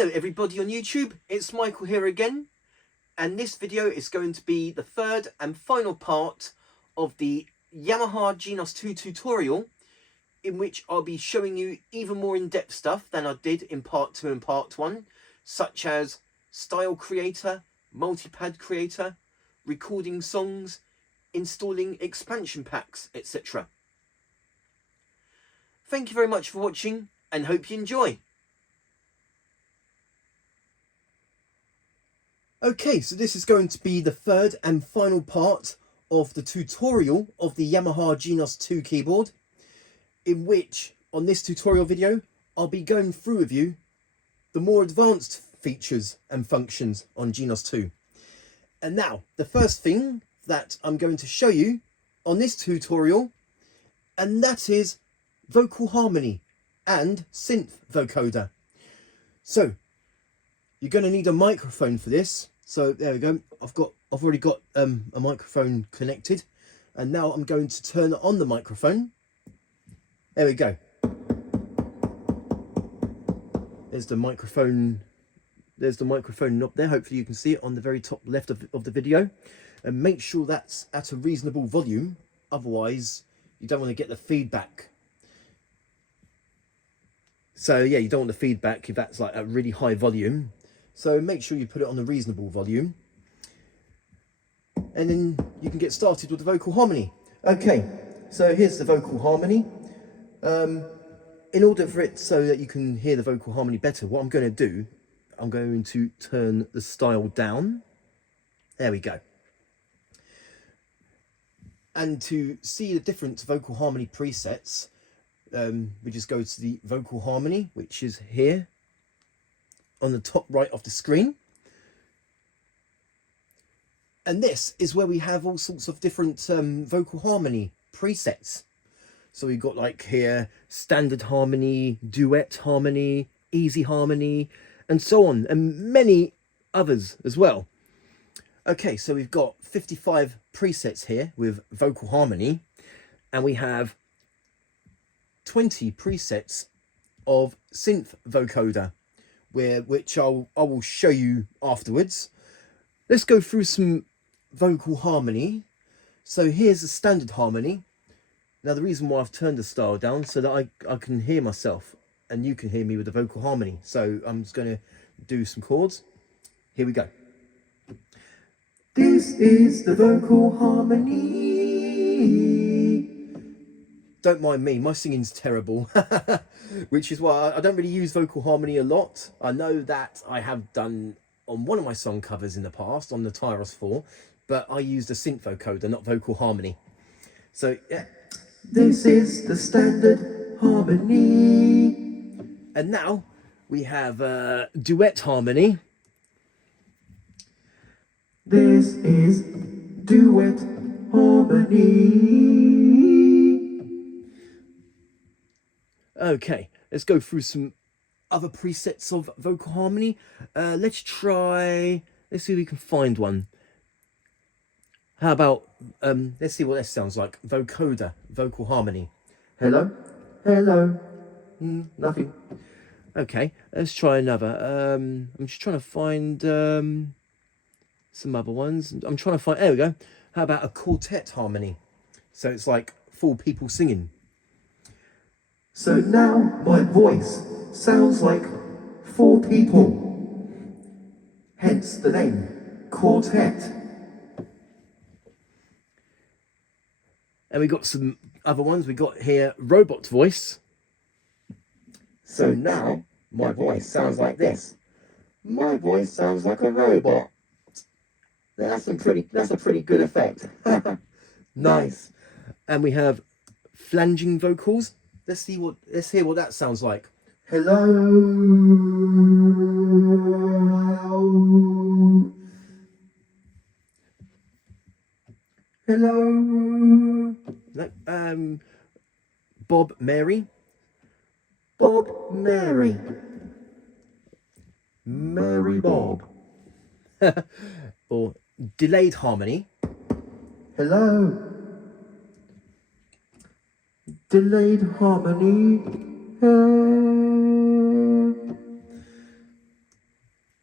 Hello everybody on YouTube, it's Michael here again, and this video is going to be the third and final part of the Yamaha Genos 2 tutorial, in which I'll be showing you even more in-depth stuff than I did in part 2 and part 1, such as style creator, multipad creator, recording songs, installing expansion packs, etc. Thank you very much for watching and hope you enjoy. Okay, so this is going to be the third and final part of the tutorial of the Yamaha Genos 2 keyboard, in which, on this tutorial video, I'll be going through with you the more advanced features and functions on Genos 2. And now, the first thing that I'm going to show you on this tutorial, and that is vocal harmony and synth vocoder. So, you're going to need a microphone for this. So there we go. I've already got a microphone connected, and now I'm going to turn on the microphone. There we go. There's the microphone. There's the microphone knob there. Hopefully you can see it on the very top left of the video, and make sure that's at a reasonable volume. Otherwise, you don't want to get the feedback. So yeah, you don't want the feedback if that's like a really high volume. So make sure you put it on a reasonable volume. And then you can get started with the vocal harmony. Okay, so here's the vocal harmony. In order for it so that you can hear the vocal harmony better, what I'm going to do, I'm going to turn the style down. There we go. And to see the different vocal harmony presets, we just go to the vocal harmony, which is here on the top right of the screen. And this is where we have all sorts of different vocal harmony presets. So we've got like here standard harmony, duet harmony, easy harmony, and so on, and many others as well. Okay, so we've got 55 presets here with vocal harmony, and we have 20 presets of synth vocoder, which I will show you afterwards. Let's go through some vocal harmony. So here's the standard harmony. Now the reason why I've turned the style down so that I can hear myself and you can hear me with the vocal harmony. So I'm just going to do some chords. Here we go. This is the vocal harmony. Don't mind me, my singing's terrible, which is why I don't really use vocal harmony a lot. I know that I have done on one of my song covers in the past, on the Tyros 4, but I used a synth vocoder, not vocal harmony. So, yeah. This is the standard harmony. And now we have duet harmony. This is duet harmony. Okay, let's go through some other presets of vocal harmony. Let's see if we can find one. How about, let's see what this sounds like. Vocoder, vocal harmony. Hello? Hello? Nothing. Okay, let's try another. I'm just trying to find some other ones. I'm trying to find, there we go. How about a quartet harmony? So it's like 4 people singing. So now my voice sounds like 4 people. Hence the name, quartet. And we got some other ones. We got here robot voice. So now my voice sounds like this. My voice sounds like a robot. That's a pretty good effect. Nice. And we have flanging vocals. Let's hear what that sounds like. Hello. Hello. Bob Mary. Bob Mary. Mary Bob. Or delayed harmony. Hello. Delayed harmony.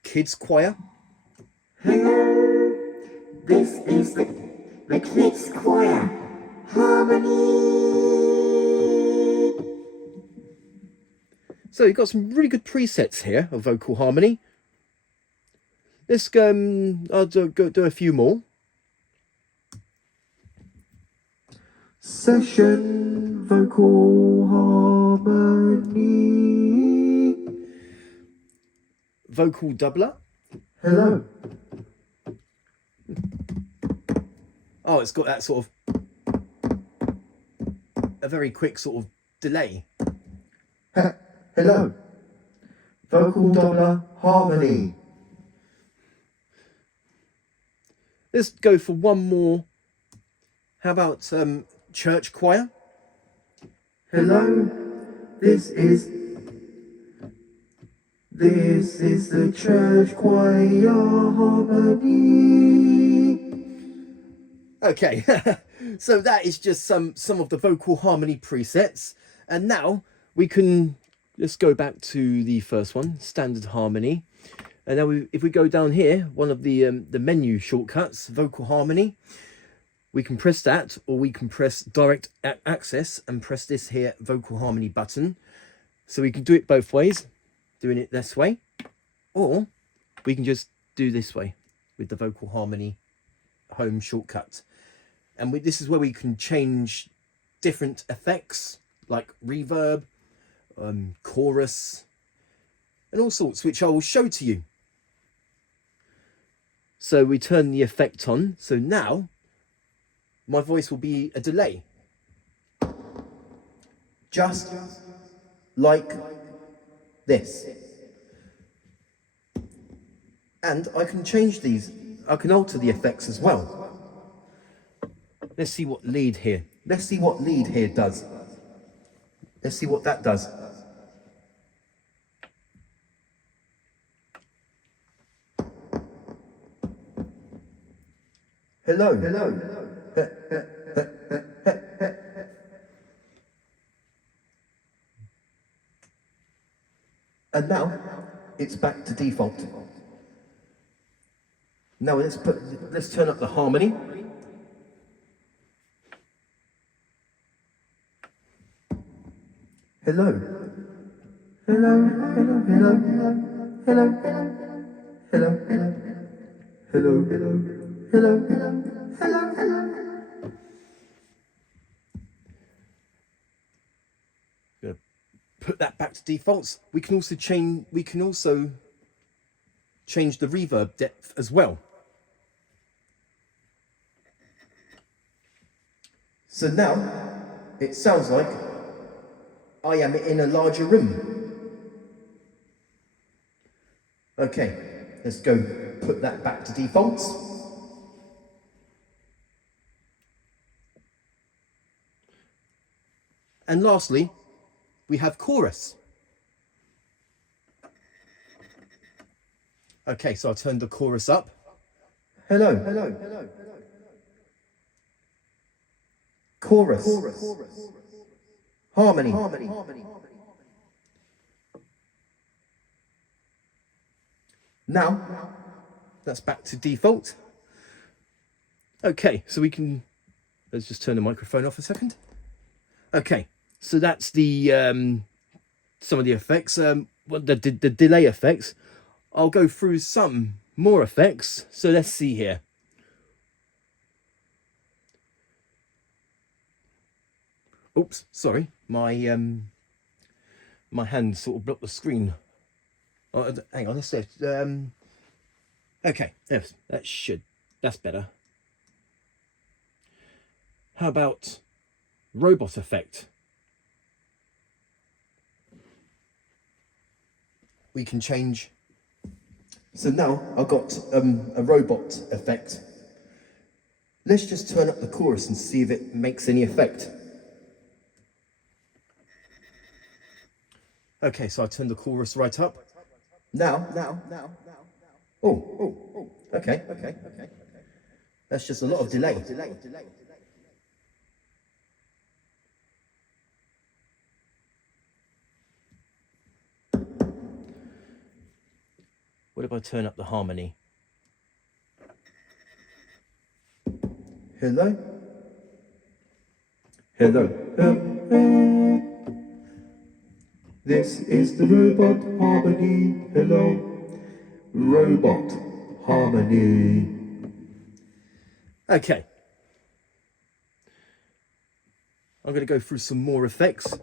kids choir. Hello, this is the kids choir. Harmony. So you've got some really good presets here of vocal harmony. Let's go, I'll do a few more. Session vocal harmony. Vocal doubler. Hello. Oh, it's got that sort of a very quick sort of delay. Hello. Vocal doubler harmony. Let's go for one more. How about church choir? Hello. This is the church choir harmony. Okay, so that is just some of the vocal harmony presets, and now we can let's go back to the first one, standard harmony. And now if we go down here, one of the menu shortcuts, vocal harmony, we can press that, or we can press direct access and press this here vocal harmony button. So we can do it both ways, doing it this way, or we can just do this way with the vocal harmony home shortcut. And this is where we can change different effects like reverb, chorus, and all sorts, which I will show to you. So we turn the effect on. So now my voice will be a delay. Just like this. And I can change these. I can alter the effects as well. Let's see what lead here. Let's see what lead here does. Let's see what that does. Hello. Hello. And now it's back to default. Now let's turn up the harmony. Hello. Hello. Hello. Hello. Hello. Hello. Hello. Hello. Hello. Hello. Hello. Hello. Put that back to defaults. We can also change the reverb depth as well. So now it sounds like I am in a larger room. Okay, let's go put that back to defaults. And lastly, we have chorus. Okay, so I'll turn the chorus up. Hello. Hello. Hello. Chorus. Chorus. Harmony. Harmony. Now, that's back to default. Okay, so we can, let's just turn the microphone off a second. Okay, so that's the some of the effects, the delay effects. I'll go through some more effects. So let's see here. Oops, sorry, my my hand sort of blocked the screen. Oh, hang on, let's see. Okay, yes, that's better. How about robot effect? We can change. So now I've got a robot effect. Let's just turn up the chorus and see if it makes any effect. Okay, so I turned the chorus right up. Now. Oh, okay. That's just a lot of delay. What if I turn up the harmony? Hello? Hello? This is the robot harmony. Hello? Robot harmony. Okay. I'm going to go through some more effects.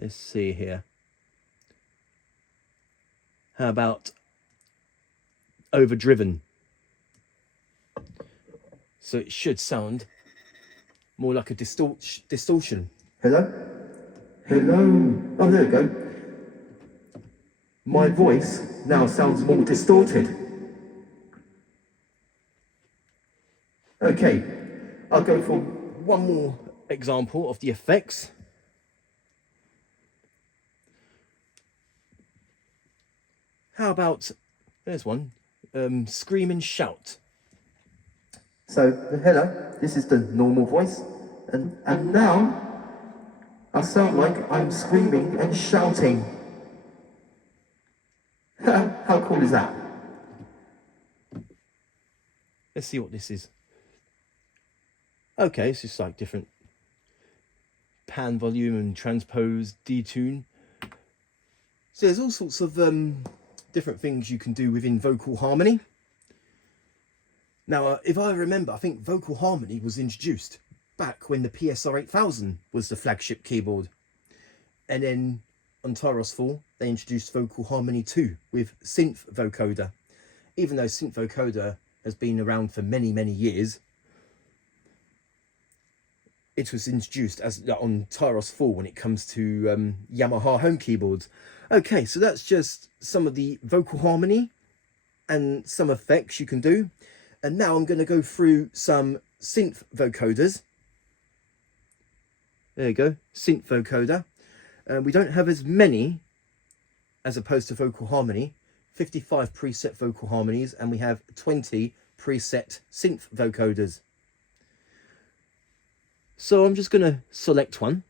Let's see here. How about overdriven? So it should sound more like a distortion. Hello? Hello? Oh, there we go. My voice now sounds more distorted. Okay, I'll go for One more example of the effects. How about, there's one, scream and shout. So, hello, this is the normal voice, and now I sound like I'm screaming and shouting. How cool is that? Let's see what this is. Okay, it's just like different pan volume and transpose, detune. So there's all sorts of different things you can do within vocal harmony. Now, if I remember, I think vocal harmony was introduced back when the PSR-8000 was the flagship keyboard. And then on Tyros 4, they introduced vocal harmony 2 with synth vocoder. Even though synth vocoder has been around for many, many years, it was introduced as on Tyros 4 when it comes to Yamaha home keyboards. Okay, so that's just some of the vocal harmony and some effects you can do. And now I'm going to go through some synth vocoders. There you go, synth vocoder. We don't have as many as opposed to vocal harmony. 55 preset vocal harmonies, and we have 20 preset synth vocoders. So I'm just going to select one.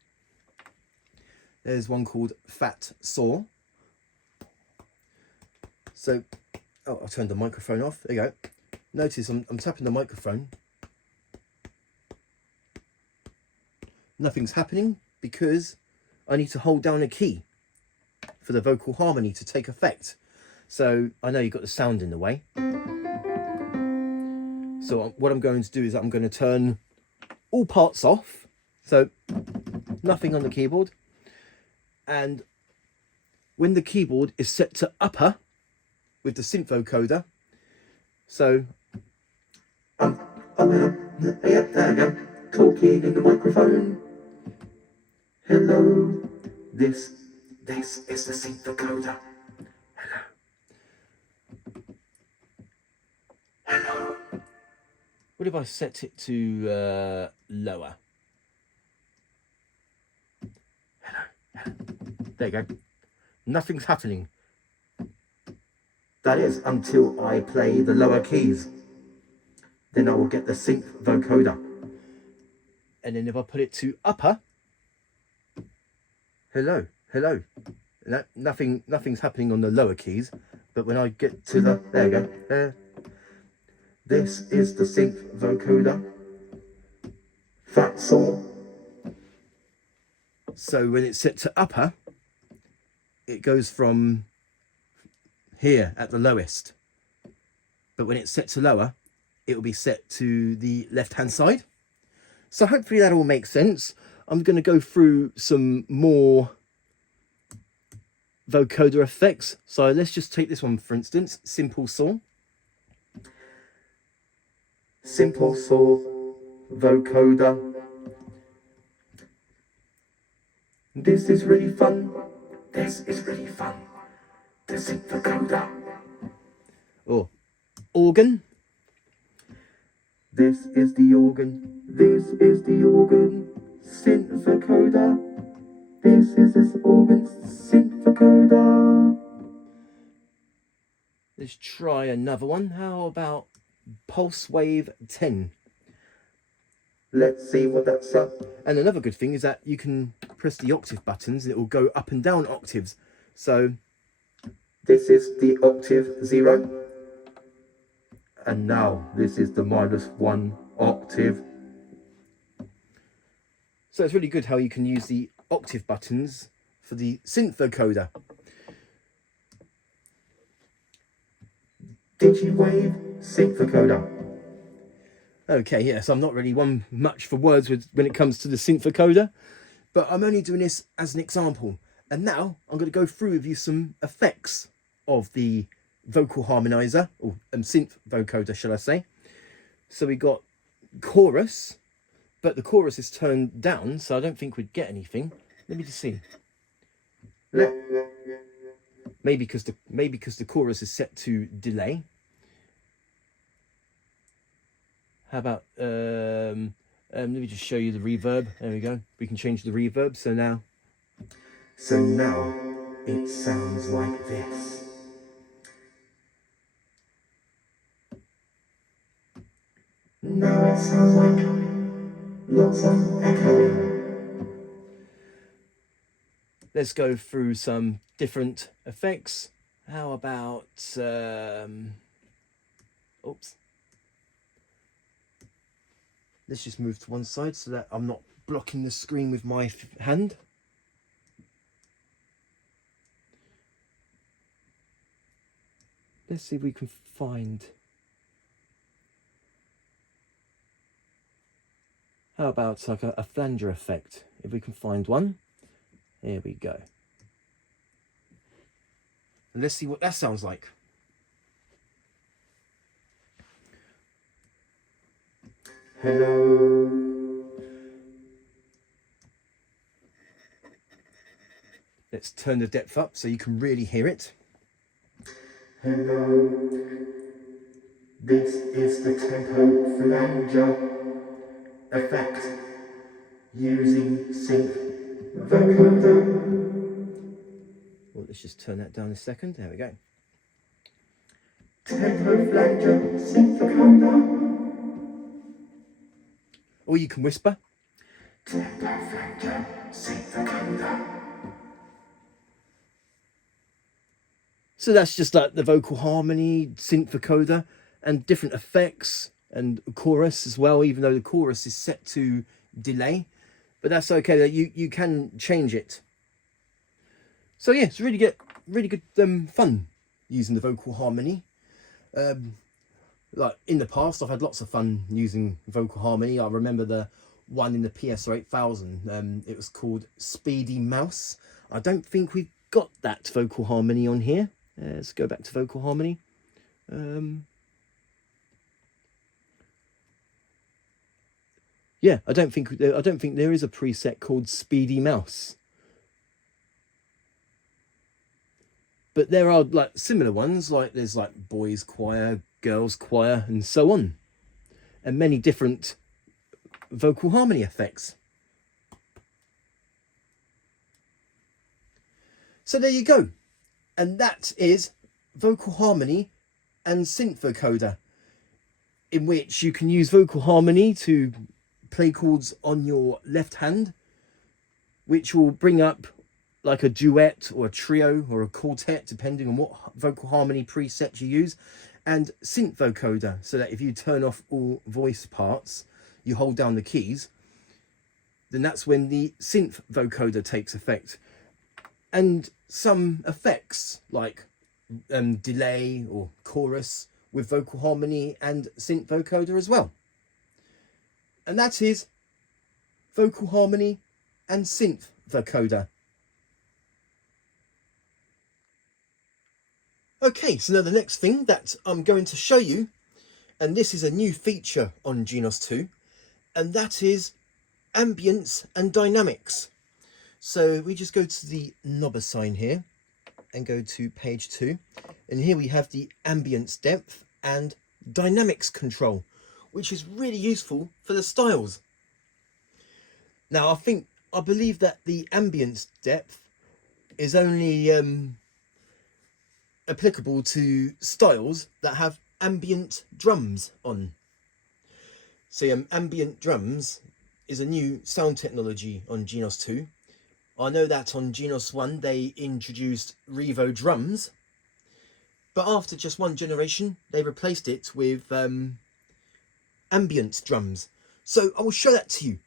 There's one called Fat Saw. So, oh, I turned the microphone off. There you go. Notice I'm tapping the microphone. Nothing's happening because I need to hold down a key for the vocal harmony to take effect. So I know you've got the sound in the way. So what I'm going to do is I'm going to turn all parts off. So nothing on the keyboard. And when the keyboard is set to upper with the synth vocoder, so Yeah, there we go. Talking in the microphone. Hello. This is the synth vocoder. Hello. what if I set it to lower? There you go. Nothing's happening. That is until I play the lower keys. Then I will get the synth vocoder. And then if I put it to upper, hello. No, nothing's happening on the lower keys. But when I get to the, There you go. This is the synth vocoder. Fat Saw. so when it's set to upper, it goes from here at the lowest. But when it's set to lower, it will be set to the left-hand side. So hopefully that all makes sense. I'm going to go through some more vocoder effects. So let's just take this one, for instance, Simple Saw. Simple Saw vocoder. This is really fun. This is really fun. The synth vocoder. Or organ. This is the organ. This is the organ. Synth vocoder. This is this organ. Synth vocoder. Let's try another one. How about Pulse Wave 10? Let's see what that's up. And another good thing is that you can press the octave buttons and it will go up and down octaves. So This is the octave 0. And now this is the -1 octave. So it's really good how you can use the octave buttons for the synth vocoder. Digi-wave synth vocoder. Okay, yes, I'm not really one much for words when it comes to the synth vocoder, but I'm only doing this as an example. And now I'm going to go through with you some effects of the vocal harmonizer, or synth vocoder, shall I say. So we got chorus, but the chorus is turned down, so I don't think we'd get anything. Let me just see. Maybe because the chorus is set to delay. How about let me just show you the reverb. There we go. We can change the reverb. So now It sounds like this. Now it sounds like lots of echoing. let's go through some different effects. How about oops. Let's just move to one side so that I'm not blocking the screen with my hand. Let's see if we can find. How about like a flanger effect? If we can find one. Here we go. And let's see what that sounds like. Hello. Let's turn the depth up so you can really hear it. Hello. This is the tempo flanger effect using synth vocoder. Well, let's just turn that down a second. There we go. Tempo flanger synth vocoder. Or you can whisper. Tempo flanger synth vocoder. So that's just like the vocal harmony, synth vocoder, and different effects, and chorus as well, even though the chorus is set to delay. But that's okay, that you can change it. So yeah, it's really good fun using the vocal harmony. Like in the past, I've had lots of fun using vocal harmony. I remember the one in the PSR-8000. It was called Speedy Mouse. I don't think we've got that vocal harmony on here. Let's go back to vocal harmony. Yeah, I don't think there is a preset called Speedy Mouse. But there are like similar ones, like there's like boys choir, girls choir, and so on, and many different vocal harmony effects. So there you go. And that is vocal harmony and synth vocoder, in which you can use vocal harmony to play chords on your left hand, which will bring up like a duet or a trio or a quartet, depending on what vocal harmony preset you use, and synth vocoder, so that if you turn off all voice parts, you hold down the keys, then that's when the synth vocoder takes effect. And some effects like delay or chorus with vocal harmony and synth vocoder as well. And that is vocal harmony and synth vocoder. Okay, so now the next thing that I'm going to show you, and this is a new feature on Genos 2, and that is ambience and dynamics. So we just go to the knobber sign here and go to page 2, and here we have the ambience depth and dynamics control, which is really useful for the styles. Now I believe that the ambience depth is only applicable to styles that have ambient drums on. So ambient drums is a new sound technology on Genos 2. I know that on Genos 1 they introduced Revo drums, But after just one generation, they replaced it with Ambience drums. So I will show that to you.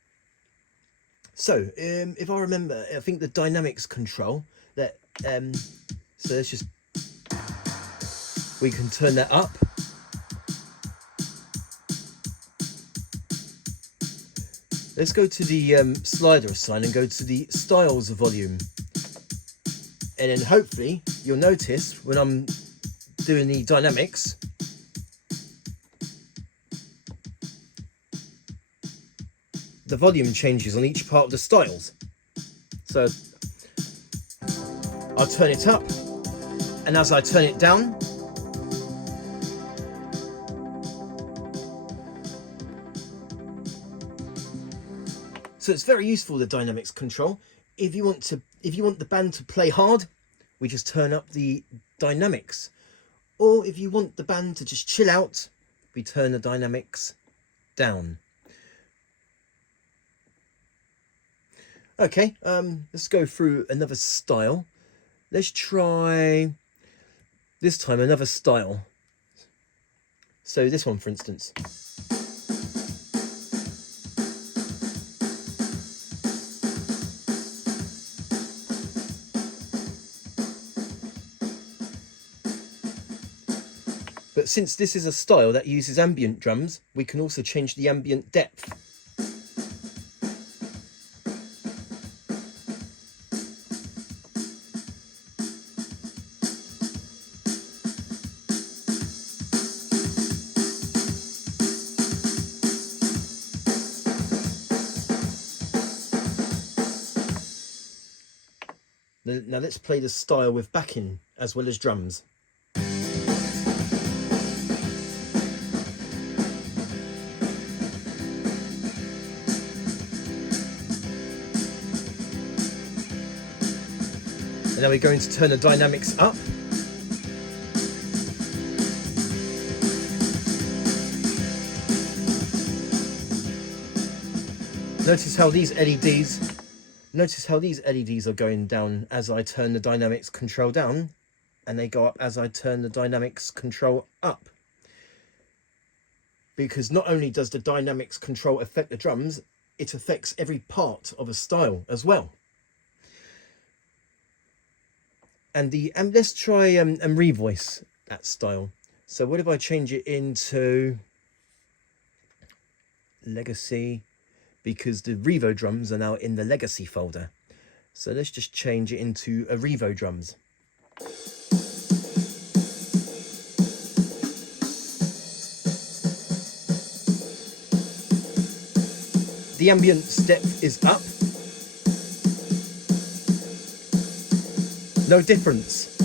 So if I remember, I think the dynamics control that so let's just, we can turn that up. Let's go to the slider assign and go to the styles volume, and then hopefully you'll notice when I'm doing the dynamics, the volume changes on each part of the styles. So I'll turn it up, and as I turn it down, so it's very useful, the dynamics control. If you want the band to play hard, we just turn up the dynamics. Or if you want the band to just chill out, we turn the dynamics down. Okay, let's go through another style. Let's try this time another style. So this one, for instance. But since this is a style that uses ambient drums, we can also change the ambient depth. Now let's play the style with backing as well as drums. And now we're going to turn the dynamics up. Notice how these LEDs are going down as I turn the dynamics control down, and they go up as I turn the dynamics control up. Because not only does the dynamics control affect the drums, it affects every part of a style as well. And let's try and revoice that style. So what if I change it into Legacy? Because the Revo drums are now in the Legacy folder. So let's just change it into a Revo drums. The ambience depth is up. No difference.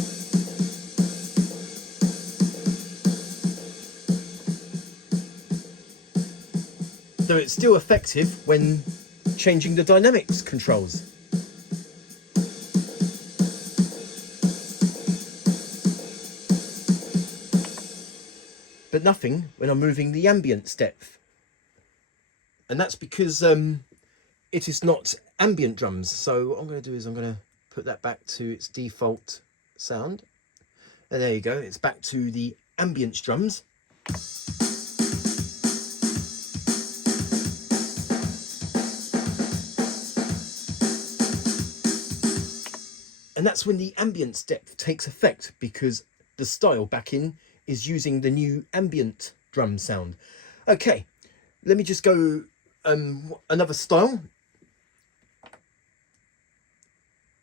So it's still effective when changing the dynamics controls. But nothing when I'm moving the ambience depth. And that's because it is not ambient drums. So what I'm going to do is I'm going to put that back to its default sound. And there you go, it's back to the ambience drums. And that's when the ambience depth takes effect, because the style backing is using the new ambient drum sound. Okay, let me just go another style.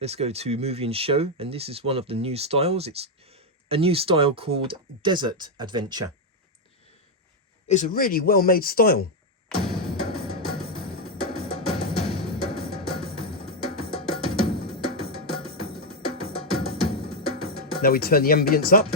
Let's go to Movie and Show, and this is one of the new styles. It's a new style called Desert Adventure. It's a really well-made style. Now we turn the ambience up.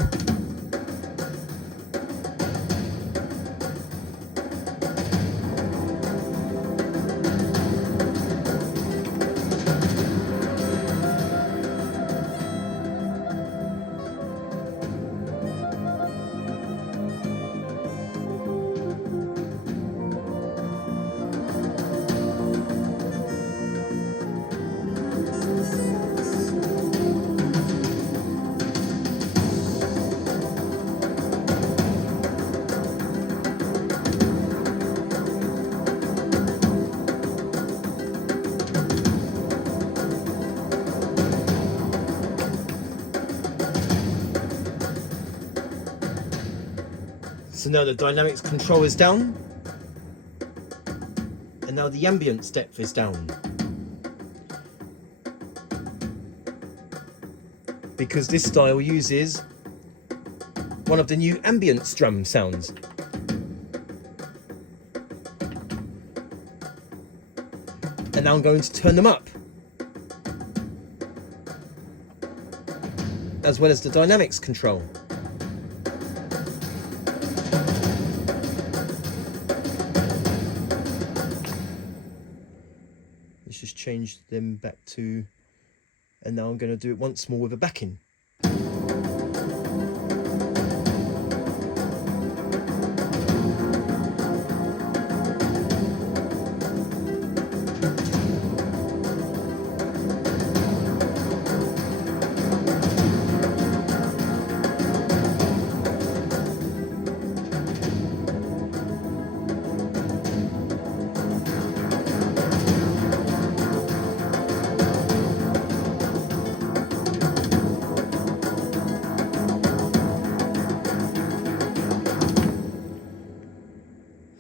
So now the dynamics control is down, and now the ambience depth is down. Because this style uses one of the new ambience drum sounds. And now I'm going to turn them up, as well as the dynamics control. Let's just change them back to, and now I'm going to do it once more with a backing.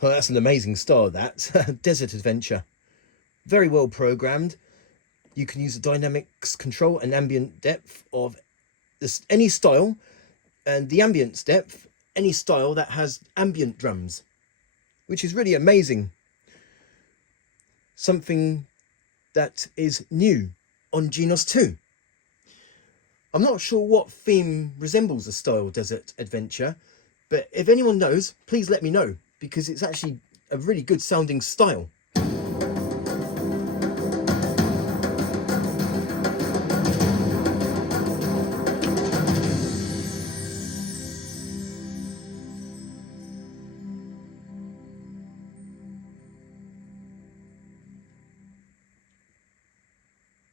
Well, that's an amazing style, that. Desert Adventure. Very well programmed. You can use the dynamics control and ambient depth of this, any style, and the ambience depth, any style that has ambient drums, which is really amazing. Something that is new on Genos 2. I'm not sure what theme resembles the style Desert Adventure, but if anyone knows, please let me know, because it's actually a really good sounding style.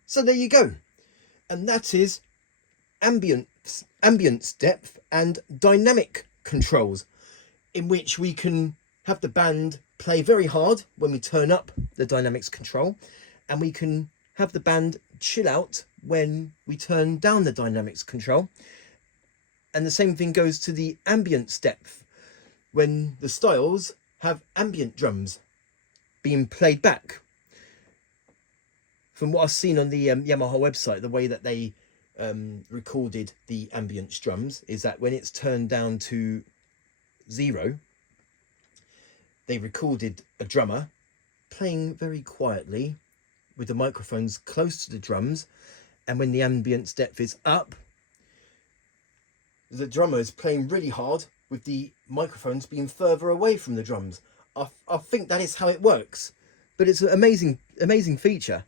So there you go. And that is ambience depth and dynamic controls, in which we can have the band play very hard when we turn up the dynamics control, and we can have the band chill out when we turn down the dynamics control. And the same thing goes to the ambience depth, when the styles have ambient drums being played back. From what I've seen on the Yamaha website, the way that they recorded the ambience drums is that when it's turned down to 0, they recorded a drummer playing very quietly with the microphones close to the drums, and when the ambience depth is up, the drummer is playing really hard with the microphones being further away from the drums. I think that is how it works, but it's an amazing feature.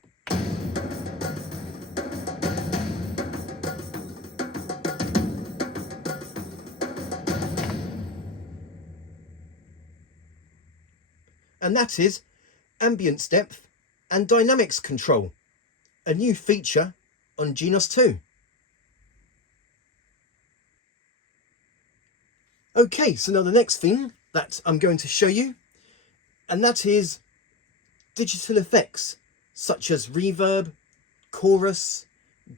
And that is ambience depth and dynamics control, a new feature on Genos 2. Okay, so now the next thing that I'm going to show you, and that is digital effects such as reverb, chorus,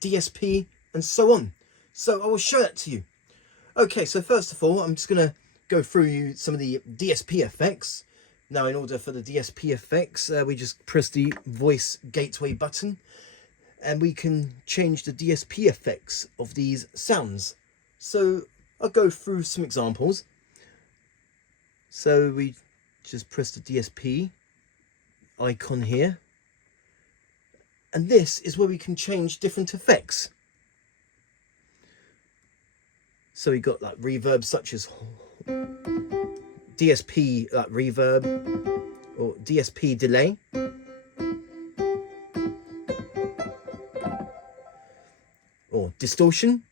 DSP, and so on. So I will show that to you. Okay, so first of all, I'm just going to go through you some of the DSP effects. Now, in order for the DSP effects, we just press the voice gateway button, and we can change the DSP effects of these sounds. So I'll go through some examples. So we just press the DSP icon here, and this is where we can change different effects. So we got like reverb such as DSP reverb, or DSP delay, or distortion,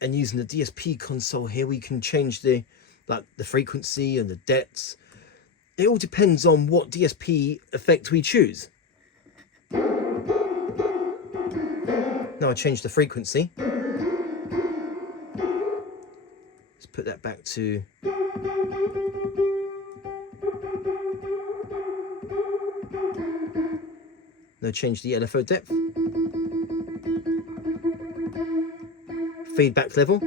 and using the DSP console here, we can change the frequency and the depths. It all depends on what DSP effect we choose. Now I change the frequency. Let's put that back to... Now change the LFO depth. Feedback level.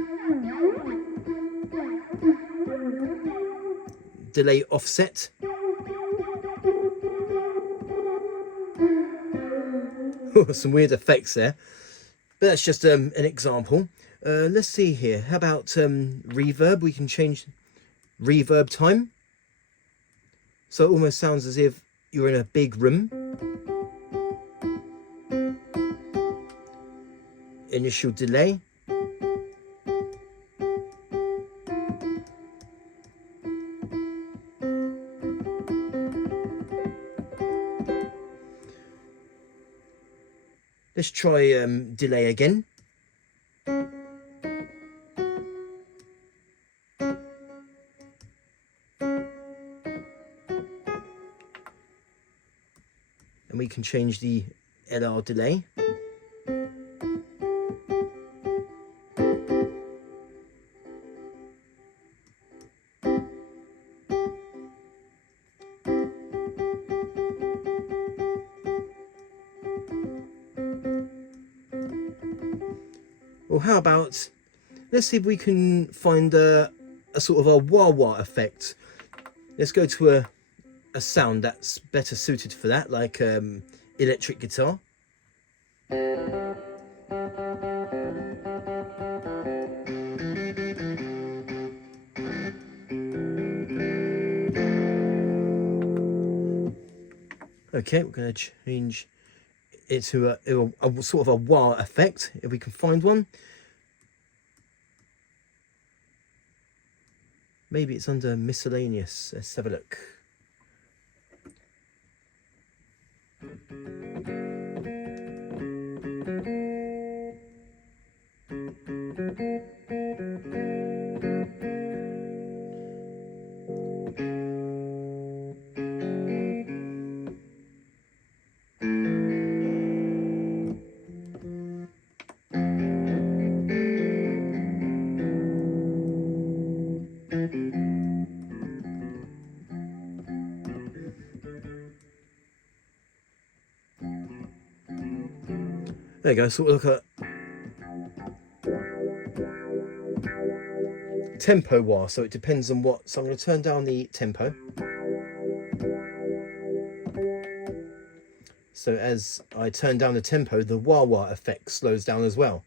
Delay offset. Some weird effects there, but that's just an example. Let's see here. How about reverb? We can change reverb time, so it almost sounds as if you're in a big room. Initial delay. Let's try delay again. And we can change the LR delay. Or how about, let's see if we can find a sort of a wah-wah effect. Let's go to a sound that's better suited for that, like electric guitar. Okay, we're going to change it to a sort of a wah effect, if we can find one. Maybe it's under miscellaneous. Let's have a look. There you go, sort of like a tempo wah, so it depends on what. So I'm going to turn down the tempo. So as I turn down the tempo, the wah wah effect slows down as well.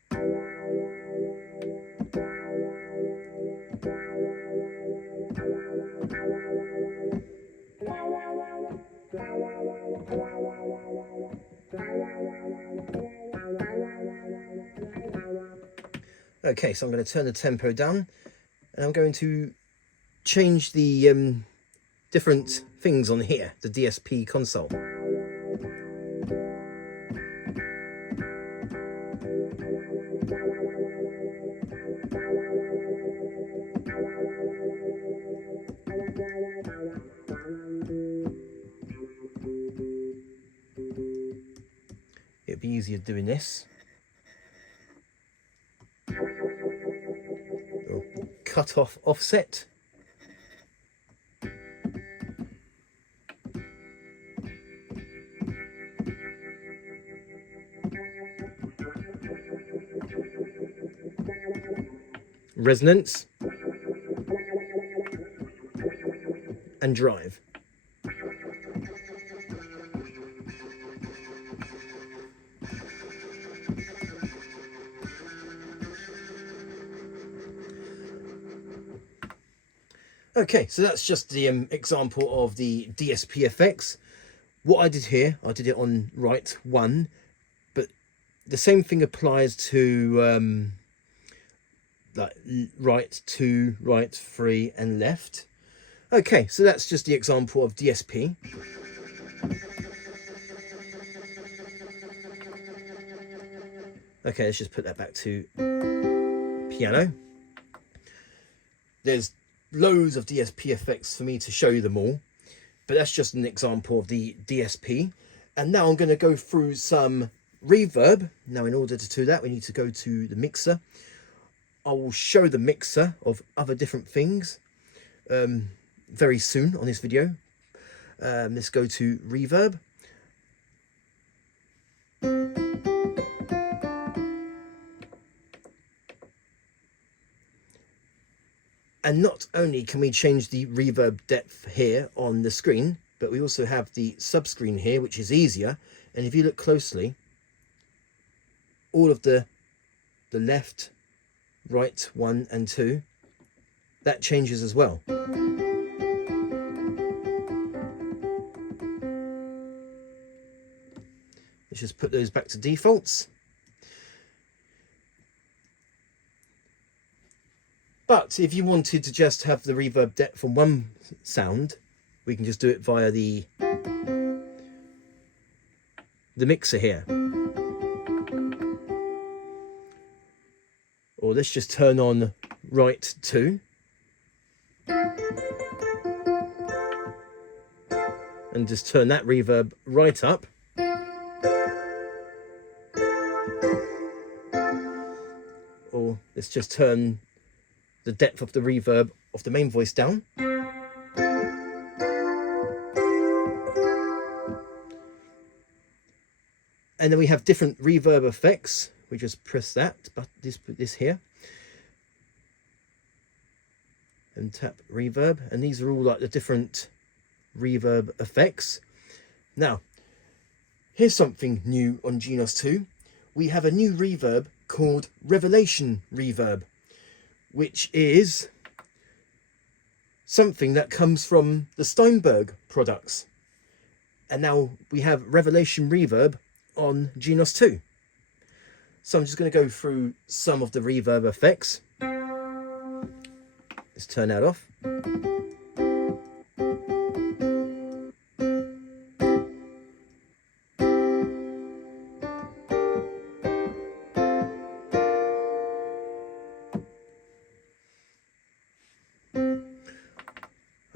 Okay, so I'm going to turn the tempo down, and I'm going to change the different things on here, the DSP console. It'd be easier doing this. Cut off offset. Resonance. And drive. Okay, so that's just the example of the DSP effects. What I did here, I did it on right 1, but the same thing applies to like right 2, right 3, and left. Okay, so that's just the example of DSP. Okay, let's just put that back to piano. There's loads of DSP effects for me to show you them all, but that's just an example of the DSP. And now I'm going to go through some reverb. Now, in order to do that, we need to go to the mixer. I will show the mixer of other different things very soon on this video. Let's go to reverb. And not only can we change the reverb depth here on the screen, but we also have the sub-screen here, which is easier. And if you look closely, all of the left, right, 1 and 2, that changes as well. Let's just put those back to defaults. But if you wanted to just have the reverb depth on one sound, we can just do it via the mixer here. Or let's just turn on right 2. And just turn that reverb right up. Or let's just turn the depth of the reverb of the main voice down. And then we have different reverb effects. We just press that, but this here, and tap reverb, and these are all like the different reverb effects. Now, here's something new on Genos 2. We have a new reverb called Revelation Reverb, which is something that comes from the Steinberg products. And now we have Revelation Reverb on Genos 2. So I'm just going to go through some of the reverb effects. Let's turn that off.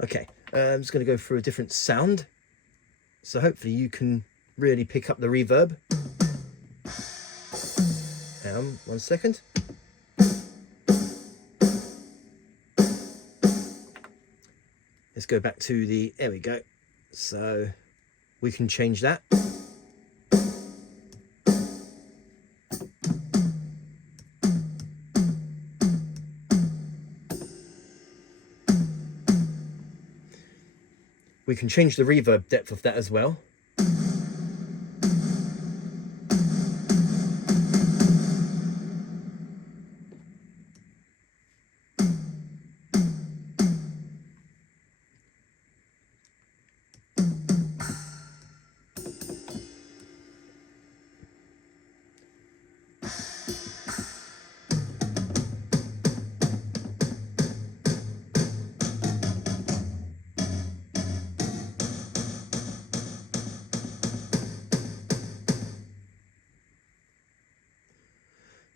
Okay, I'm just going to go through a different sound. So hopefully you can really pick up the reverb. Hang on 1 second. Let's go back to the, there we go. So we can change that. We can change the reverb depth of that as well.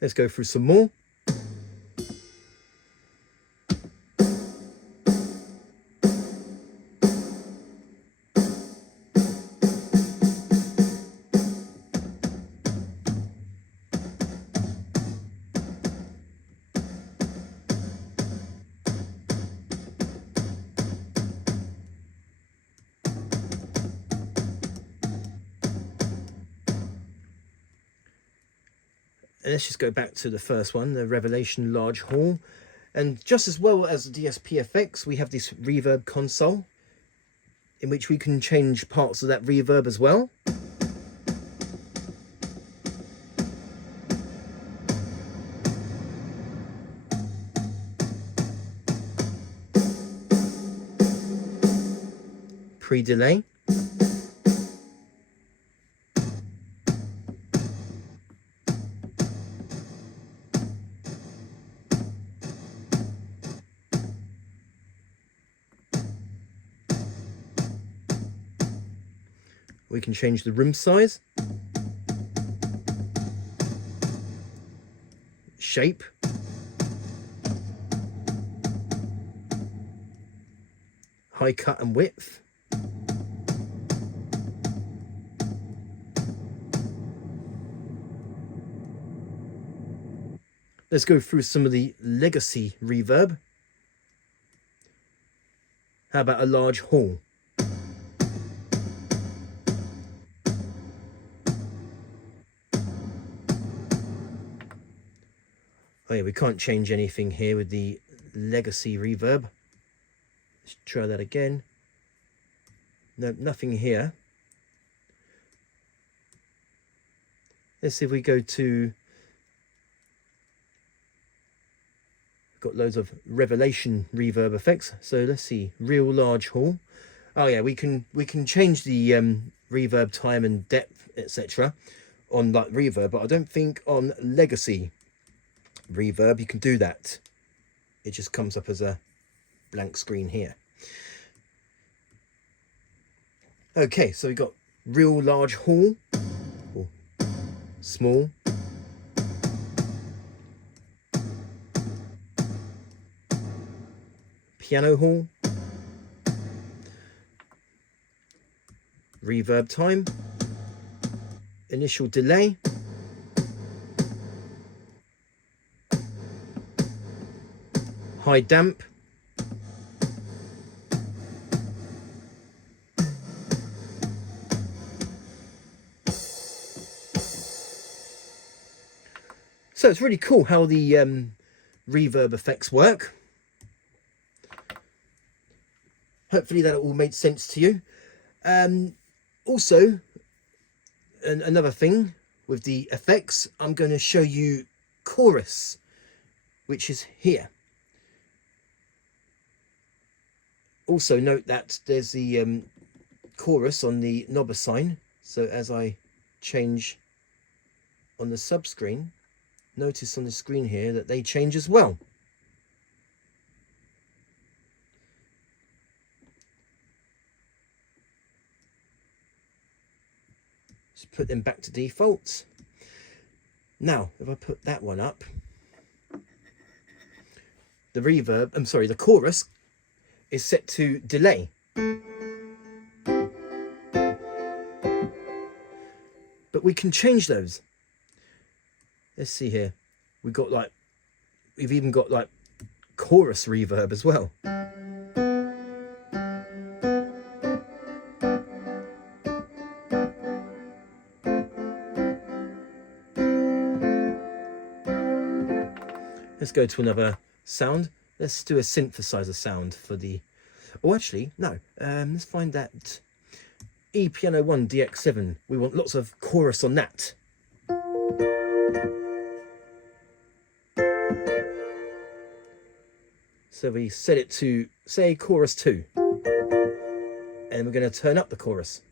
Let's go through some more. And let's just go back to the first one, the Revelation Large Hall. And just as well as the DSP effects, we have this reverb console in which we can change parts of that reverb as well. Pre-delay. We can change the room size, shape, high cut and width, Let's go through some of the legacy reverb. How about a large hall? Oh yeah, we can't change anything here with the legacy reverb. Let's try that again. No, nothing here. Let's see if we go to... Got loads of revelation reverb effects. So let's see, real large hall. Oh yeah, we can change the reverb time and depth, etc. on like reverb, but I don't think on legacy reverb you can do that. It just comes up as a blank screen here. Okay, so we got real large hall, or small, piano hall, reverb time, initial delay, high damp, so it's really cool how the reverb effects work. Hopefully that all made sense to you. Also, another thing with the effects, I'm going to show you chorus, which is here. Also note that there's the chorus on the knobber sign. So as I change on the sub screen, notice on the screen here that they change as well. Just put them back to default. Now, if I put that one up, the reverb, I'm sorry, the chorus is set to delay. But we can change those. Let's see here. We've even got like chorus reverb as well. Let's go to another sound. Let's do a synthesizer sound for the... Oh, actually, no. Let's find that E Piano 1 DX7. We want lots of chorus on that. So we set it to, say, chorus 2. And we're going to turn up the chorus.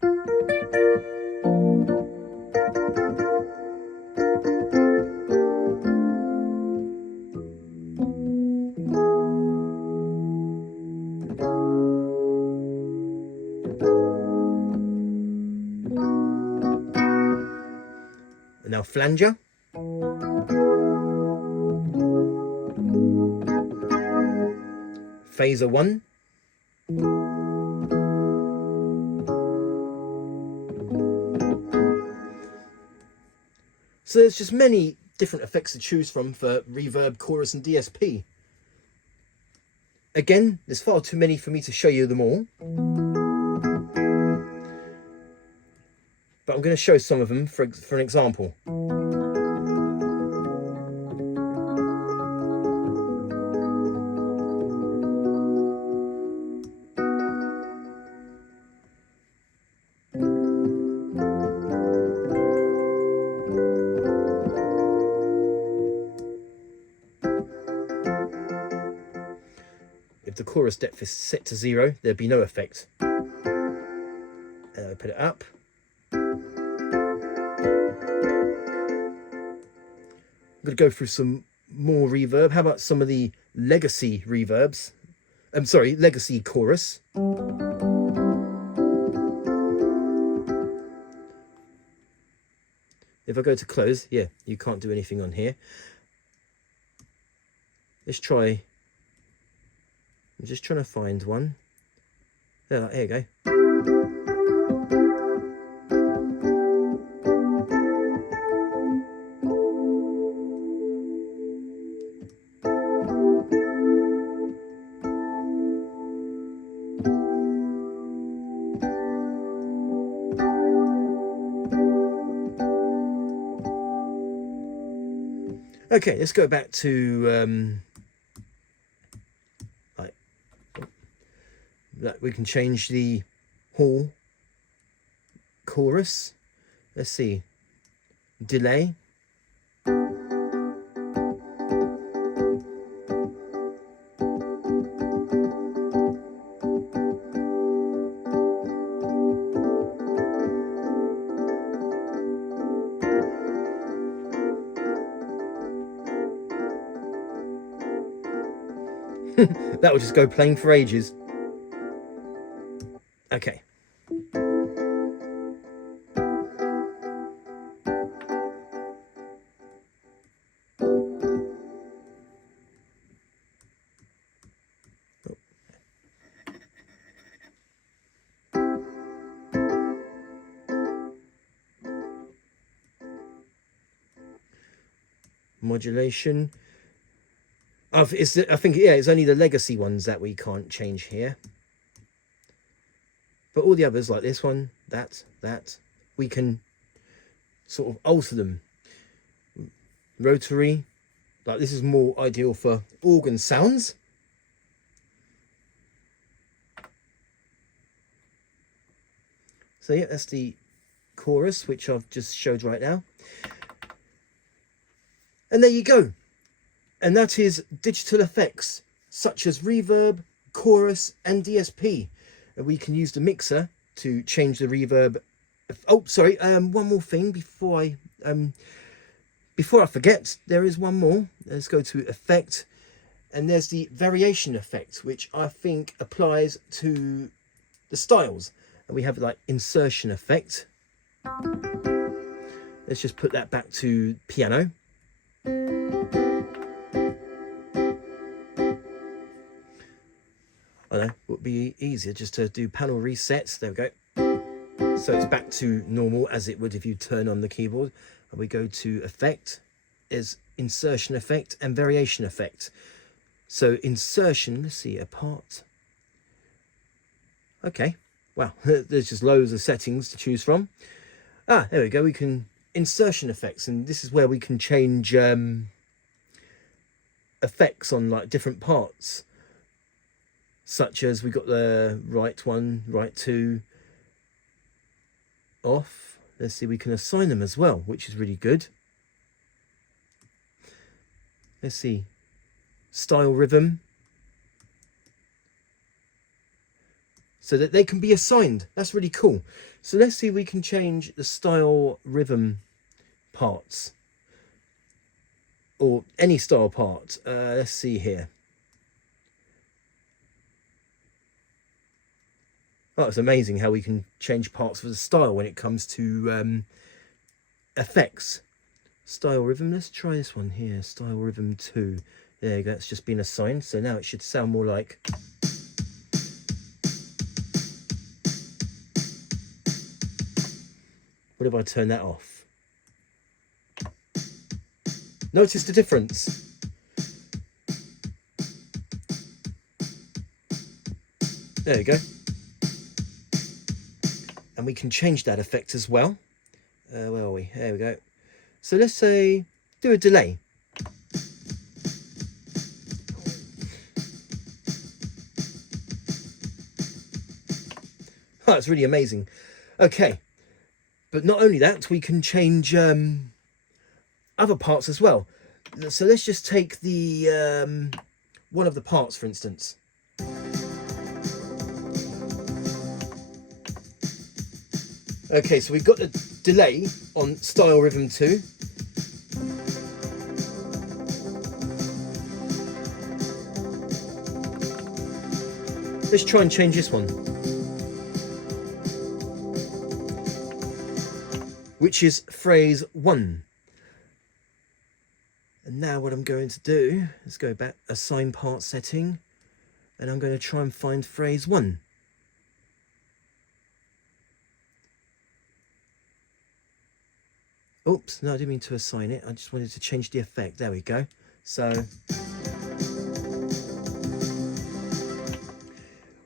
Now flanger. Phaser 1. So there's just many different effects to choose from for reverb, chorus and DSP. Again, there's far too many for me to show you them all. But I'm going to show some of them for an example. If the chorus depth is set to 0, there'd be no effect. And I put it up. I'm going to go through some more reverb. How about some of the legacy reverbs? I'm sorry, legacy chorus. If I go to close, yeah, you can't do anything on here. Let's try. I'm just trying to find one. There you go. Okay, let's go back to we can change the hall chorus. Let's see, delay. That will just go playing for ages. Okay. Modulation. I think, yeah, it's only the legacy ones that we can't change here. But all the others, like this one, that, we can sort of alter them. Rotary, like this is more ideal for organ sounds. So yeah, that's the chorus, which I've just showed right now. And there you go. And that is digital effects such as reverb, chorus and DSP. And we can use the mixer to change the reverb. Oh, sorry, one more thing before I forget, there is one more. Let's go to effect, and there's the variation effect, which I think applies to the styles. And we have like insertion effect. Let's just put that back to piano. I know, it would be easier just to do panel resets. There we go. So it's back to normal as it would if you turn on the keyboard. And we go to effect, is insertion effect and variation effect. So insertion, let's see, apart. Okay, wow, there's just loads of settings to choose from. Ah, there we go, we can insertion effects, and this is where we can change effects on like different parts. Such as we got the right one, right two, off. Let's see, we can assign them as well, which is really good. Let's see, style rhythm. So that they can be assigned. That's really cool. So let's see if we can change the style rhythm parts. Or any style part. Let's see here. Oh, it's amazing how we can change parts of the style when it comes to effects. Style rhythm, let's try this one here. Style rhythm 2. There you go, it's just been assigned. So now it should sound more like... What if I turn that off? Notice the difference. There you go. And we can change that effect as well. Where are we? There we go. So let's say, do a delay. Oh, it's really amazing. Okay. But not only that, we can change other parts as well. So let's just take the one of the parts, for instance. Okay, so we've got the delay on style rhythm 2. Let's try and change this one, which is phrase 1. And now what I'm going to do is go back, assign part setting, and I'm going to try and find phrase 1. Oops, no, I didn't mean to assign it. I just wanted to change the effect. There we go. So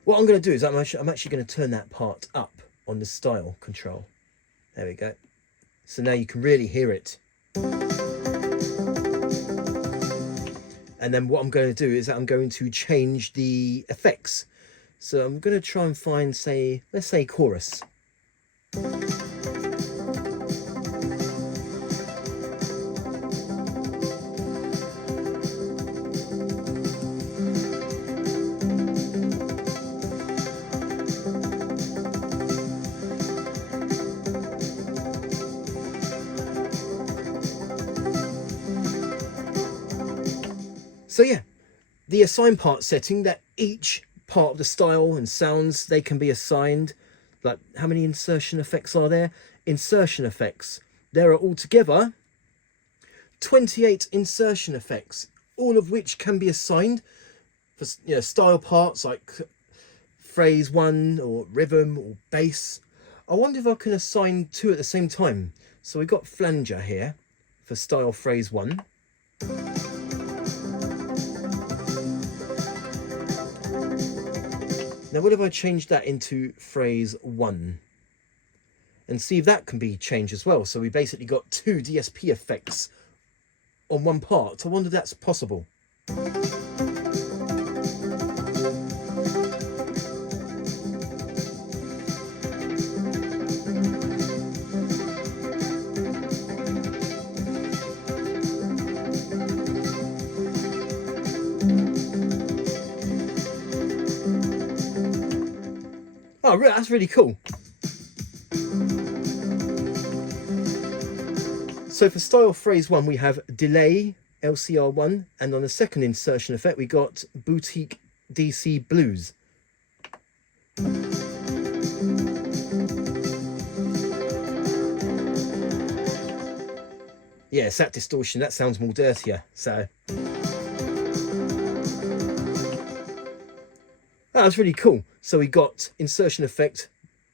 what I'm going to do is I'm actually going to turn that part up on the style control. There we go. So now you can really hear it. And then what I'm going to do is that I'm going to change the effects. So I'm going to try and find, say, let's say chorus. So yeah, the assign part setting, that each part of the style and sounds, they can be assigned. Like, how many insertion effects are there? Insertion effects. There are altogether 28 insertion effects, all of which can be assigned for, you know, style parts like phrase 1 or rhythm or bass. I wonder if I can assign 2 at the same time. So we've got flanger here for style phrase 1. Now what if I change that into phrase 1 and see if that can be changed as well? So we basically got 2 DSP effects on one part. I wonder if that's possible. Oh, that's really cool. So for style phrase 1, we have delay, LCR1, and on the second insertion effect, we got boutique DC blues. Yeah, it's that distortion, that sounds more dirtier, so. Oh, that's really cool. So we got insertion effect,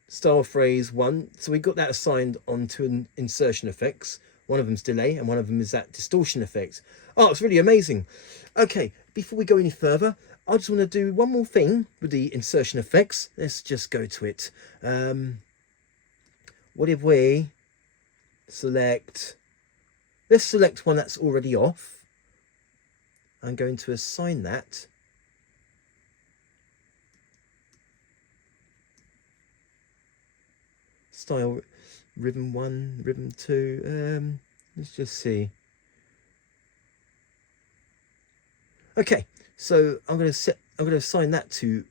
style phrase 1. So we got that assigned onto an insertion effects. One of them's delay and one of them is that distortion effect. Oh, it's really amazing. Okay, before we go any further, I just want to do one more thing with the insertion effects. Let's just go to it. What if we select, let's select one that's already off. I'm going to assign that. Style rhythm 1, rhythm 2. Let's just see. Okay, so I'm going to assign that to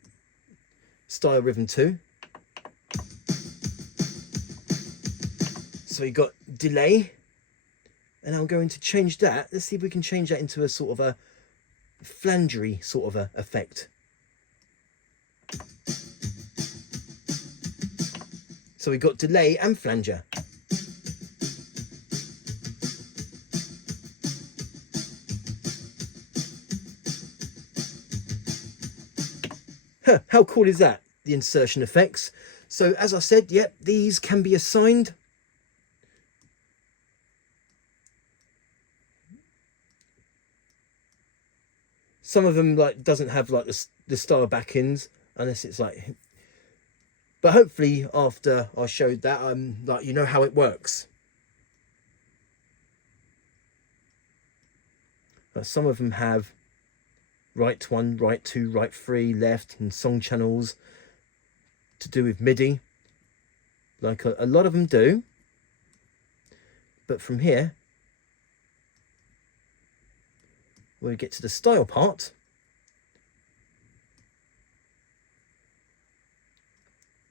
style rhythm 2. So we got delay, and I'm going to change that. Let's see if we can change that into a sort of a flangery sort of a effect. So we got delay and flanger. Huh, how cool is that? The insertion effects. So as I said, yep, these can be assigned. Some of them like doesn't have like the style backends unless it's like. But hopefully after I showed that, like, you know how it works. Some of them have right 1, right 2, right 3, left, and song channels to do with MIDI. Like a lot of them do. But from here, when we get to the style part,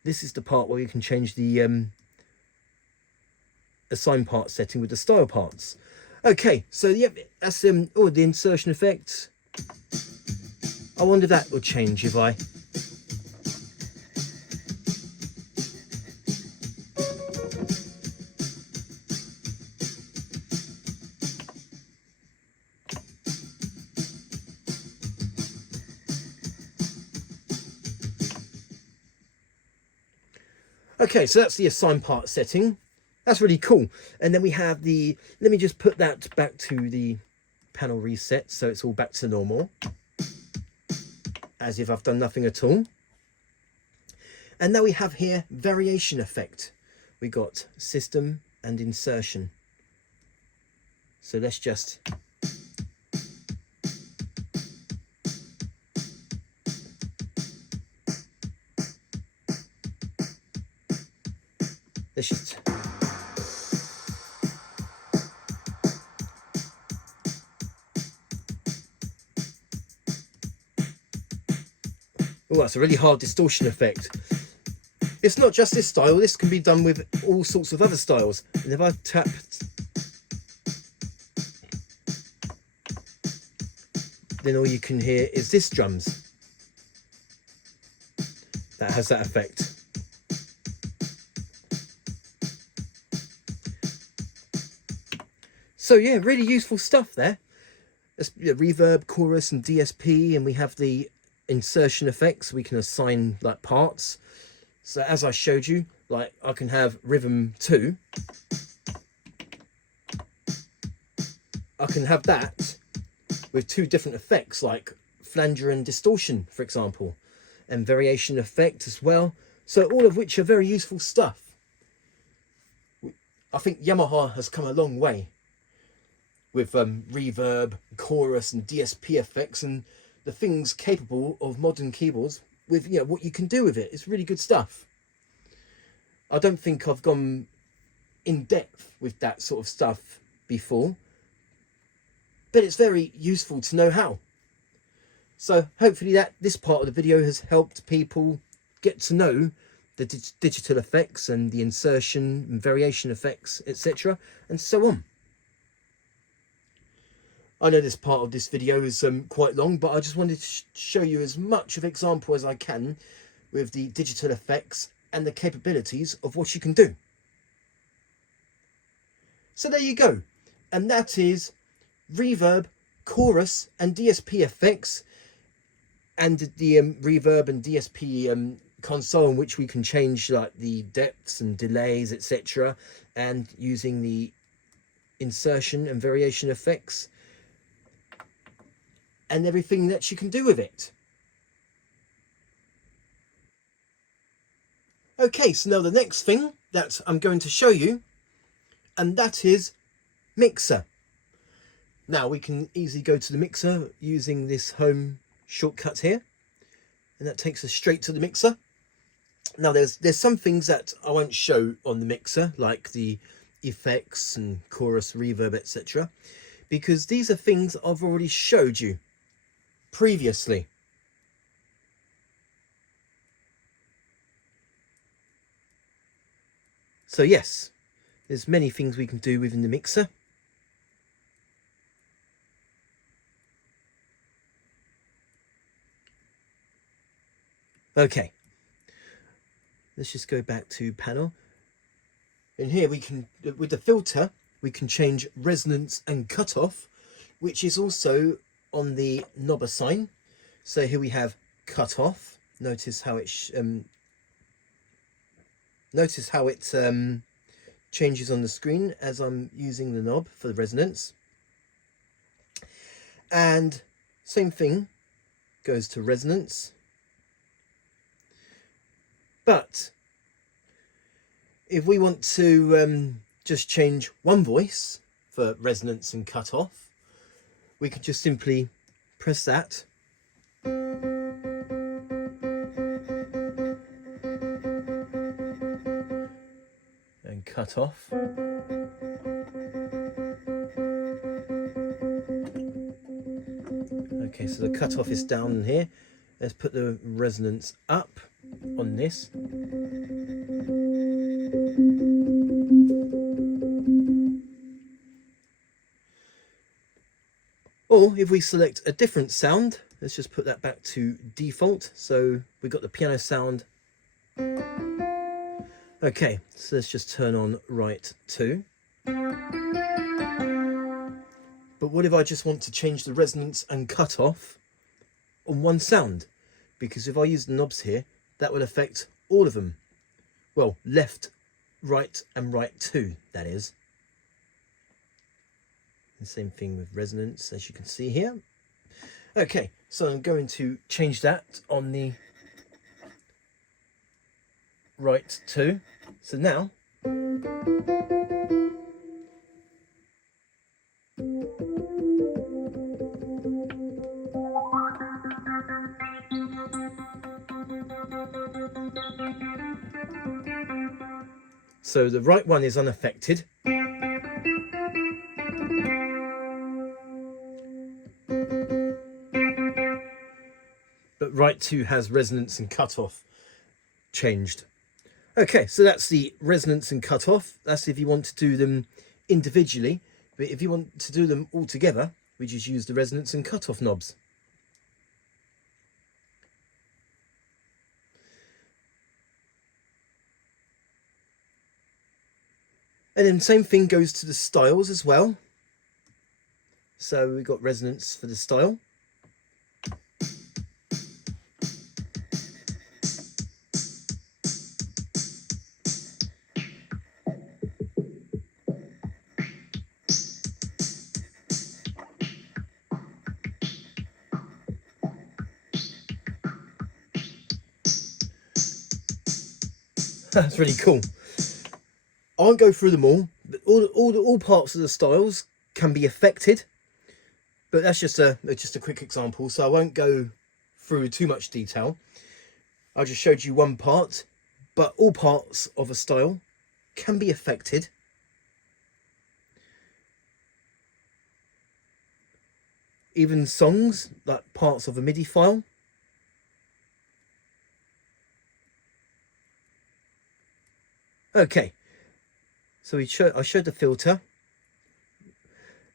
this is the part where you can change the assign part setting with the style parts. Okay, so yep, that's oh, the insertion effect. I wonder if that will change if I. Okay, so that's the assign part setting. That's really cool. And then we have the, let me just put that back to the panel reset so it's all back to normal. As if I've done nothing at all. And now we have here variation effect. We got system and insertion. So let's just. let's just... Oh, that's a really hard distortion effect. It's not just this style, this can be done with all sorts of other styles. And if I tap, then all you can hear is this drums. That has that effect. So yeah, really useful stuff there. There's reverb, chorus and DSP, and we have the insertion effects. We can assign like parts. So as I showed you, like I can have rhythm 2. I can have that with 2 different effects, like flanger and distortion, for example, and variation effect as well. So all of which are very useful stuff. I think Yamaha has come a long way with reverb, chorus and DSP effects and the things capable of modern keyboards with, you know, what you can do with it. It's really good stuff. I don't think I've gone in depth with that sort of stuff before, but it's very useful to know how. So hopefully that this part of the video has helped people get to know the digital effects and the insertion and variation effects, etc., and so on. I know this part of this video is quite long, but I just wanted to show you as much of example as I can with the digital effects and the capabilities of what you can do. So there you go. And that is reverb, chorus and DSP effects, and the reverb and DSP console, in which we can change like the depths and delays, etc., and using the insertion and variation effects and everything that you can do with it. Okay, so now the next thing that I'm going to show you, and that is mixer. Now we can easily go to the mixer using this home shortcut here, and that takes us straight to the mixer. Now there's some things that I won't show on the mixer, like the effects and chorus, reverb, etc., because these are things I've already showed you previously. So yes, there's many things we can do within the mixer. Okay, let's just go back to panel. And here we can, with the filter, we can change resonance and cutoff, which is also on the knob assign. So here we have cutoff. Notice how it changes on the screen as I'm using the knob for the resonance. And same thing goes to resonance. But if we want to just change one voice for resonance and cutoff, we could just simply press that. And cut off. Okay, so the cutoff is down here. Let's put the resonance up on this. Or if we select a different sound, let's just put that back to default. So we've got the piano sound. Okay, so let's just turn on right 2. But what if I just want to change the resonance and cutoff on one sound? Because if I use the knobs here, that will affect all of them. Well, left, right and right 2, that is. The same thing with resonance, as you can see here. Okay, so I'm going to change that on the right 2. So now So the right one is unaffected. But right 2 has resonance and cutoff changed. Okay, so that's the resonance and cutoff. That's if you want to do them individually. But if you want to do them all together, we just use the resonance and cutoff knobs. And then same thing goes to the styles as well. So we've got resonance for the style. That's really cool. I won't go through them all, but all parts of the styles can be affected. But that's just a quick example, so I won't go through too much detail. I just showed you one part, but all parts of a style can be affected. Even songs, like parts of a MIDI file. Okay, so I showed the filter,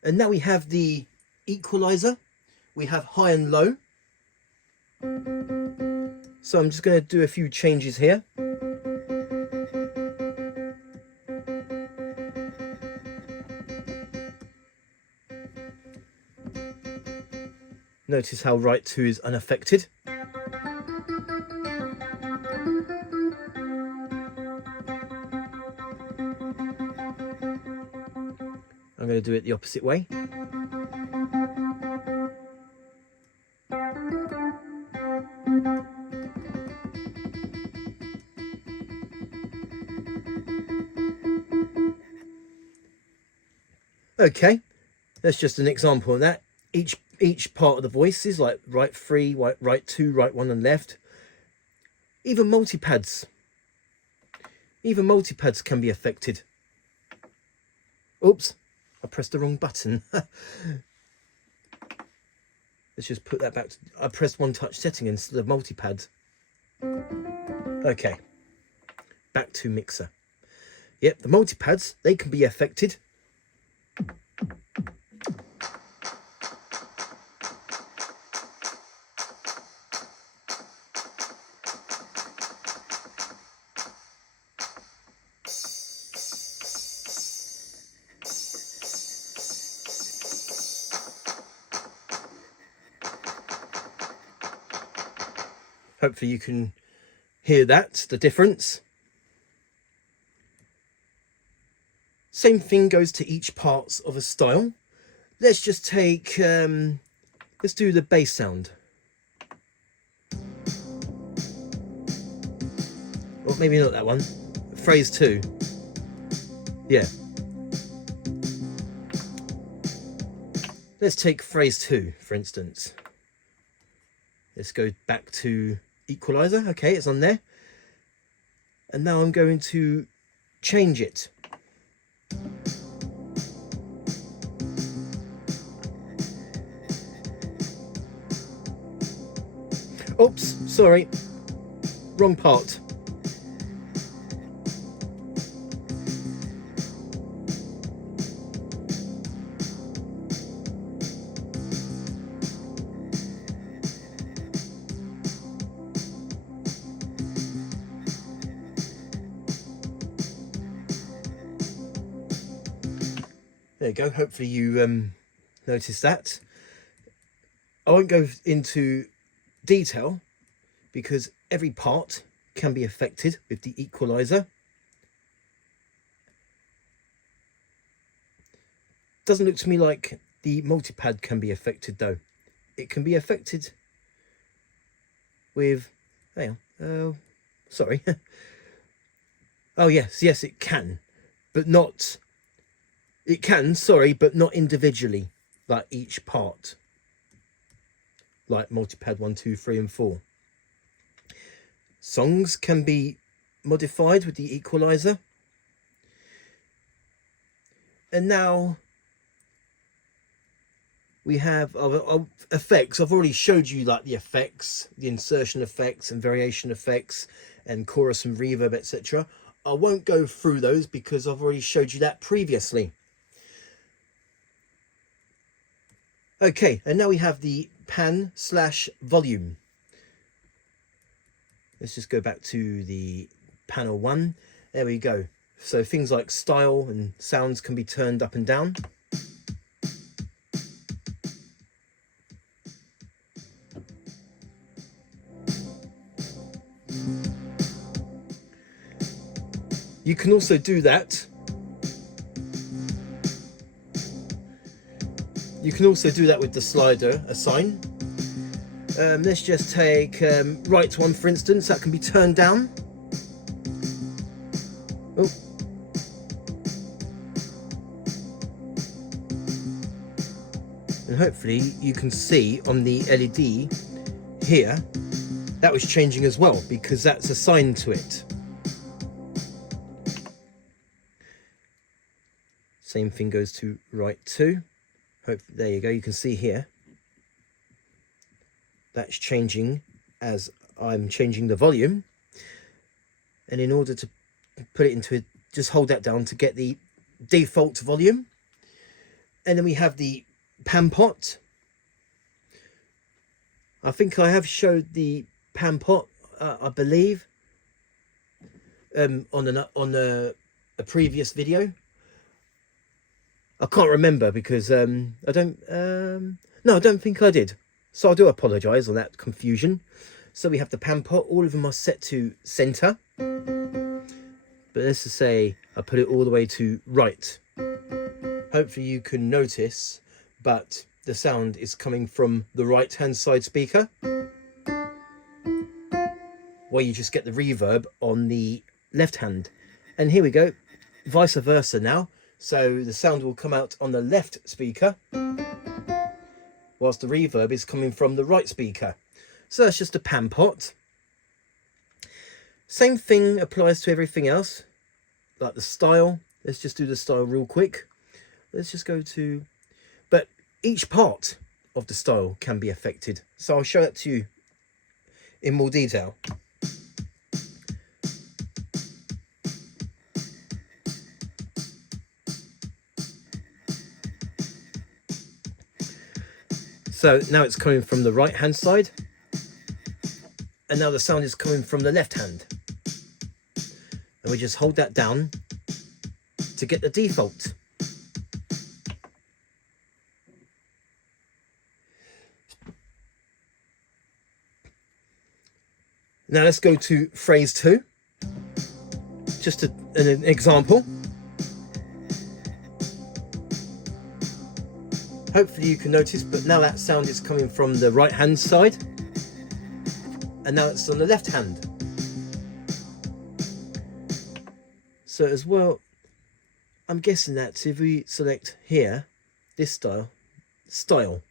and now we have the equalizer. We have high and low. So I'm just going to do a few changes here. Notice how right 2 is unaffected. I'm going to do it the opposite way. Okay, that's just an example of that. Each part of the voice is like right 3, right 2, right 1 and left. Even multipads can be affected. Oops, I pressed the wrong button. Let's just put that back. I pressed one touch setting instead of multipads. Okay, back to mixer. Yep, the multipads, they can be affected. Hopefully you can hear that, the difference. Same thing goes to each parts of a style. Let's just take, let's do the bass sound. Or maybe not that one. Phrase 2. Yeah. Let's take phrase 2, for instance. Let's go back to equalizer. Okay, it's on there. And now I'm going to change it. Oops, sorry. Wrong part. There you go. Hopefully you noticed that. I won't go into detail because every part can be affected with the equalizer. Doesn't look to me like the multipad can be affected though. It can be affected with, hang on, sorry. Oh yes, it can, but not, it can, sorry, but not individually, like each part. Like multipad 1, 2, 3 and 4. Songs can be modified with the equalizer. And now we have our effects. I've already showed you like the effects, the insertion effects and variation effects and chorus and reverb, etc. I won't go through those because I've already showed you that previously. Okay, and now we have the pan/volume. Let's just go back to the panel 1. There we go. So things like style and sounds can be turned up and down. You can also do that. You can also do that with the slider assign. Let's just take right one, for instance. That can be turned down. Oh. And hopefully you can see on the LED here, that was changing as well because that's assigned to it. Same thing goes to right 2. There you go, you can see here. That's changing as I'm changing the volume. And in order to put it into it, just hold that down to get the default volume. And then we have the pan pot. I think I have showed the pan pot, I believe, on a previous video. I can't remember because no, I don't think I did. So I do apologise on that confusion. So we have the pan pot. All of them are set to center. But let's just say I put it all the way to right. Hopefully you can notice, but the sound is coming from the right hand side speaker, where you just get the reverb on the left hand. And here we go, vice versa now. So the sound will come out on the left speaker, whilst the reverb is coming from the right speaker. So that's just a pan pot. Same thing applies to everything else, like the style. Let's just do the style real quick. Let's just go to, but each part of the style can be affected. So I'll show that to you in more detail. So now it's coming from the right hand side, and now the sound is coming from the left hand. And we just hold that down to get the default. Now let's go to phrase 2, just an example. Hopefully you can notice, but now that sound is coming from the right hand side, and now it's on the left hand. So as well, I'm guessing that if we select here, this style,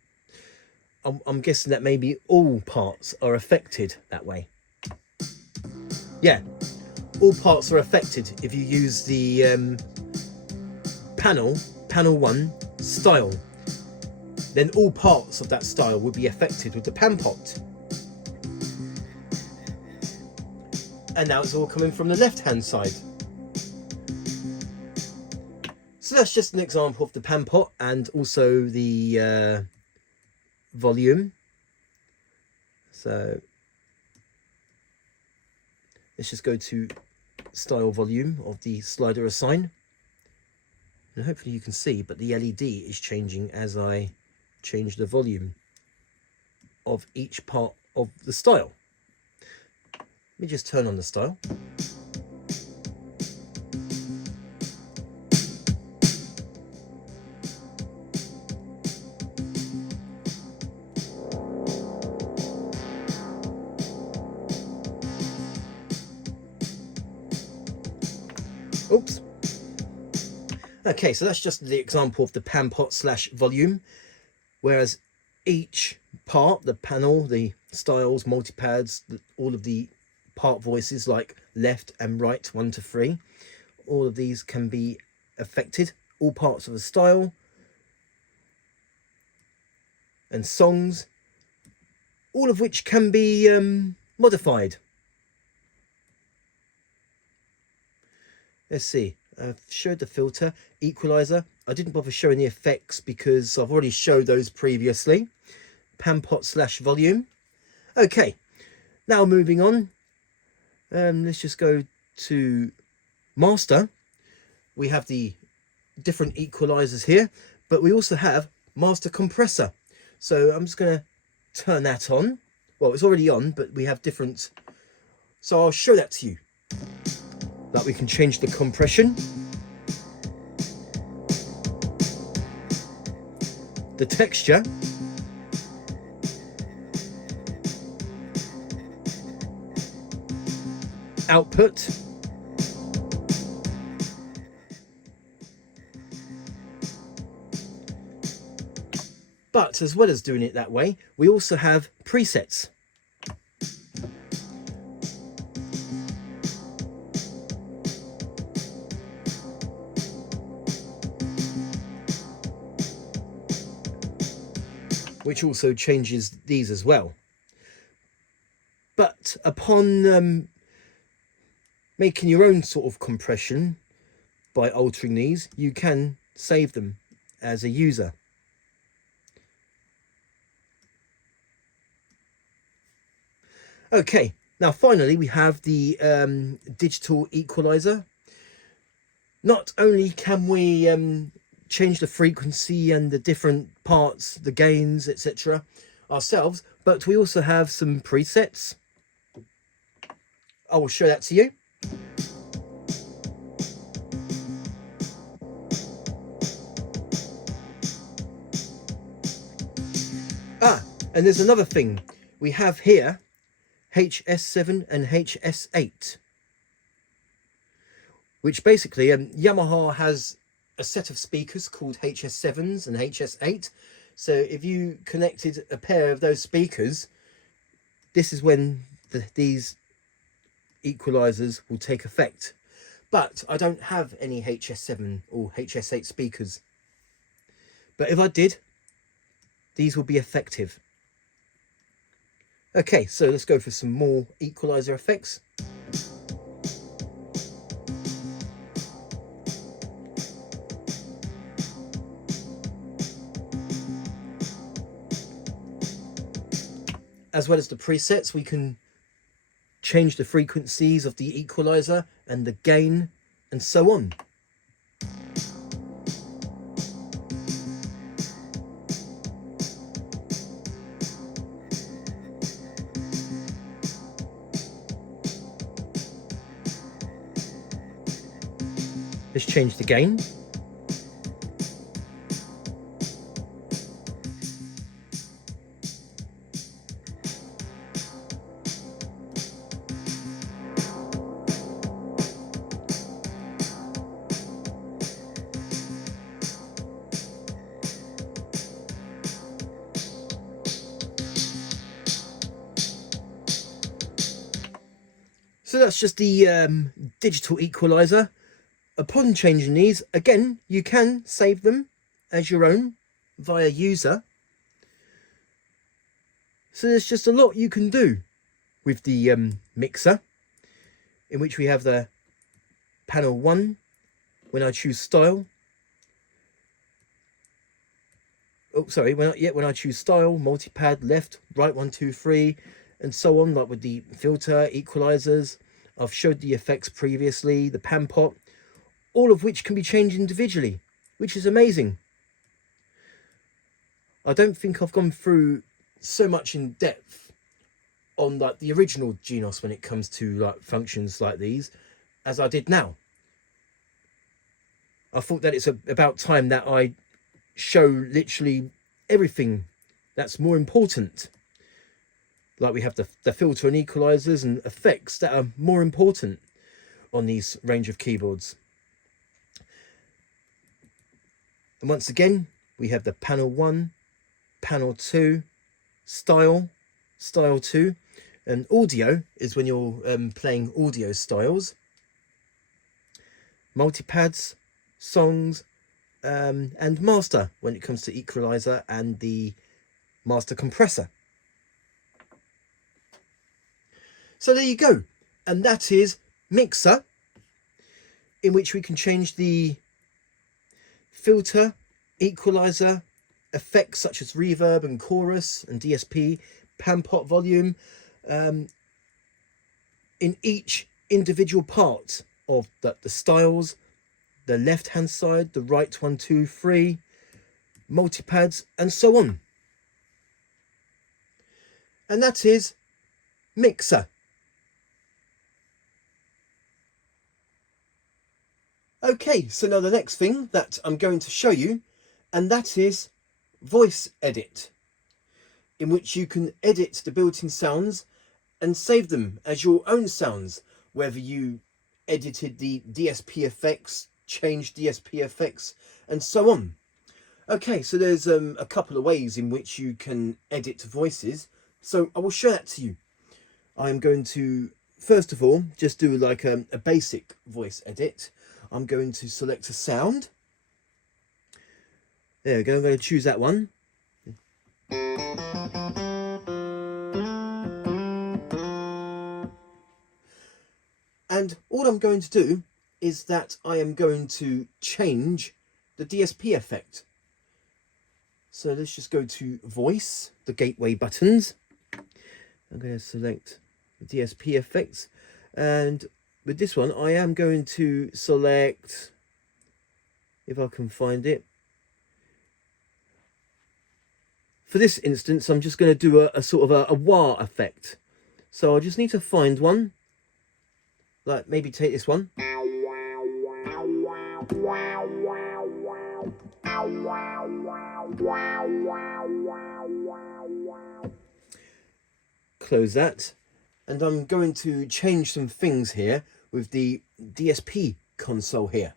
I'm guessing that maybe all parts are affected that way. Yeah, all parts are affected if you use the panel 1 style. Then all parts of that style will be affected with the pan pot. And now it's all coming from the left hand side. So that's just an example of the pan pot and also the volume. So let's just go to style volume of the slider assign. And hopefully you can see, but the LED is changing as I change the volume of each part of the style. Let me just turn on the style. Oops. Okay, so that's just the example of the pan pot / volume, whereas each part, the panel, the styles, multipads, all of the part voices like left and right 1 to 3, all of these can be affected all parts of a style and songs, all of which can be modified. Let's see, I've showed the filter, equalizer. I didn't bother showing the effects because I've already showed those previously. Pan pot / volume. Okay, now moving on. Let's just go to master. We have the different equalizers here, but we also have master compressor. So I'm just going to turn that on. Well, it's already on, but we have different. So I'll show that to you. That we can change the compression, the texture, output, but as well as doing it that way, we also have presets. Which also changes these as well. But upon making your own sort of compression by altering these, you can save them as a user. Okay, now finally we have the digital equalizer. Not only can we change the frequency and the different parts, the gains, etc. ourselves, but we also have some presets. I will show that to you. And there's another thing. We have here HS7 and HS8, which basically Yamaha has a set of speakers called HS7s and HS8. So if you connected a pair of those speakers, this is when these equalizers will take effect. But I don't have any HS7 or HS8 speakers. But if I did, these will be effective. Okay, so let's go for some more equalizer effects. As well as the presets, we can change the frequencies of the equalizer and the gain and so on. Let's change the gain. So that's just the digital equalizer. Upon changing these, again, you can save them as your own via user. So there's just a lot you can do with the mixer, in which we have the panel 1 when I choose style. Oh, sorry, when I choose style, multipad, left, right, 1, 2, 3, and so on, like with the filter, equalizers. I've showed the effects previously, the pan pot, all of which can be changed individually, which is amazing. I don't think I've gone through so much in depth on like the original Genos when it comes to like functions like these as I did now. I thought that it's about time that I show literally everything that's more important. Like we have the filter and equalizers and effects that are more important on these range of keyboards. And once again, we have the panel 1, panel 2, style 2, and audio is when you're playing audio styles, multipads, songs, and master when it comes to equalizer and the master compressor. So there you go, and that is mixer, in which we can change the filter, equalizer, effects such as reverb and chorus and DSP, pan pot volume, in each individual part of the styles, the left hand side, the right 1, 2, 3, multipads, and so on. And that is mixer. Okay, so now the next thing that I'm going to show you, and that is voice edit, in which you can edit the built-in sounds and save them as your own sounds, whether you edited the DSP effects, changed DSP effects, and so on. Okay, so there's a couple of ways in which you can edit voices, so I will show that to you. I'm going to, first of all, just do like a basic voice edit. I'm going to select a sound. There we go, I'm going to choose that one. And all I'm going to do is that I am going to change the DSP effect. So let's just go to voice, the gateway buttons. I'm going to select the DSP effects, and with this one I am going to select, if I can find it, for this instance I'm just going to do a sort of a wah effect. So I just need to find one, like maybe take this one. Close that, and I'm going to change some things here with the DSP console here.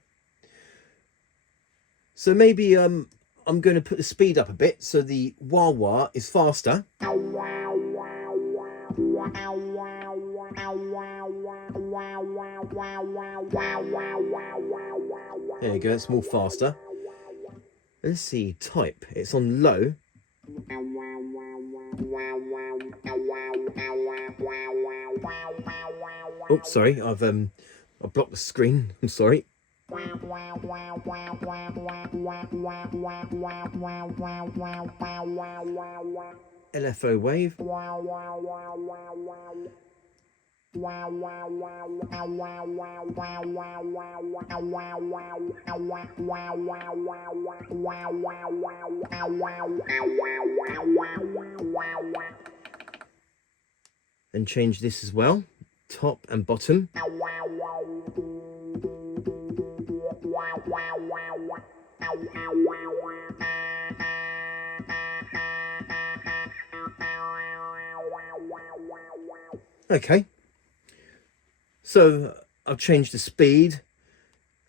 So maybe I'm going to put the speed up a bit so the wah wah is faster. There you go, it's more faster. Let's see, type, it's on low. Oh, sorry, I've blocked the screen, I'm sorry. LFO wave. And change this as well, top and bottom. Okay, so I've changed the speed.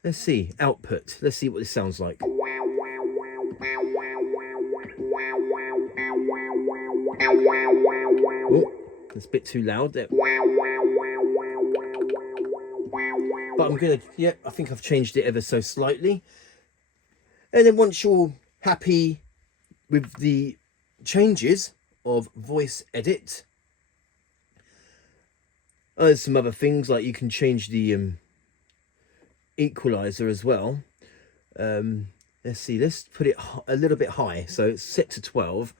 Let's see, output. Let's see what this sounds like. Oh, it's a bit too loud there. But I'm gonna, yeah, I think I've changed it ever so slightly. And then once you're happy with the changes of voice edit, there's some other things, like you can change the equalizer as well. Let's see, let's put it a little bit high, so it's set to 12.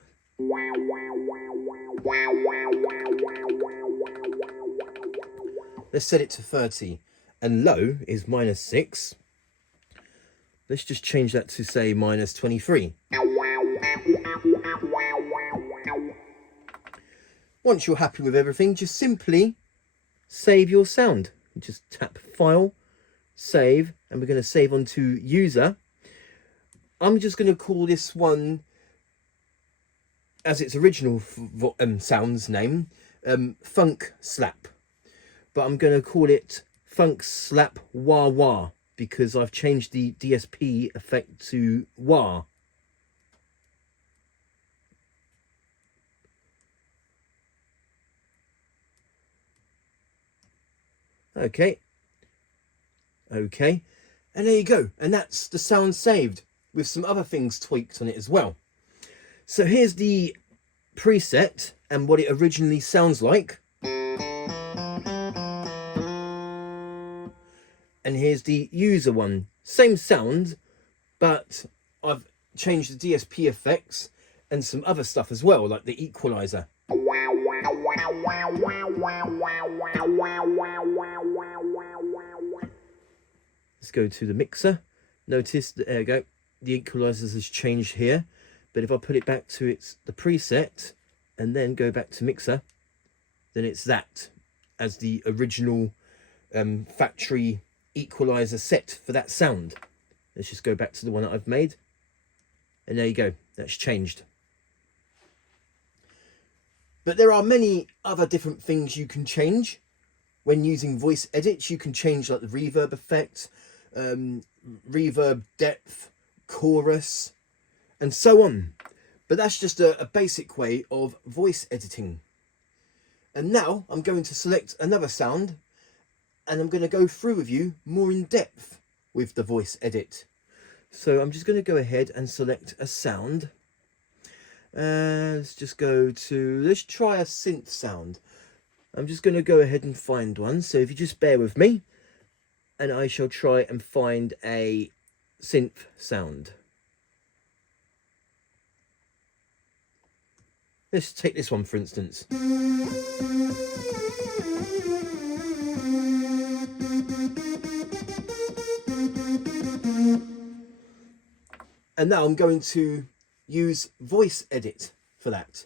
Let's set it to 30, and low is -6. Let's just change that to say -23. Once you're happy with everything, just simply save your sound. Just tap File, Save, and we're going to save onto User. I'm just going to call this one as its original sounds name, Funk Slap. But I'm going to call it Funk Slap Wah Wah, because I've changed the DSP effect to wah. Okay, and there you go, and that's the sound saved with some other things tweaked on it as well. So here's the preset and what it originally sounds like. And here's the user one. Same sound, but I've changed the DSP effects and some other stuff as well, like the equalizer. Let's go to the mixer. Notice that, there we go, the equalizers has changed here. But if I put it back to the preset and then go back to mixer, then it's that as the original factory equalizer set for that sound. Let's just go back to the one that I've made. And there you go, that's changed. But there are many other different things you can change when using voice edits. You can change like the reverb effect, reverb depth, chorus, and so on. But that's just a basic way of voice editing. And now I'm going to select another sound and I'm going to go through with you more in depth with the voice edit. So I'm just going to go ahead and select a sound. Let's just go to, let's try a synth sound. I'm just going to go ahead and find one. So if you just bear with me, and I shall try and find a synth sound. Let's take this one for instance. And now I'm going to use voice edit for that.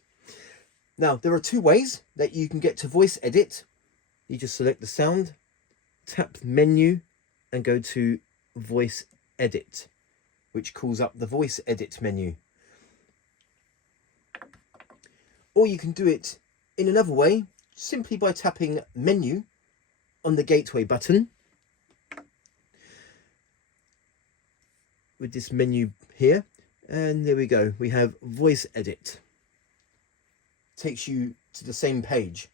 Now there are two ways that you can get to voice edit. You just select the sound, tap menu and go to voice edit, which calls up the voice edit menu. Or you can do it in another way, simply by tapping menu on the gateway button. With this menu here, and there we go, we have voice edit. Takes you to the same page.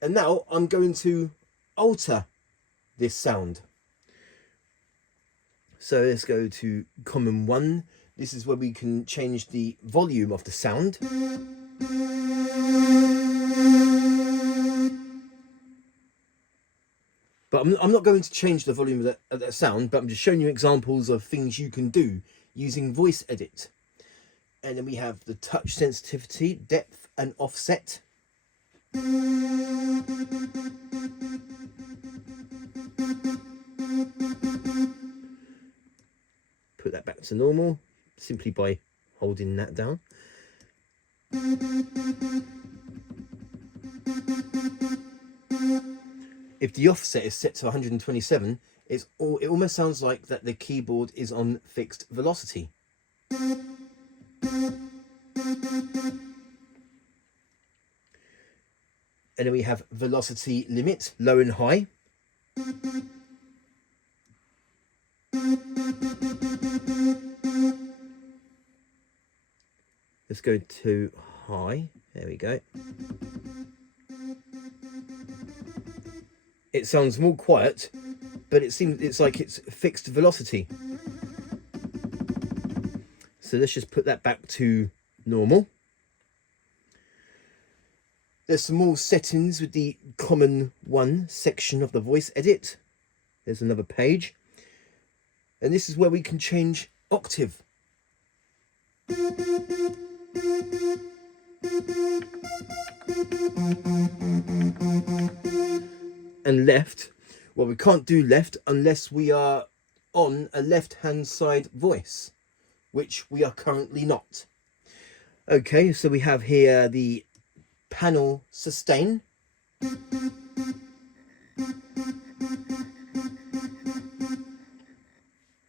And now I'm going to alter this sound. So let's go to common 1. This is where we can change the volume of the sound. But I'm not going to change the volume of that sound, but I'm just showing you examples of things you can do using voice edit. And then we have the touch sensitivity, depth and offset. Put that back to normal simply by holding that down. If the offset is set to 127, it almost sounds like that the keyboard is on fixed velocity. And then we have velocity limit, low and high. Let's go to high. There we go. It sounds more quiet, but it's like it's fixed velocity. So let's just put that back to normal. There's some more settings with the common 1 section of the voice edit. There's another page. And this is where we can change octave. And left, well, we can't do left unless we are on a left-hand side voice, which we are currently not. Okay, so we have here the panel sustain.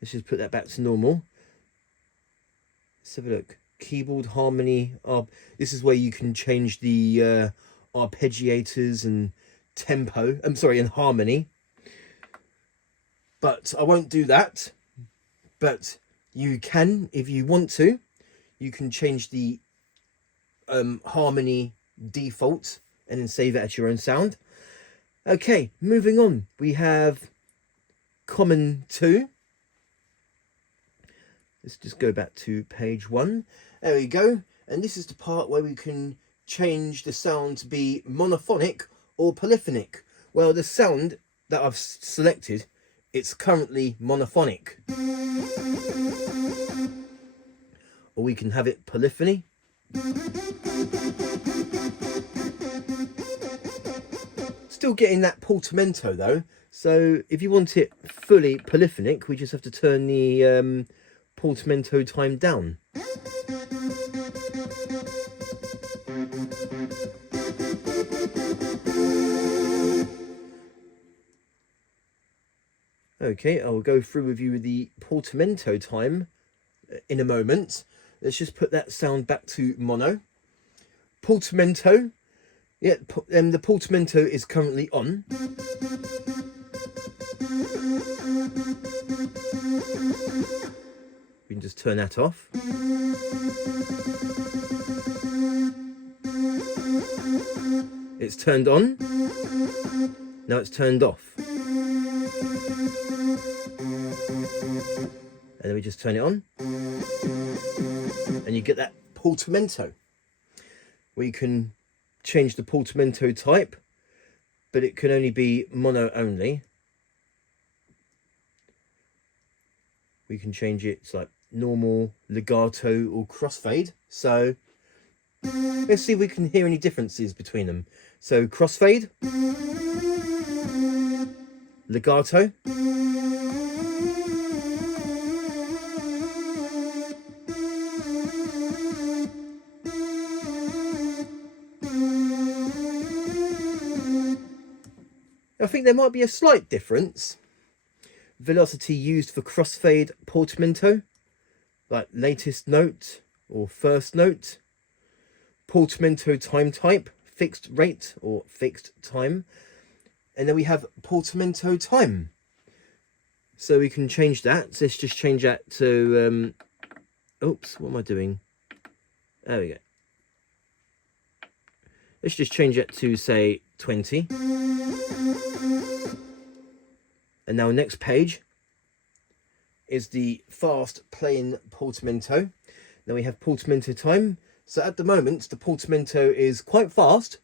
Let's just put that back to normal. Let's have a look. Keyboard harmony. This is where you can change the arpeggiators and tempo. I'm sorry, and harmony. But I won't do that. But you can, if you want to, you can change the harmony default and then save it at your own sound. Okay, moving on. We have common 2. Let's just go back to page 1. There we go. And this is the part where we can change the sound to be monophonic or polyphonic. Well, the sound that I've selected, it's currently monophonic. Or we can have it polyphony. Still getting that portamento though. So if you want it fully polyphonic, we just have to turn the portamento time down. Okay, I'll go through with you the portamento time in a moment. Let's just put that sound back to mono. Portamento. Yeah, the portamento is currently on. We can just turn that off. It's turned on. Now it's turned off. And then we just turn it on. And you get that portamento. We can change the portamento type, but it can only be mono only. We can change it to like normal, legato or crossfade. So let's see if we can hear any differences between them. So crossfade, legato, I think there might be a slight difference. Velocity used for crossfade portamento, like latest note or first note. Portamento time type, fixed rate or fixed time. And then we have portamento time. So we can change that. So let's just change that to, oops, what am I doing? There we go. Let's just change it to, say, 20. And now next page is the fast playing portamento. Then we have portamento time. So at the moment, the portamento is quite fast.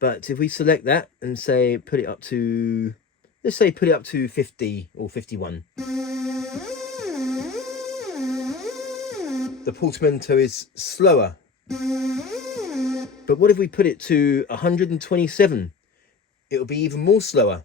But if we select that and say, put it up to, let's say put it up to 50 or 51. The portamento is slower. But what if we put it to 127? It'll be even more slower.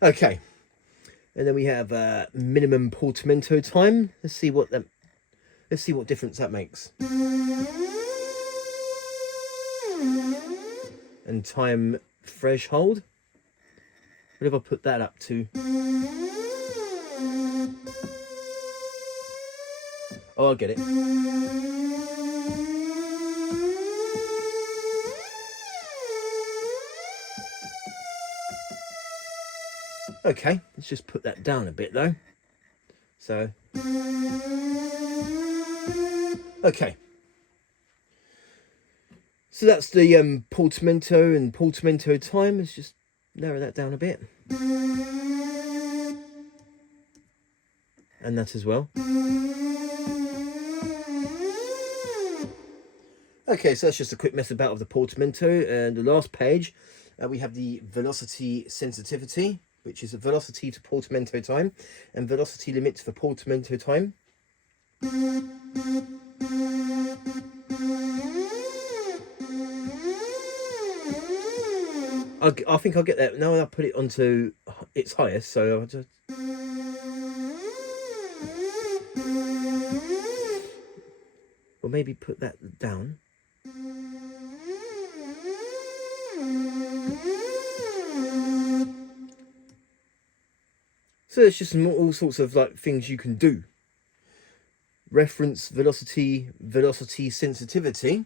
Okay, and then we have minimum portamento time. Let's see what difference that makes. And time threshold. What if I put that up to? Oh, I get it. Okay, let's just put that down a bit though. So, okay. So that's the portamento and portamento time. Let's just narrow that down a bit. And that as well. Okay, so that's just a quick mess about of the portamento. And the last page, we have the velocity sensitivity, which is a velocity to portamento time, and velocity limits for portamento time. I think I'll get that. Now I'll put it onto its highest, so I'll just... Or maybe put that down. So it's just all sorts of like things you can do. reference velocity, velocity sensitivity.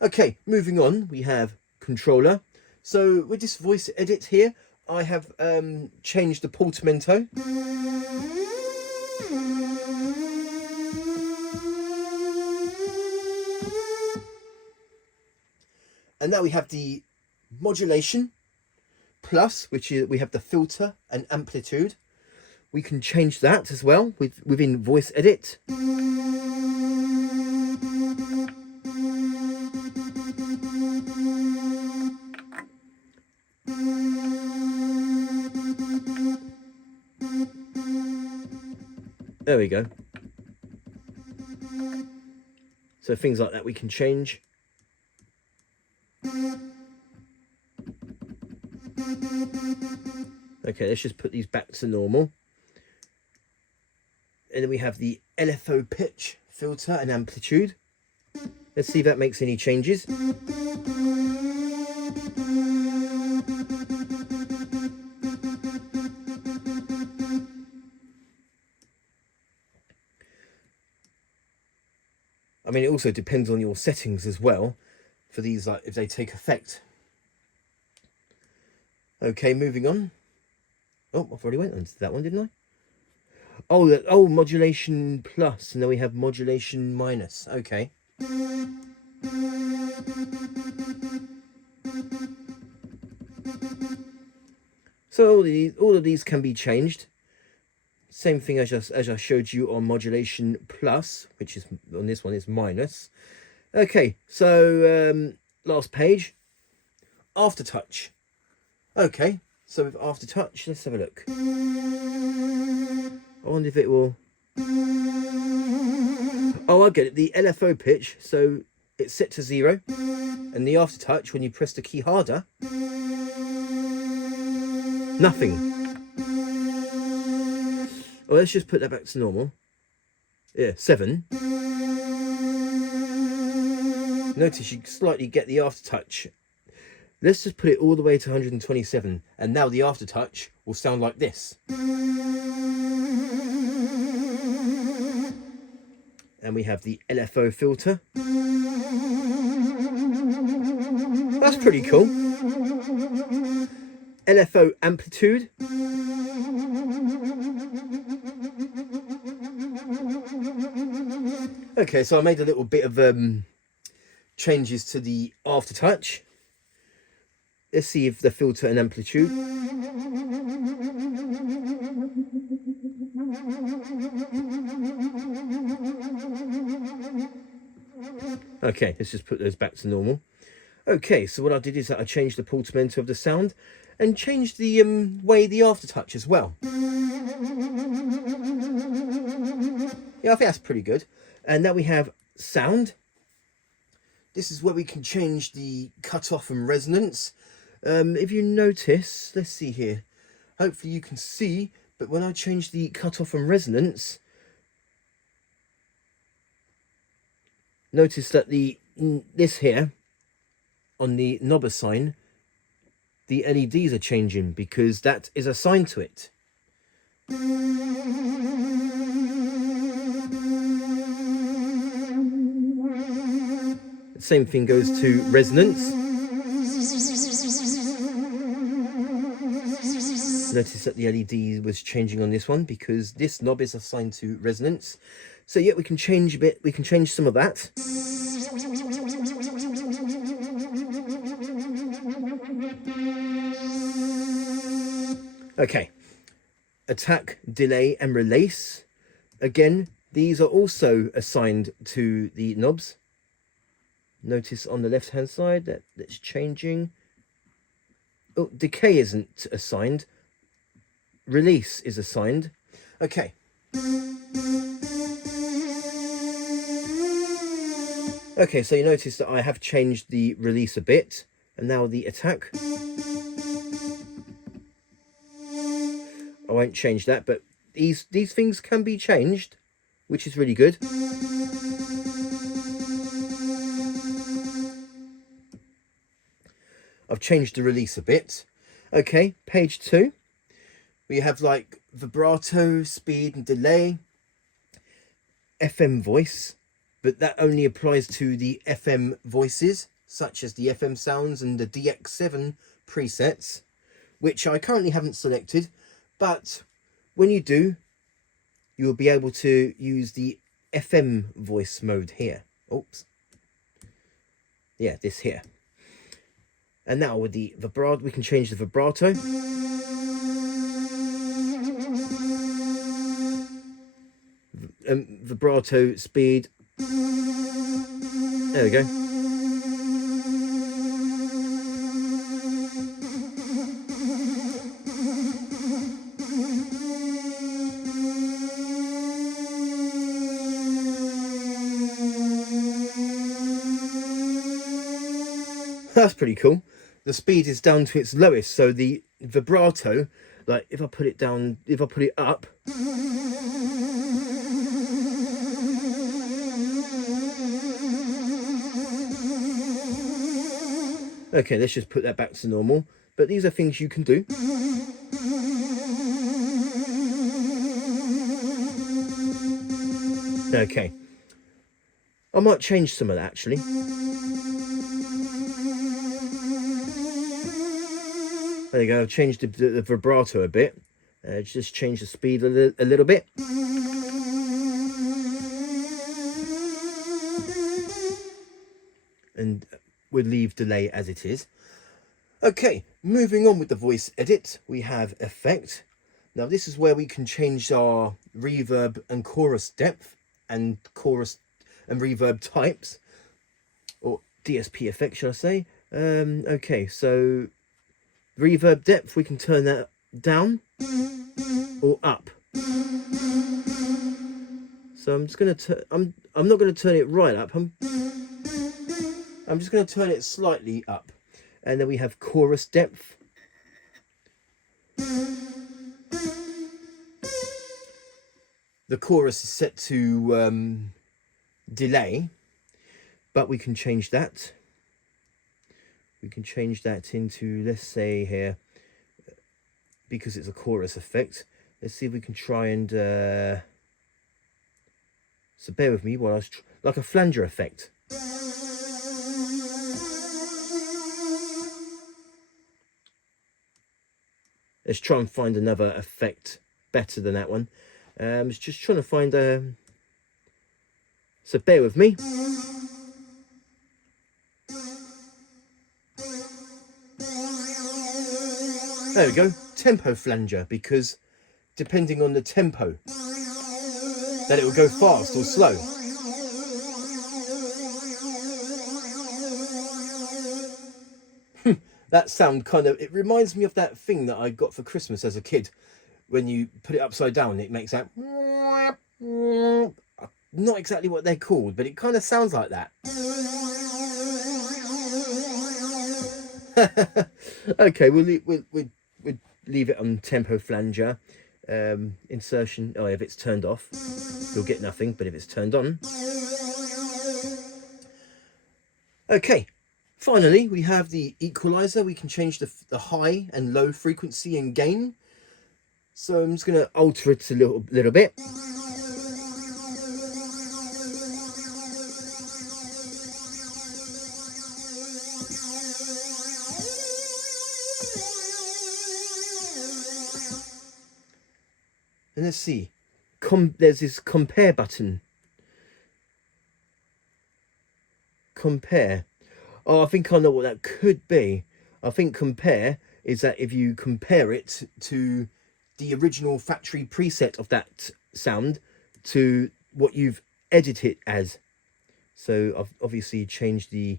Okay, moving on, we have controller. So with this voice edit here, I have changed the portamento. And now we have the modulation plus, which is we have the filter and amplitude. We can change that as well within voice edit. There we go. So things like that we can change. Okay, let's just put these back to normal. And then we have the LFO pitch, filter and amplitude. Let's see if that makes any changes. I mean, it also depends on your settings as well for these, like if they take effect. Okay, moving on. Oh, I've already went into that one, didn't I? Oh, modulation plus, and then we have modulation minus. Okay. So all of these can be changed. Same thing as I showed you on modulation plus, which is on this one is minus. Okay, so last page, aftertouch. Okay, so with aftertouch, let's have a look. I wonder if it will. Oh, I get it. The LFO pitch, so it's set to 0, and the aftertouch, when you press the key harder, nothing. Well, let's just put that back to normal. Yeah, 7. Notice you slightly get the aftertouch. Let's just put it all the way to 127, and now the aftertouch will sound like this. And we have the LFO filter. That's pretty cool. LFO amplitude. Okay, so I made a little bit of changes to the aftertouch. Let's see if the filter and amplitude. Okay, let's just put those back to normal. Okay, so what I did is that I changed the portamento of the sound and changed the way the aftertouch as well. Yeah, I think that's pretty good. And now we have sound. This is where we can change the cutoff and resonance. If you notice, let's see here. Hopefully you can see, but when I change the cutoff and resonance, notice that this here on the knob assign, the LEDs are changing because that is assigned to it. The same thing goes to resonance. Notice that the LED was changing on this one because this knob is assigned to resonance. So yeah, we can change a bit. We can change some of that. Okay, attack, delay and release. Again, these are also assigned to the knobs. Notice on the left hand side that it's changing. Oh, decay isn't assigned. Release is assigned. Okay. Okay, so you notice that I have changed the release a bit, and now the attack. I won't change that, but these things can be changed, which is really good. I've changed the release a bit. Okay, page 2. We have like vibrato, speed and delay. FM voice, but that only applies to the FM voices, such as the FM sounds and the DX7 presets, which I currently haven't selected, but when you do, you will be able to use the FM voice mode here. Oops. Yeah, this here. And now with the vibrato, we can change the vibrato. Vibrato speed. There we go. That's pretty cool. The speed is down to its lowest, so the vibrato, like if I put it down, if I put it up, okay, let's just put that back to normal. But these are things you can do. Okay, I might change some of that actually. There you go, I've changed the vibrato a bit. Just change the speed a little bit. And we'll leave delay as it is. Okay, moving on with the voice edit, we have effect. Now this is where we can change our reverb and chorus depth and chorus and reverb types, or DSP effect, should I say. Okay, so reverb depth, we can turn that down or up. So I'm just going to turn, I'm not going to turn it right up. I'm just going to turn it slightly up. And then we have chorus depth. The chorus is set to delay, but we can change that. We can change that into, let's say here, because it's a chorus effect, let's see if we can try and, so bear with me while I was, like a flanger effect. Let's try and find another effect better than that one. I was just trying to find a, so bear with me. There we go, tempo flanger, because depending on the tempo, that it will go fast or slow. That sound kind of, it reminds me of that thing that I got for Christmas as a kid. When you put it upside down, it makes that, not exactly what they're called, but it kind of sounds like that. Okay, we'll leave it on tempo flanger. Insertion, oh, if it's turned off, you'll get nothing, but if it's turned on. Okay, finally, we have the equalizer. We can change the high and low frequency and gain. So I'm just going to alter it a little bit. And let's see, there's this compare button. Compare. Oh, I think I know what that could be. I think compare is that if you compare it to the original factory preset of that sound to what you've edited it as. So I've obviously changed the,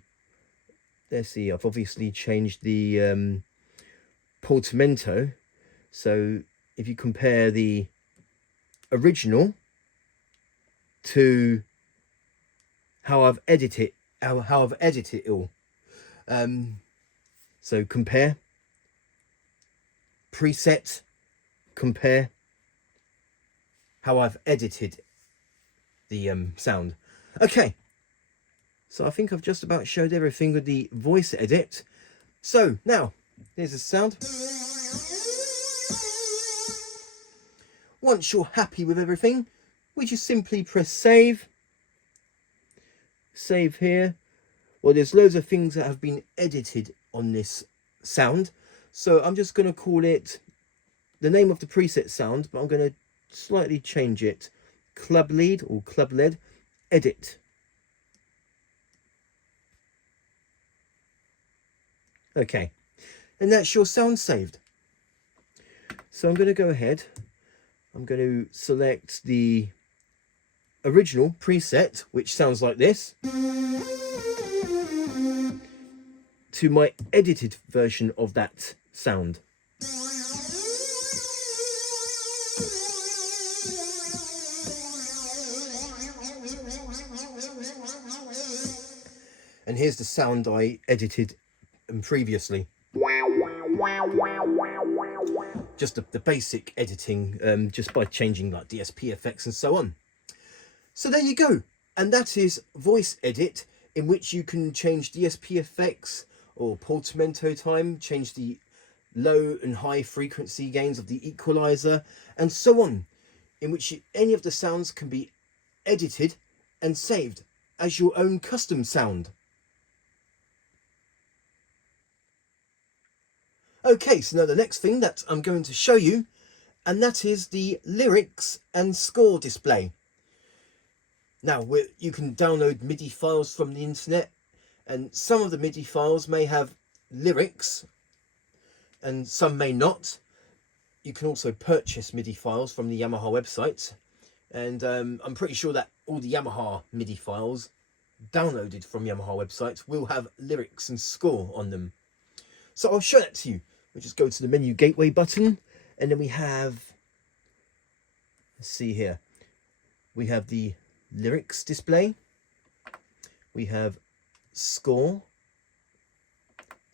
let's see, I've obviously changed the portamento. So if you compare the original to how I've edited it all. So compare, preset, compare, how I've edited the sound. Okay, so I think I've just about showed everything with the voice edit. So now here's the sound. Once you're happy with everything, we just simply press save. Save here. Well, there's loads of things that have been edited on this sound, so I'm just going to call it the name of the preset sound, but I'm going to slightly change it. Club lead or club led edit. Okay, and that's your sound saved. So I'm going to go ahead, I'm going to select the original preset, which sounds like this, to my edited version of that sound. And here's the sound I edited previously. Just the basic editing, just by changing like DSP effects and so on. So there you go. And that is voice edit, in which you can change DSP effects or portamento time, change the low and high frequency gains of the equalizer, and so on, in which any of the sounds can be edited and saved as your own custom sound. Okay, so now the next thing that I'm going to show you, and that is the lyrics and score display. Now, you can download MIDI files from the internet, and some of the MIDI files may have lyrics and some may not. You can also purchase MIDI files from the Yamaha website, and I'm pretty sure that all the Yamaha MIDI files downloaded from Yamaha websites will have lyrics and score on them. So I'll show that to you. We'll just go to the menu gateway button, and then we have, let's see here, we have the lyrics display, we have score,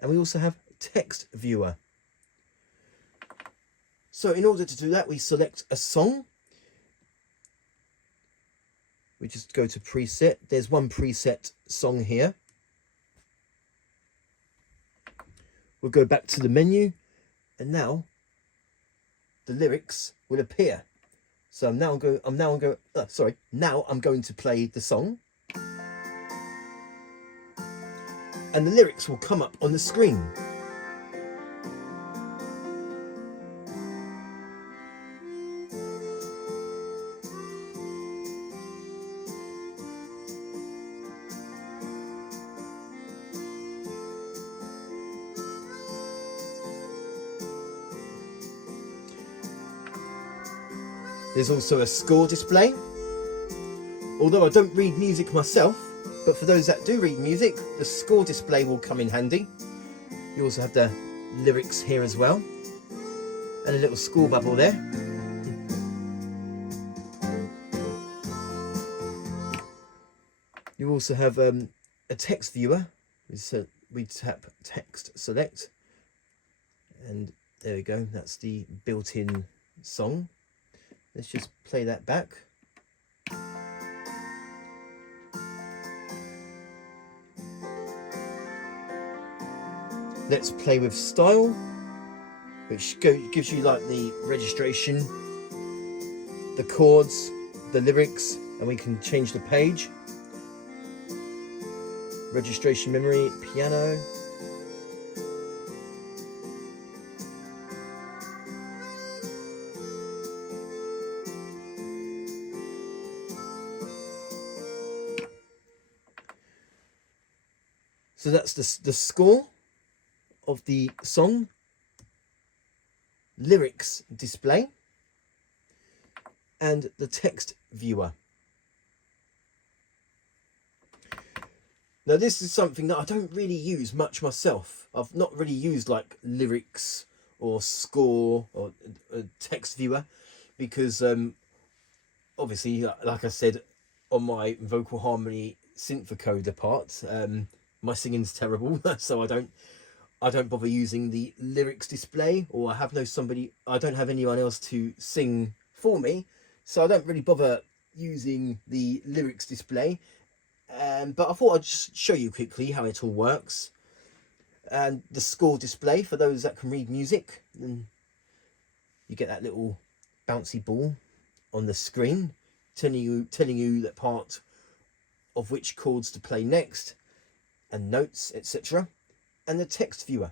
and we also have text viewer. So in order to do that, we select a song. We just go to preset. There's one preset song here. We'll go back to the menu, and now the lyrics will appear. So now I'm going to play the song, and the lyrics will come up on the screen. There's also a score display. Although I don't read music myself, but for those that do read music, the score display will come in handy. You also have the lyrics here as well, and a little score bubble there. You also have a text viewer. So we tap text select, and there we go, that's the built-in song. Let's just play that back. Let's play with style, which gives you like the registration, the chords, the lyrics, and we can change the page. Registration memory, piano. So that's the score of the song, lyrics display, and the text viewer. Now this is something that I don't really use much myself. I've not really used like lyrics or score or a text viewer, because obviously, like I said, on my vocal harmony synth vocoder part, my singing's terrible, so I don't bother using the lyrics display, or I don't have anyone else to sing for me, so I don't really bother using the lyrics display. But I thought I'd just show you quickly how it all works. And the score display, for those that can read music, and you get that little bouncy ball on the screen telling you that part of which chords to play next, and notes, etc., and the text viewer.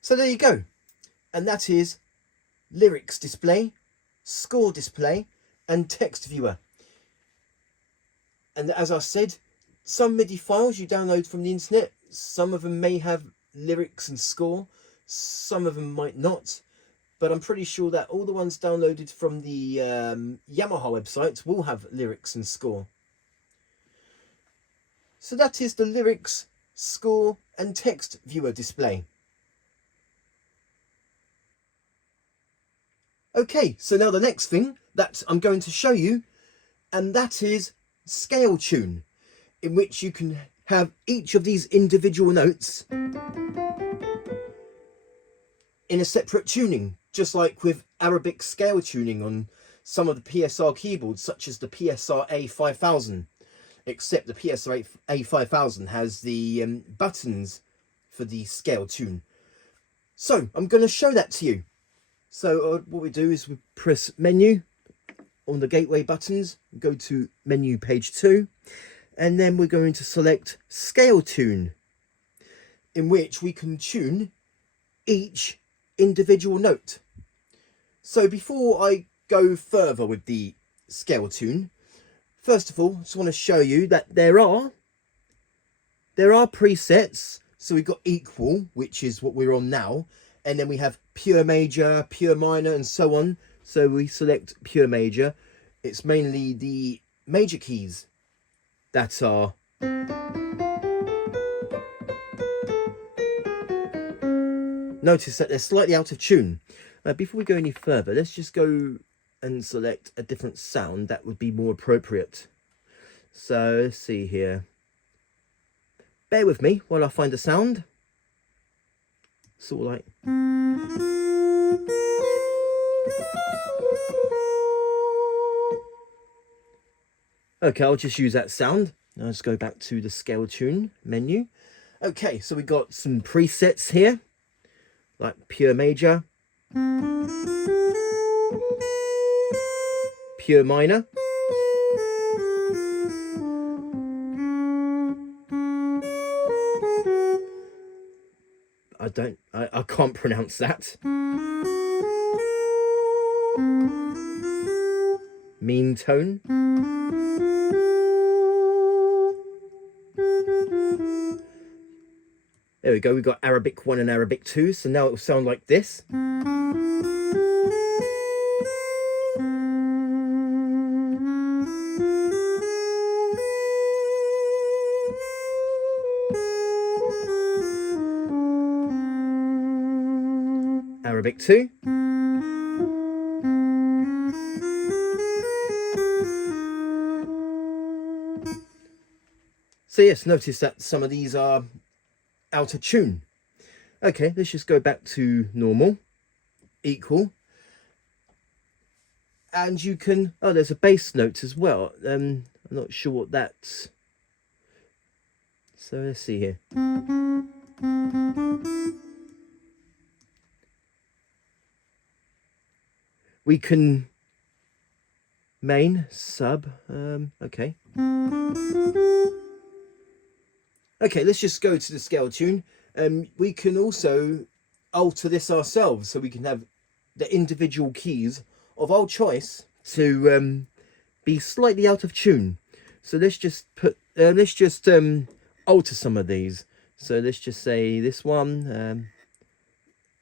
So there you go, and that is lyrics display, score display, and text viewer. And as I said, some MIDI files you download from the internet, some of them may have lyrics and score, some of them might not, but I'm pretty sure that all the ones downloaded from the Yamaha website will have lyrics and score. So that is the lyrics, score, and text viewer display. Okay, so now the next thing that I'm going to show you, and that is scale tune, in which you can have each of these individual notes in a separate tuning, just like with Arabic scale tuning on some of the PSR keyboards, such as the PSR-A5000, except the PSR-A5000 has the buttons for the scale tune. So I'm going to show that to you. So what we do is we press menu on the gateway buttons, go to menu page 2, and then we're going to select scale tune, in which we can tune each individual note. So before I go further with the scale tune, first of all, I just want to show you that there are presets. So we've got equal, which is what we're on now, and then we have pure major, pure minor, and so on. So we select pure major. It's mainly the major keys that are notice that they're slightly out of tune. Before we go any further, let's just go and select a different sound that would be more appropriate. So let's see here. Bear with me while I find a sound. Sort of like. Okay, I'll just use that sound. Now let's go back to the scale tune menu. Okay, so we got some presets here, like pure major, pure minor, I can't pronounce that. Mean tone. There we go, we've got Arabic 1 and Arabic 2, so now it will sound like this. Arabic 2. So yes, notice that some of these are out of tune. Okay, let's just go back to normal, equal. And you can, oh, there's a bass note as well. I'm not sure what that's. So let's see here. We can main, sub, okay. Okay, let's just go to the scale tune. We can also alter this ourselves, so we can have the individual keys of our choice to be slightly out of tune. So let's just put, alter some of these. So let's just say this one,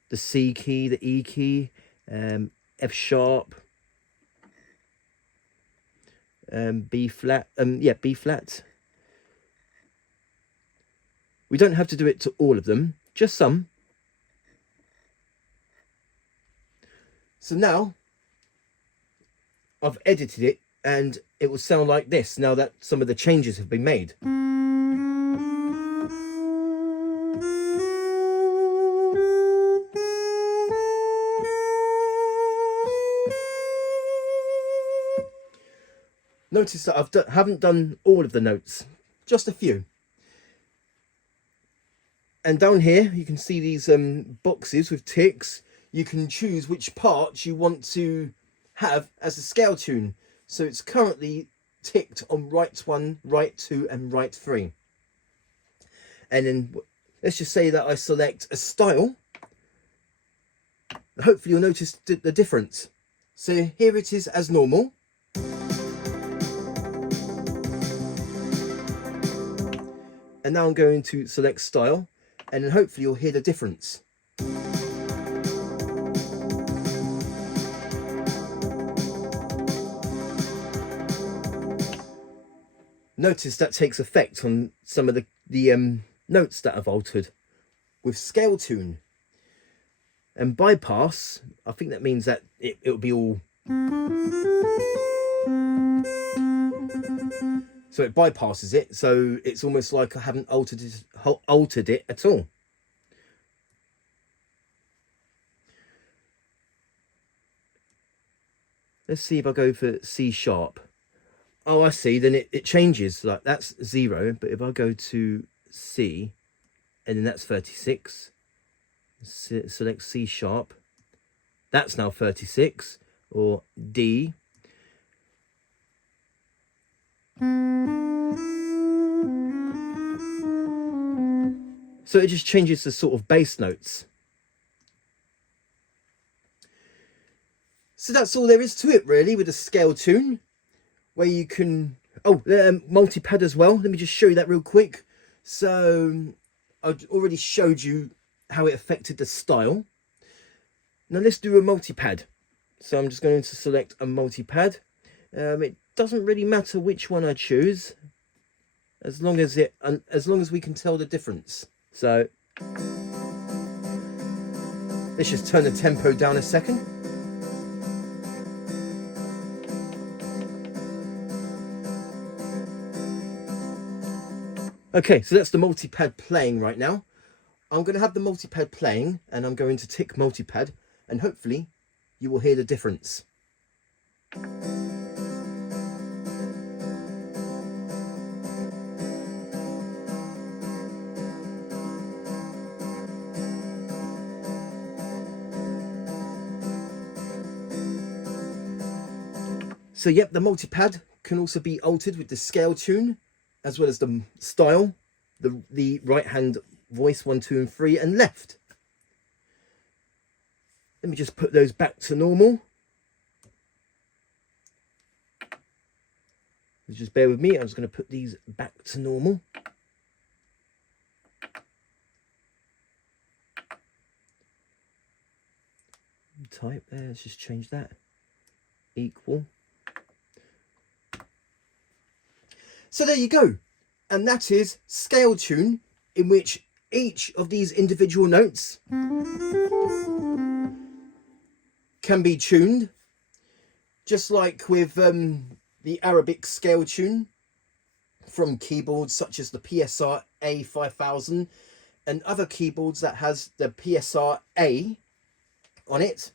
the C key, the E key, F sharp, B flat, B flat. We don't have to do it to all of them, just some. So now I've edited it and it will sound like this now that some of the changes have been made. Notice that I haven't done all of the notes, just a few. And down here you can see these boxes with ticks. You can choose which parts you want to have as a scale tune. So it's currently ticked on right 1, right 2 and right 3. And then let's just say that I select a style. Hopefully you'll notice the difference. So here it is as normal. And now I'm going to select style, and then hopefully you'll hear the difference. Notice that takes effect on some of the notes that I've altered. With scale tune and bypass, I think that means that it'll be all. So it bypasses it, so it's almost like I haven't altered it at all. Let's see if I go for C sharp. Oh, I see, then it changes, like that's 0, but if I go to C, and then that's 36, select C sharp, that's now 36, or D. So it just changes the sort of bass notes. So that's all there is to it really with a scale tune, where you can, multi-pad as well. Let me just show you that real quick. So I've already showed you how it affected the style. Now let's do a multi-pad. So I'm just going to select a multi-pad. It doesn't really matter which one I choose, as long as we can tell the difference. So let's just turn the tempo down a second. Okay, so that's the multi-pad playing right now. I'm going to have the multi-pad playing, and I'm going to tick multi-pad, and hopefully you will hear the difference. So yep, the multi-pad can also be altered with the scale tune, as well as the style, the right hand voice 1, 2 and 3, and left. Let me just put those back to normal. Just bear with me, I'm just going to put these back to normal. Type there, let's just change that. Equal. So there you go. And that is scale tune, in which each of these individual notes can be tuned, just like with the Arabic scale tune from keyboards such as the PSR-A5000 and other keyboards that has the PSR-A on it.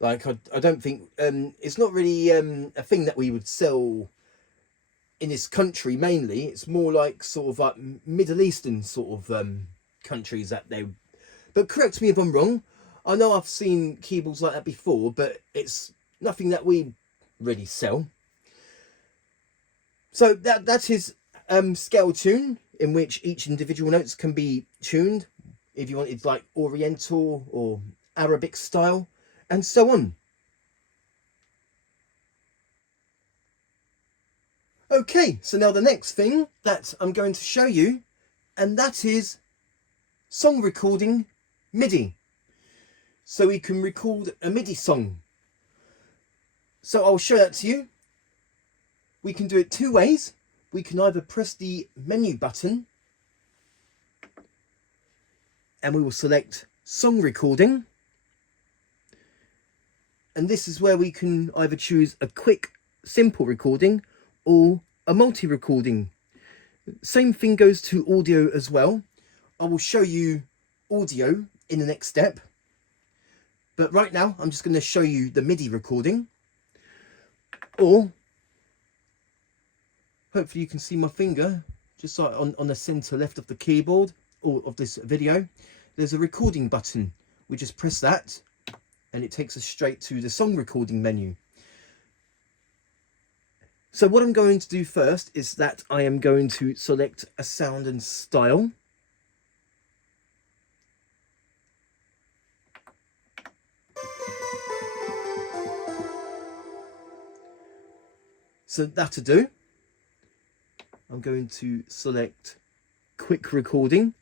Like I don't think it's not really a thing that we would sell in this country mainly. It's more like sort of like Middle Eastern sort of countries that they, but correct me if I'm wrong. I know I've seen keyboards like that before, but it's nothing that we really sell. So that is scale tune, in which each individual notes can be tuned if you wanted like Oriental or Arabic style and so on. Okay, so now the next thing that I'm going to show you, and that is song recording MIDI. So we can record a MIDI song. So I'll show that to you. We can do it two ways. We can either press the menu button and we will select song recording. And this is where we can either choose a quick, simple recording or a multi-recording. Same thing goes to audio as well. I will show you audio in the next step. But right now, I'm just going to show you the MIDI recording. Or, hopefully you can see my finger, just like on the center left of the keyboard, or of this video. There's a recording button. We just press that, and it takes us straight to the song recording menu. So what I'm going to do first is that I am going to select a sound and style. So that'll do. I'm going to select quick recording.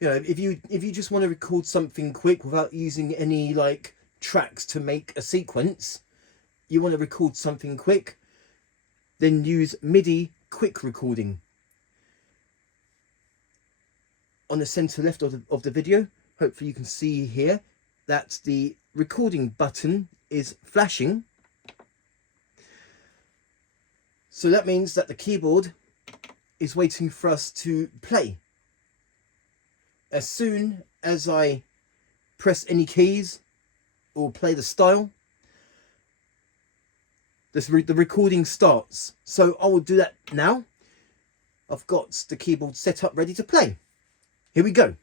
You know, if you just want to record something quick without using any like tracks to make a sequence, you want to record something quick, then use MIDI quick recording. On the center left of the video, hopefully you can see here that the recording button is flashing. So that means that the keyboard is waiting for us to play. As soon as I press any keys or play the style, the recording starts. So I will do that now. I've got the keyboard set up ready to play. Here we go.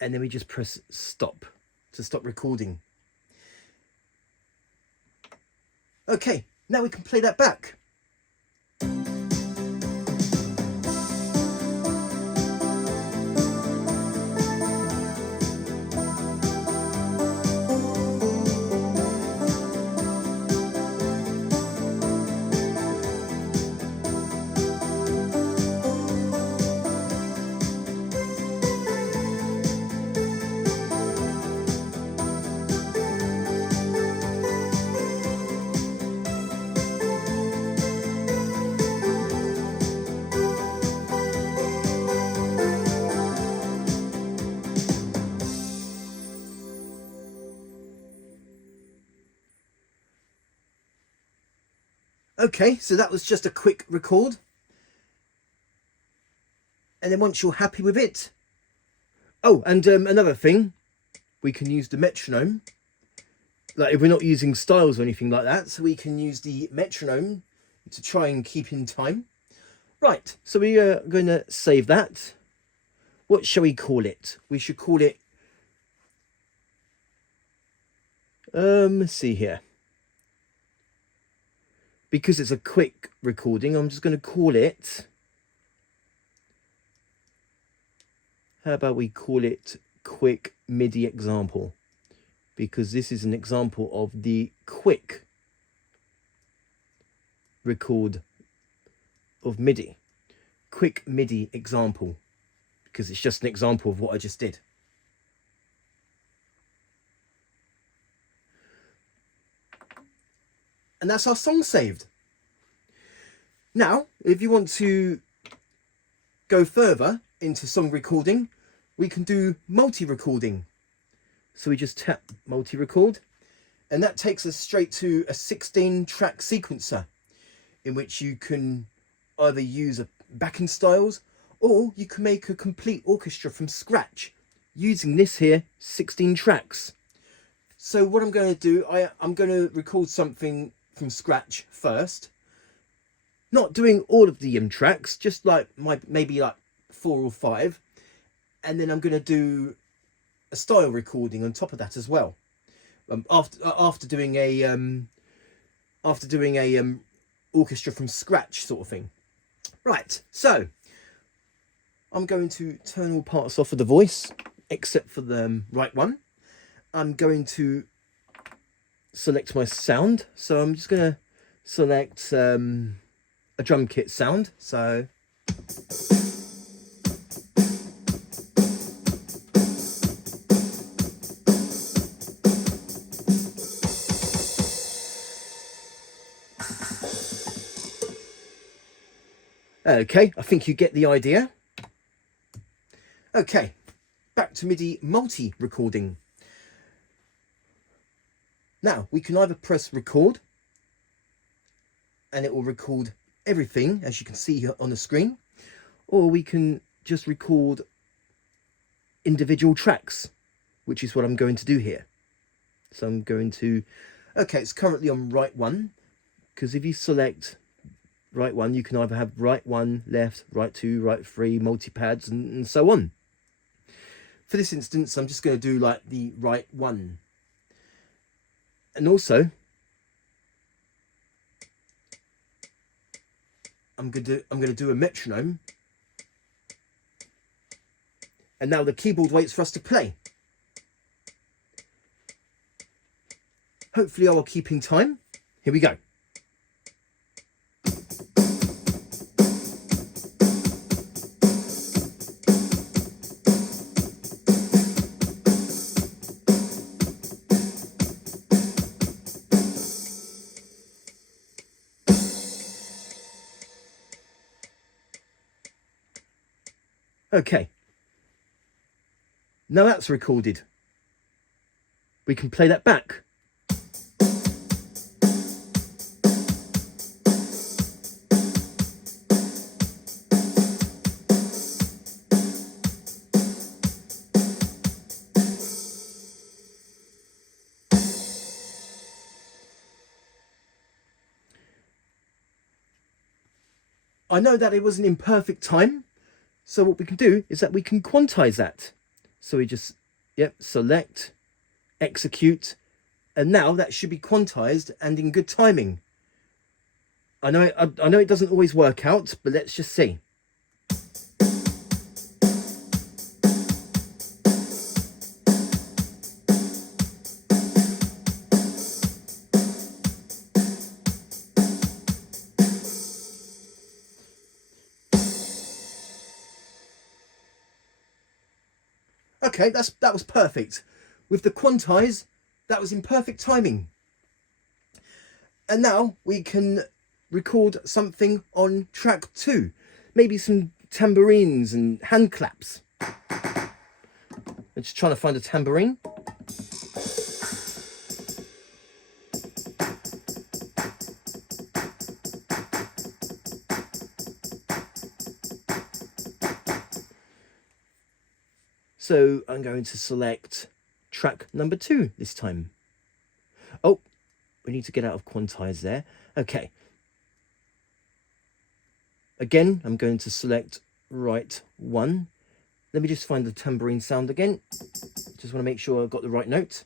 And then we just press stop to stop recording. Okay, now we can play that back. Okay, so that was just a quick record. And then once you're happy with it... Oh, and another thing, we can use the metronome. Like if we're not using styles or anything like that, so we can use the metronome to try and keep in time. Right, so we are going to save that. What shall we call it? We should call it... let's see here. Because it's a quick recording, I'm just going to call it... How about we call it quick MIDI example? Because this is an example of the quick record of MIDI. Quick MIDI example. Because it's just an example of what I just did. And that's our song saved. Now, if you want to go further into song recording, we can do multi-recording. So we just tap multi-record, and that takes us straight to a 16-track sequencer, in which you can either use backing styles, or you can make a complete orchestra from scratch using this here 16 tracks. So what I'm going to do, I'm going to record something from scratch first, not doing all of the tracks, just like maybe like 4 or 5, and then I'm going to do a style recording on top of that as well. After doing a orchestra from scratch sort of thing. Right, so I'm going to turn all parts off of the voice except for the right one. I'm going to select my sound, so I'm just going to select a drum kit sound. So Okay, I think you get the idea. Okay, back to MIDI multi-recording. Now, we can either press record, and it will record everything, as you can see here on the screen, or we can just record individual tracks, which is what I'm going to do here. So I'm going to, okay, it's currently on right one, because if you select right one, you can either have right one, left, right two, right three, multi-pads, and so on. For this instance, I'm just going to do like the right one. And also, I'm going to do a metronome. And now the keyboard waits for us to play. Hopefully I will keep in time. Here we go. Okay. Now that's recorded. We can play that back. I know that it wasn't in perfect time, so what we can do is that we can quantize that. So we just, yep, select, execute, and now that should be quantized and in good timing. I know it doesn't always work out, but let's just see. Okay, that was perfect. With the quantize, that was in perfect timing. And now we can record something on track 2. Maybe some tambourines and hand claps. I'm just trying to find a tambourine. So I'm going to select track number 2 this time. Oh, we need to get out of quantize there. Okay. Again, I'm going to select right 1. Let me just find the tambourine sound again. Just want to make sure I've got the right note.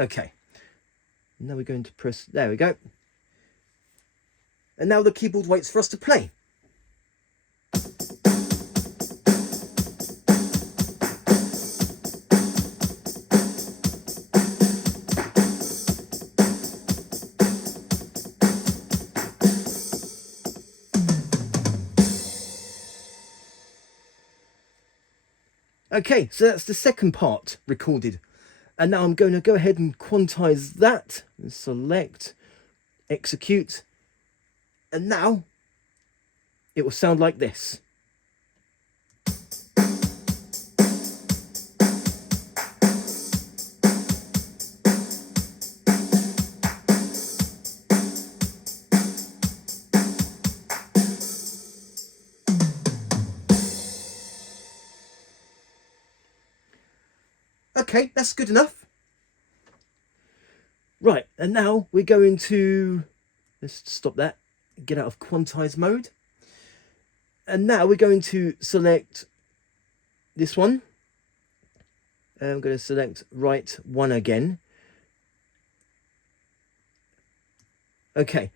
Okay. Now we're going to press, there we go. And now the keyboard waits for us to play. Okay, so that's the second part recorded. And now I'm going to go ahead and quantize that. And select, execute. And now it will sound like this. Okay, that's good enough. Right, and now we're going to, let's stop that, get out of quantize mode. And now we're going to select this one. And I'm going to select right 1 again. Okay.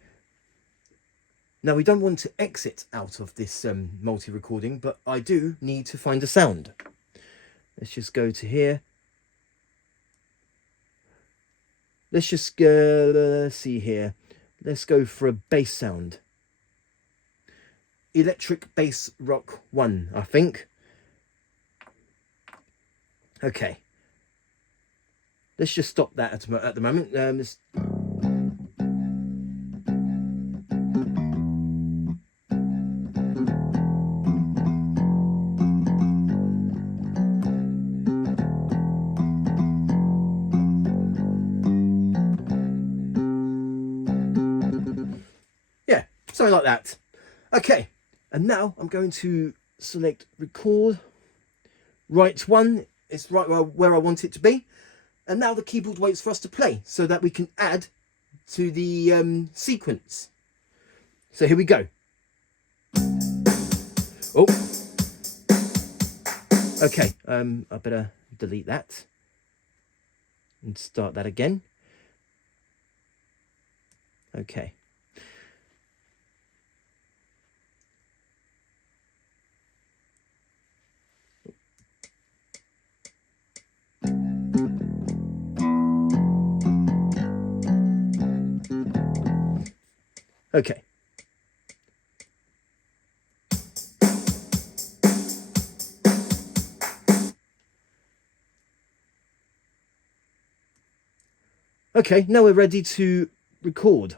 Now we don't want to exit out of this multi-recording, but I do need to find a sound. Let's just go to here. Let's just go, let's see here. Let's go for a bass sound. Electric bass rock 1, I think. Okay. Let's just stop that at the moment. something like that. Okay, and now I'm going to select record. Right one is right where I want it to be. And now the keyboard waits for us to play so that we can add to the sequence. So here we go. Oh, okay, I better delete that and start that again. Okay. Okay. Okay, now we're ready to record.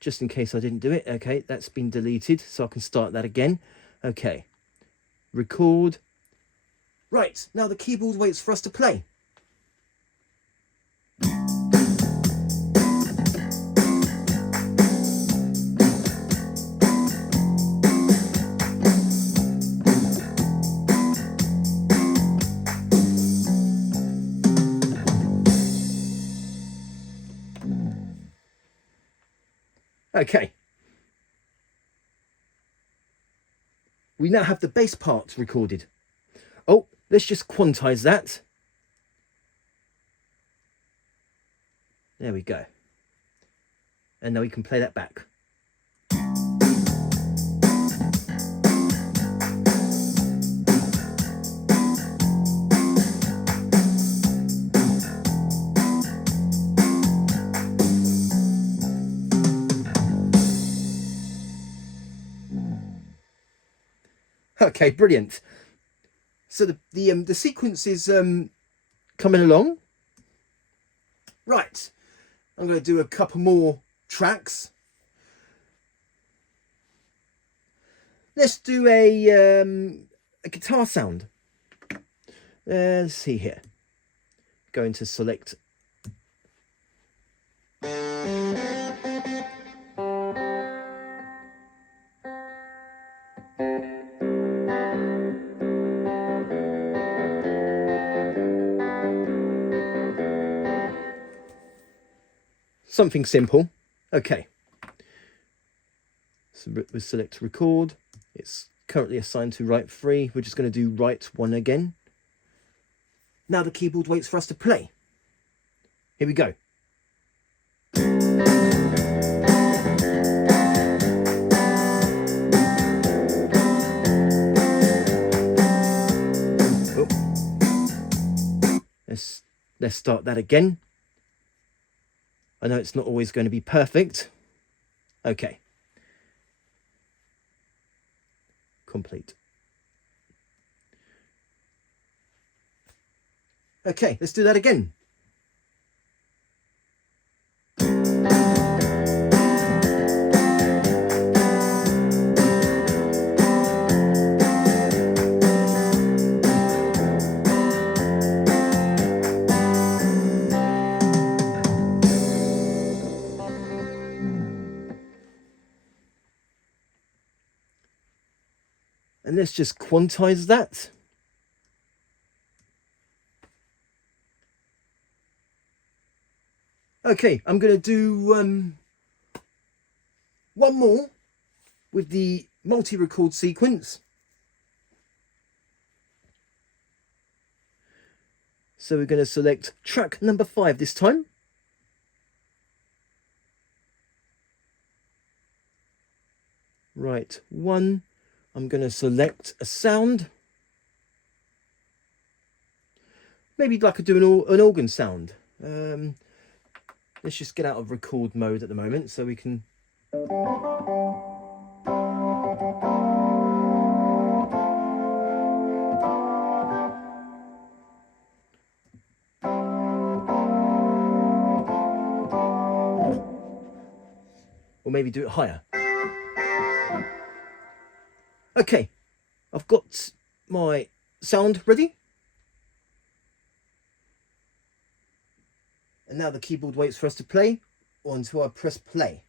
Just in case I didn't do it. Okay, that's been deleted, so I can start that again. Okay, record. Right, now the keyboard waits for us to play. Okay. We now have the bass part recorded. Oh, let's just quantize that. There we go. And now we can play that back. Okay, brilliant. So the sequence is coming along. Right, I'm going to do a couple more tracks. Let's do a guitar sound. Let's see here. Going to select. Something simple. Okay. So we select record. It's currently assigned to right 3. We're just going to do right 1 again. Now the keyboard waits for us to play. Here we go. Oh. Let's start that again. I know it's not always going to be perfect. Okay. Complete. Okay, let's do that again. And let's just quantize that. Okay, I'm going to do one more with the multi-record sequence. So we're going to select track number 5 this time. Right, 1. I'm going to select a sound. Maybe like I do an organ sound. Let's just get out of record mode at the moment so we can... Or maybe do it higher. Okay, I've got my sound ready. And now the keyboard waits for us to play or until I press play.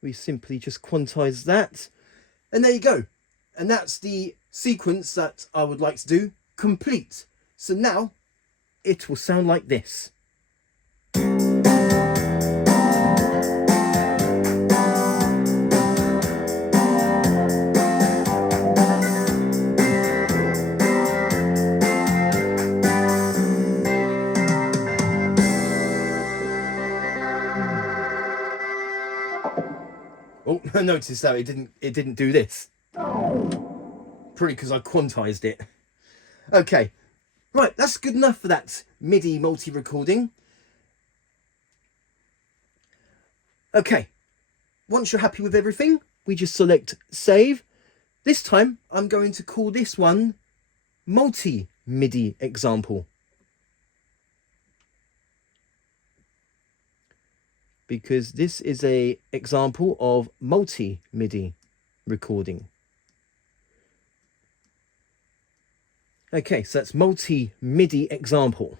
We simply just quantize that, and there you go. And that's the sequence that I would like to do complete. So now it will sound like this. Oh, notice that it didn't do this. Probably because I quantized it. Okay, right, that's good enough for that MIDI multi-recording. Okay, once you're happy with everything, we just select save. This time, I'm going to call this one multi-MIDI example. Because this is a example of multi-MIDI recording. Okay, so that's multi-MIDI example.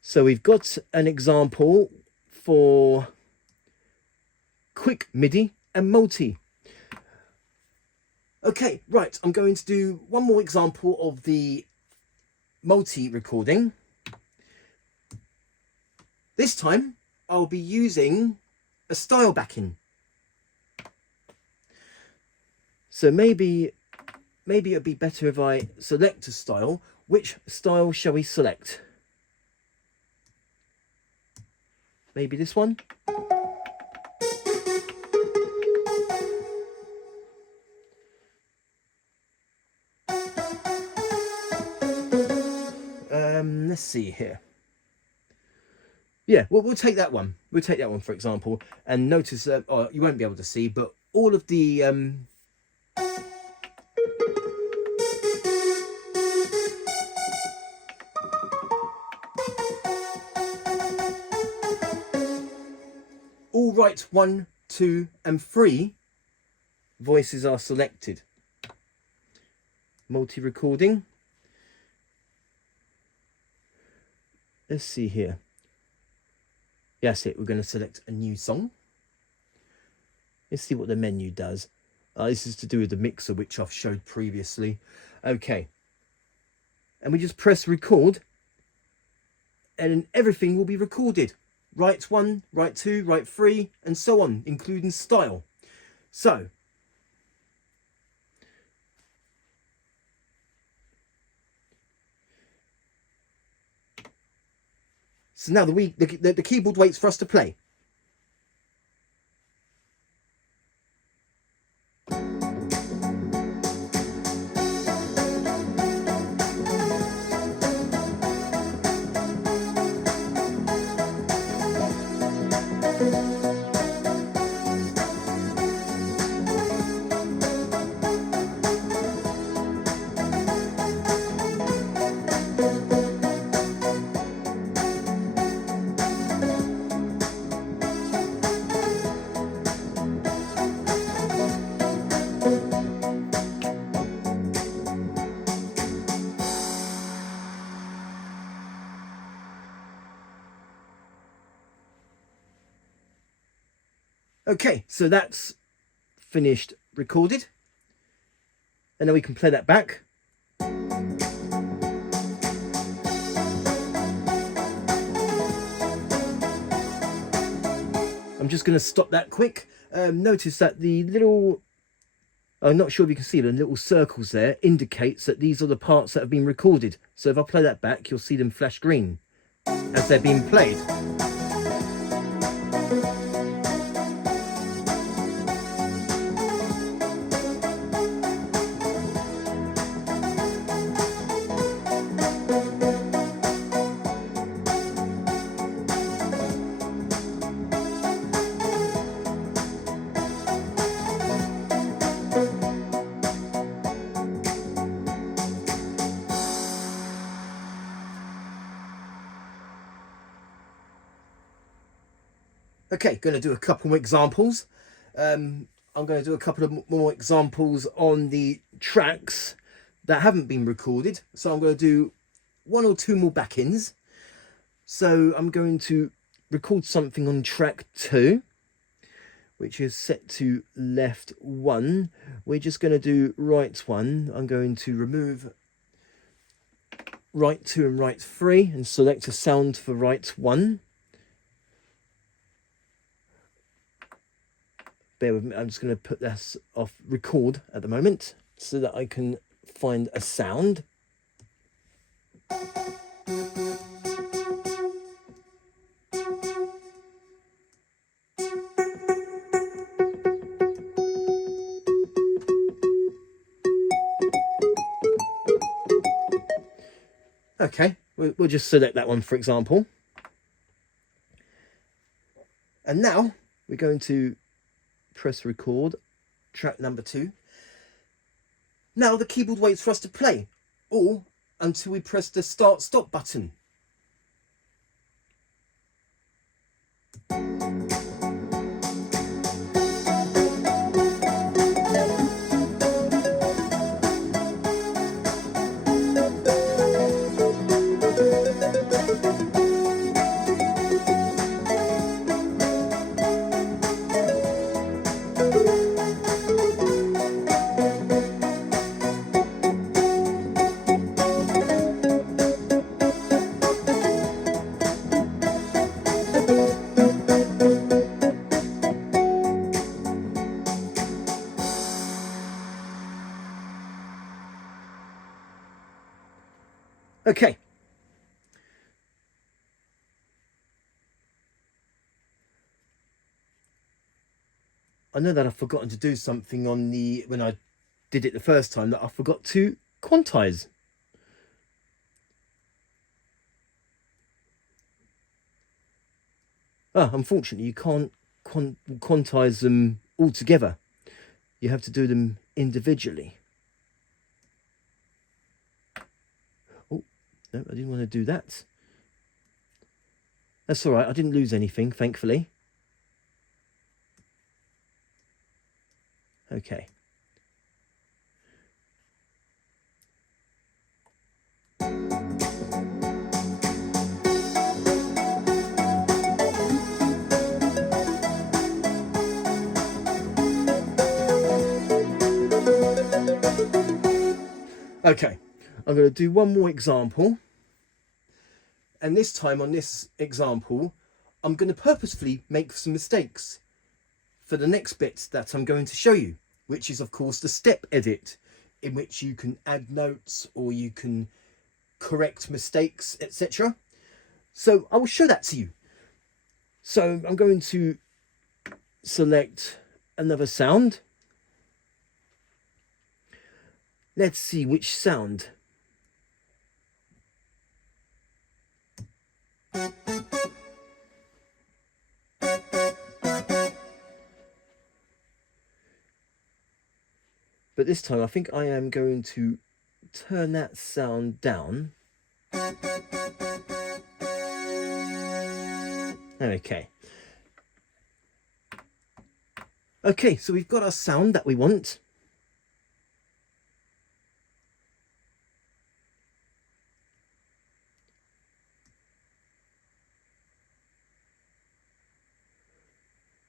So we've got an example for quick MIDI and multi. Okay, right, I'm going to do one more example of the multi recording. This time, I'll be using a style backing. So maybe it'd be better if I select a style. Which style shall we select? Maybe this one? Let's see here. Yeah, well, we'll take that one. We'll take that one, for example. And notice that, oh, you won't be able to see, but all of the... all right, 1, 2, and 3 voices are selected. Multi-recording. Let's see here. That's it, we're going to select a new song. Let's see what the menu does. This is to do with the mixer, which I've showed previously. Okay. And we just press record, and then everything will be recorded. Right 1, right 2, right 3, and so on, including style. So now the keyboard waits for us to play. Okay, so that's finished recorded. And then we can play that back. I'm just going to stop that quick. Notice that the little, I'm not sure if you can see the little circles there, indicates that these are the parts that have been recorded. So if I play that back, you'll see them flash green as they're being played. Okay, going to do a couple more examples. I'm going to do a couple of more examples on the tracks that haven't been recorded. So I'm going to do one or two more back-ins. So I'm going to record something on track 2, which is set to left 1. We're just going to do right 1. I'm going to remove right 2 and right 3 and select a sound for right 1. Bear with me, I'm just going to put this off record at the moment so that I can find a sound. Okay, we'll just select that one for example. And now we're going to press record, track number 2. Now the keyboard waits for us to play, or until we press the start stop button. Okay. I know that I've forgotten to do something on the, when I did it the first time, that I forgot to quantize. Unfortunately, you can't quantize them all together. You have to do them individually. Oh, no, I didn't want to do that. That's all right. I didn't lose anything, thankfully. Okay. Okay, I'm going to do one more example. And this time on this example, I'm going to purposefully make some mistakes for the next bit that I'm going to show you, which is of course the step edit, in which you can add notes or you can correct mistakes, etc. So I will show that to you. So I'm going to select another sound. Let's see which sound. But this time I think I am going to turn that sound down. Okay. Okay, so we've got our sound that we want.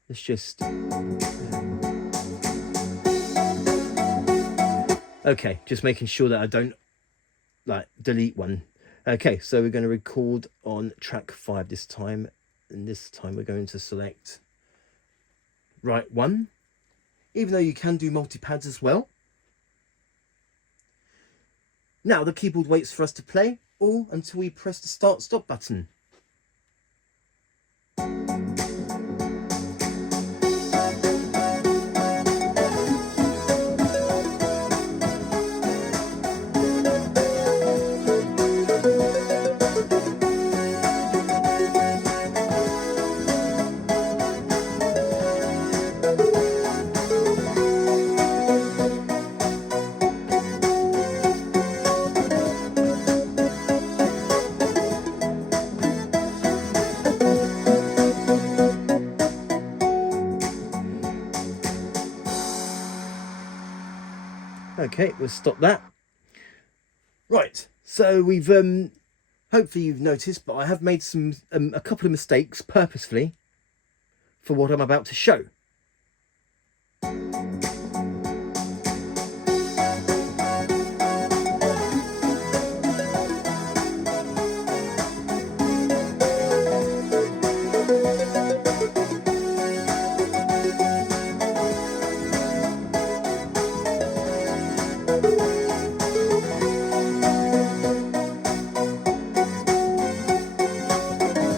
Let's just... Okay, just making sure that I don't delete one. Okay, so we're going to record on track 5 this time, and this time we're going to select right 1, even though you can do multi-pads as well. Now the keyboard waits for us to play, or until we press the start stop button. Okay, we'll stop that. Right, so we've hopefully you've noticed, but I have made some a couple of mistakes purposefully for what I'm about to show.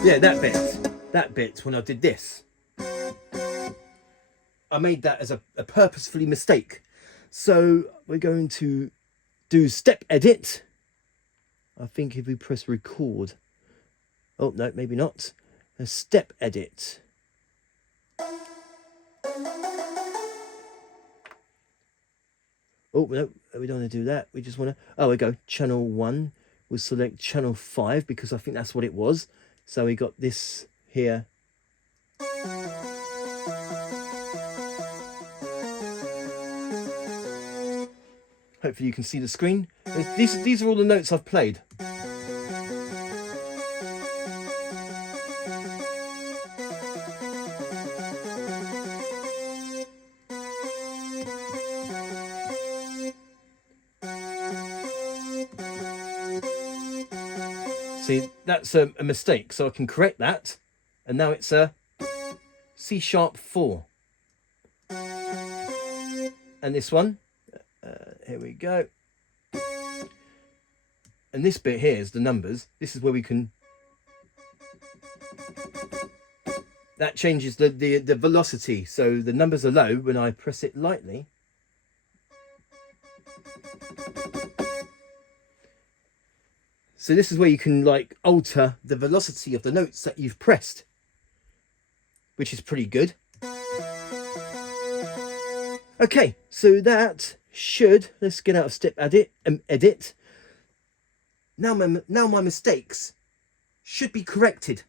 Yeah, that bit when I did this, I made that as a purposefully mistake. So we're going to do step edit. I think if we press record, oh no, maybe not. A step edit. Oh no, we don't want to do that. We just want to, oh, we go channel 1. We'll select channel 5 because I think that's what it was. So we got this here. Hopefully you can see the screen. These are all the notes I've played. See, that's a mistake, so I can correct that. And now it's a C#4. And this one, here we go. And this bit here is the numbers. This is where we can, that changes the velocity. So the numbers are low when I press it lightly. So this is where you can like alter the velocity of the notes that you've pressed, which is pretty good. Okay, so that should, let's get out of step edit. Now my mistakes should be corrected.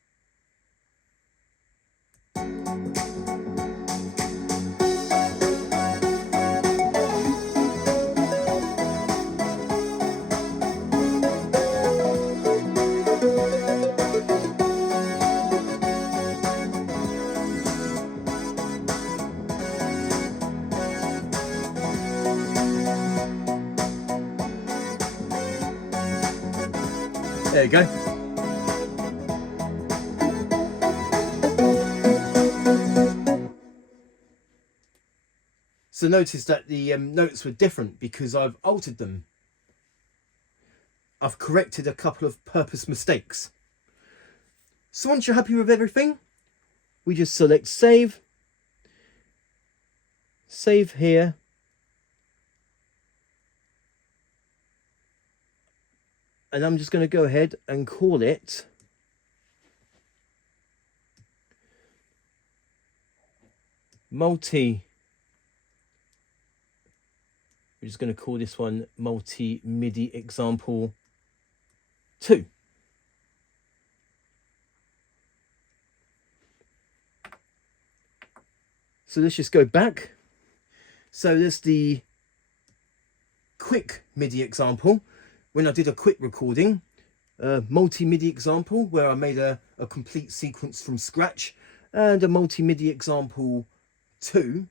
There you go. So notice that the notes were different because I've altered them. I've corrected a couple of purpose mistakes. So once you're happy with everything, we just select save. Save here. And I'm just going to go ahead and call it multi. We're just going to call this one multi MIDI example 2. So let's just go back. So there's the quick MIDI example. When I did a quick recording, multi-MIDI example where I made a complete sequence from scratch, and a multi-MIDI example 2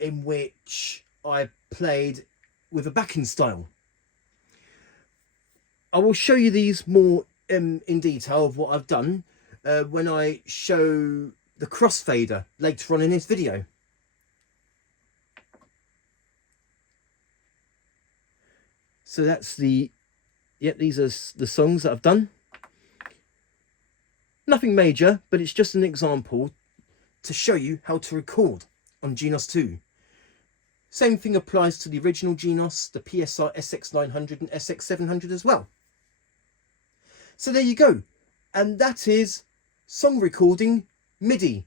in which I played with a backing style. I will show you these more in detail of what I've done when I show the crossfader later on in this video. So that's yep, these are the songs that I've done. Nothing major, but it's just an example to show you how to record on Genos 2. Same thing applies to the original Genos, the PSR-SX900 and SX700 as well. So there you go. And that is song recording MIDI,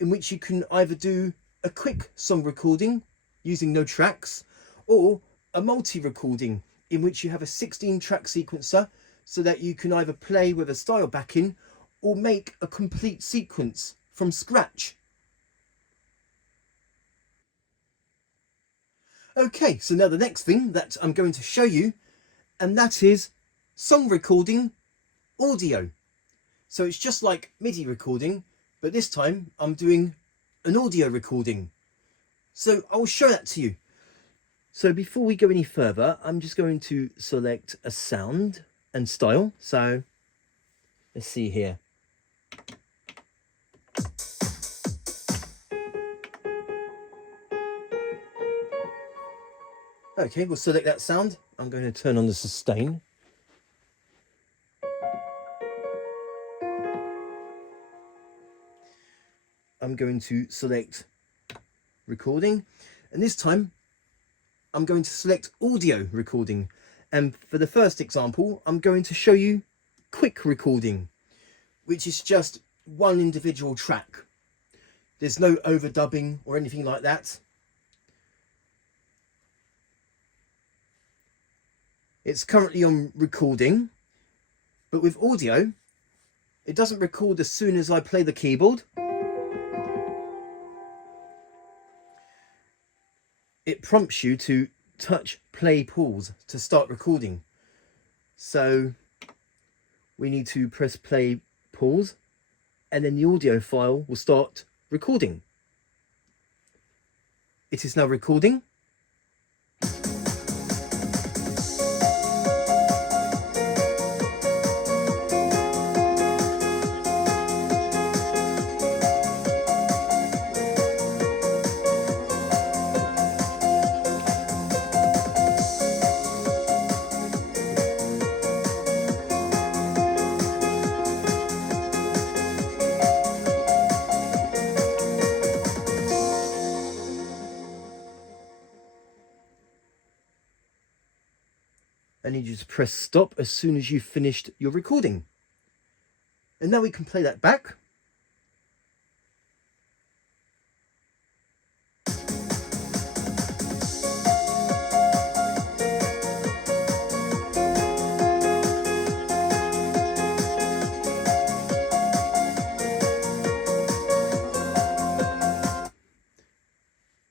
in which you can either do a quick song recording using no tracks, or a multi-recording in which you have a 16-track sequencer so that you can either play with a style backing or make a complete sequence from scratch. Okay, so now the next thing that I'm going to show you, and that is song recording audio. So it's just like MIDI recording, but this time I'm doing an audio recording. So I'll show that to you. So before we go any further, I'm just going to select a sound and style. So let's see here. Okay, we'll select that sound. I'm going to turn on the sustain. I'm going to select recording, and this time I'm going to select audio recording. And for the first example, I'm going to show you quick recording, which is just one individual track. There's no overdubbing or anything like that. It's currently on recording, but with audio, it doesn't record as soon as I play the keyboard. It prompts you to touch play pause to start recording. So we need to press play pause, and then the audio file will start recording. It is now recording. I need you to press stop as soon as you've finished your recording. And now we can play that back.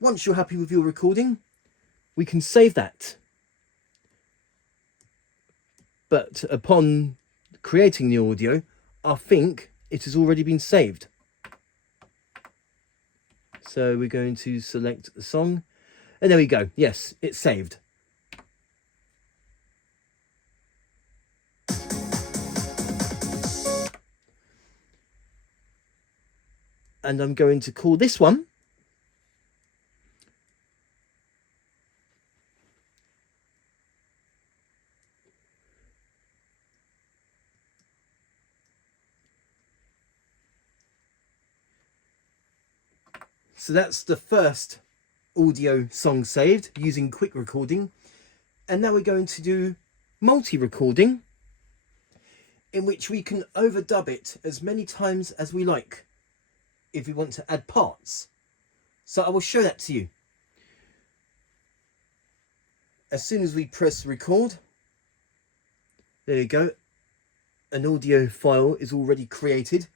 Once you're happy with your recording, we can save that. But upon creating the audio, I think it has already been saved. So we're going to select the song, and there we go. Yes, it's saved. And I'm going to call this one So that's the first audio song saved using quick recording. And now we're going to do multi-recording, in which we can overdub it as many times as we like if we want to add parts. So I will show that to you. As soon as we press record, there you go, an audio file is already created.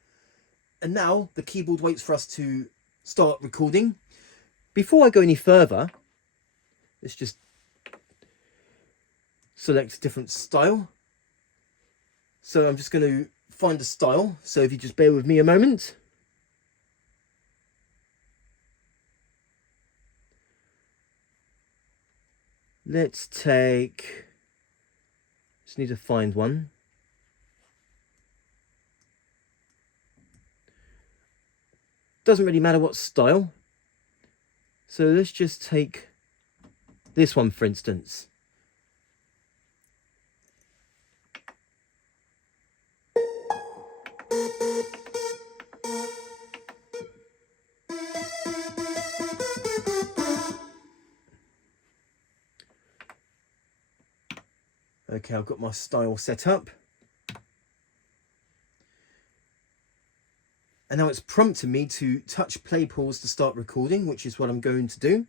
And now the keyboard waits for us to start recording. Before I go any further, let's just select a different style. So I'm just going to find a style. So if you just bear with me a moment. Let's take, just need to find one. Doesn't really matter what style. So let's just take this one, for instance. Okay, I've got my style set up. And now it's prompting me to touch play pause to start recording, which is what I'm going to do.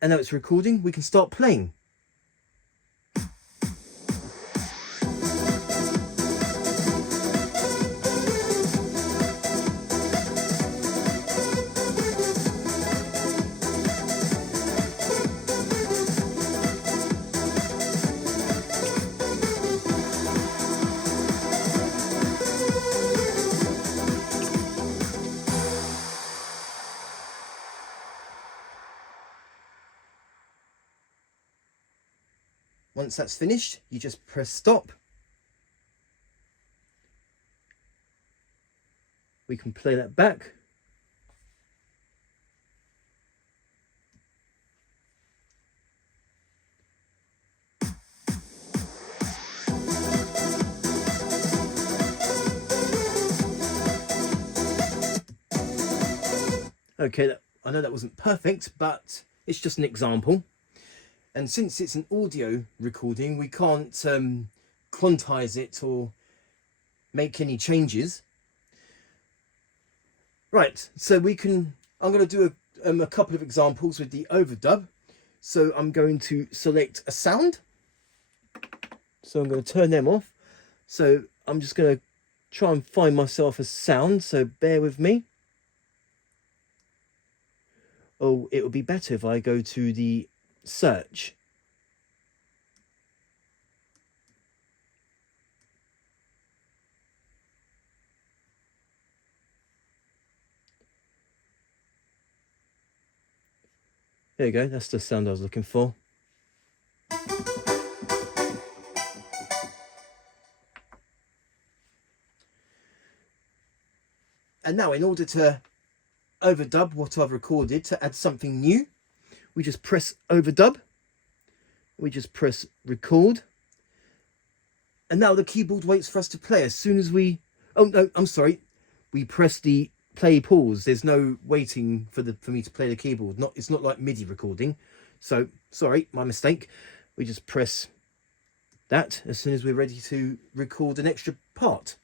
And now it's recording, we can start playing. Once that's finished, you just press stop. We can play that back. Okay, I know that wasn't perfect, but it's just an example. And since it's an audio recording, we can't quantize it or make any changes. Right, so I'm going to do a couple of examples with the overdub. So I'm going to select a sound. So I'm going to turn them off. So I'm just going to try and find myself a sound, so bear with me. Oh, it would be better if I go to the search. There you go, that's the sound I was looking for. And now in order to overdub what I've recorded, to add something new, we just press overdub. We just press record. And now the keyboard waits for us to play as soon as we... Oh, no, I'm sorry. We press the play pause. There's no waiting for me to play the keyboard. It's not like MIDI recording. So, sorry, my mistake. We just press that as soon as we're ready to record an extra part.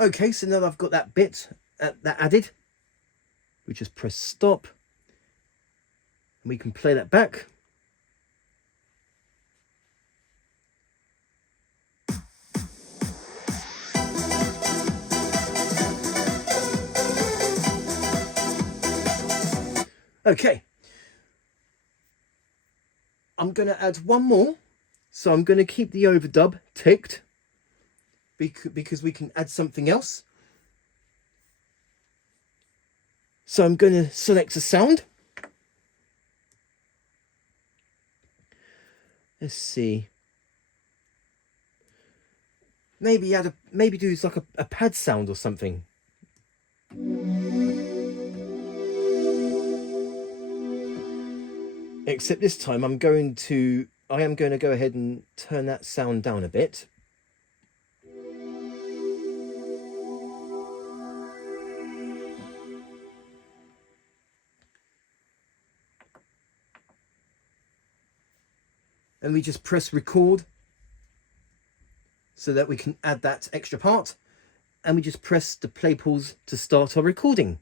Okay, so now I've got that bit that added. We just press stop and we can play that back. Okay, I'm going to add one more. So I'm going to keep the overdub ticked because we can add something else. So I'm going to select a sound. Let's see. Maybe do like a pad sound or something. Except this time I am going to go ahead and turn that sound down a bit. And we just press record so that we can add that extra part. And we just press the play pause to start our recording.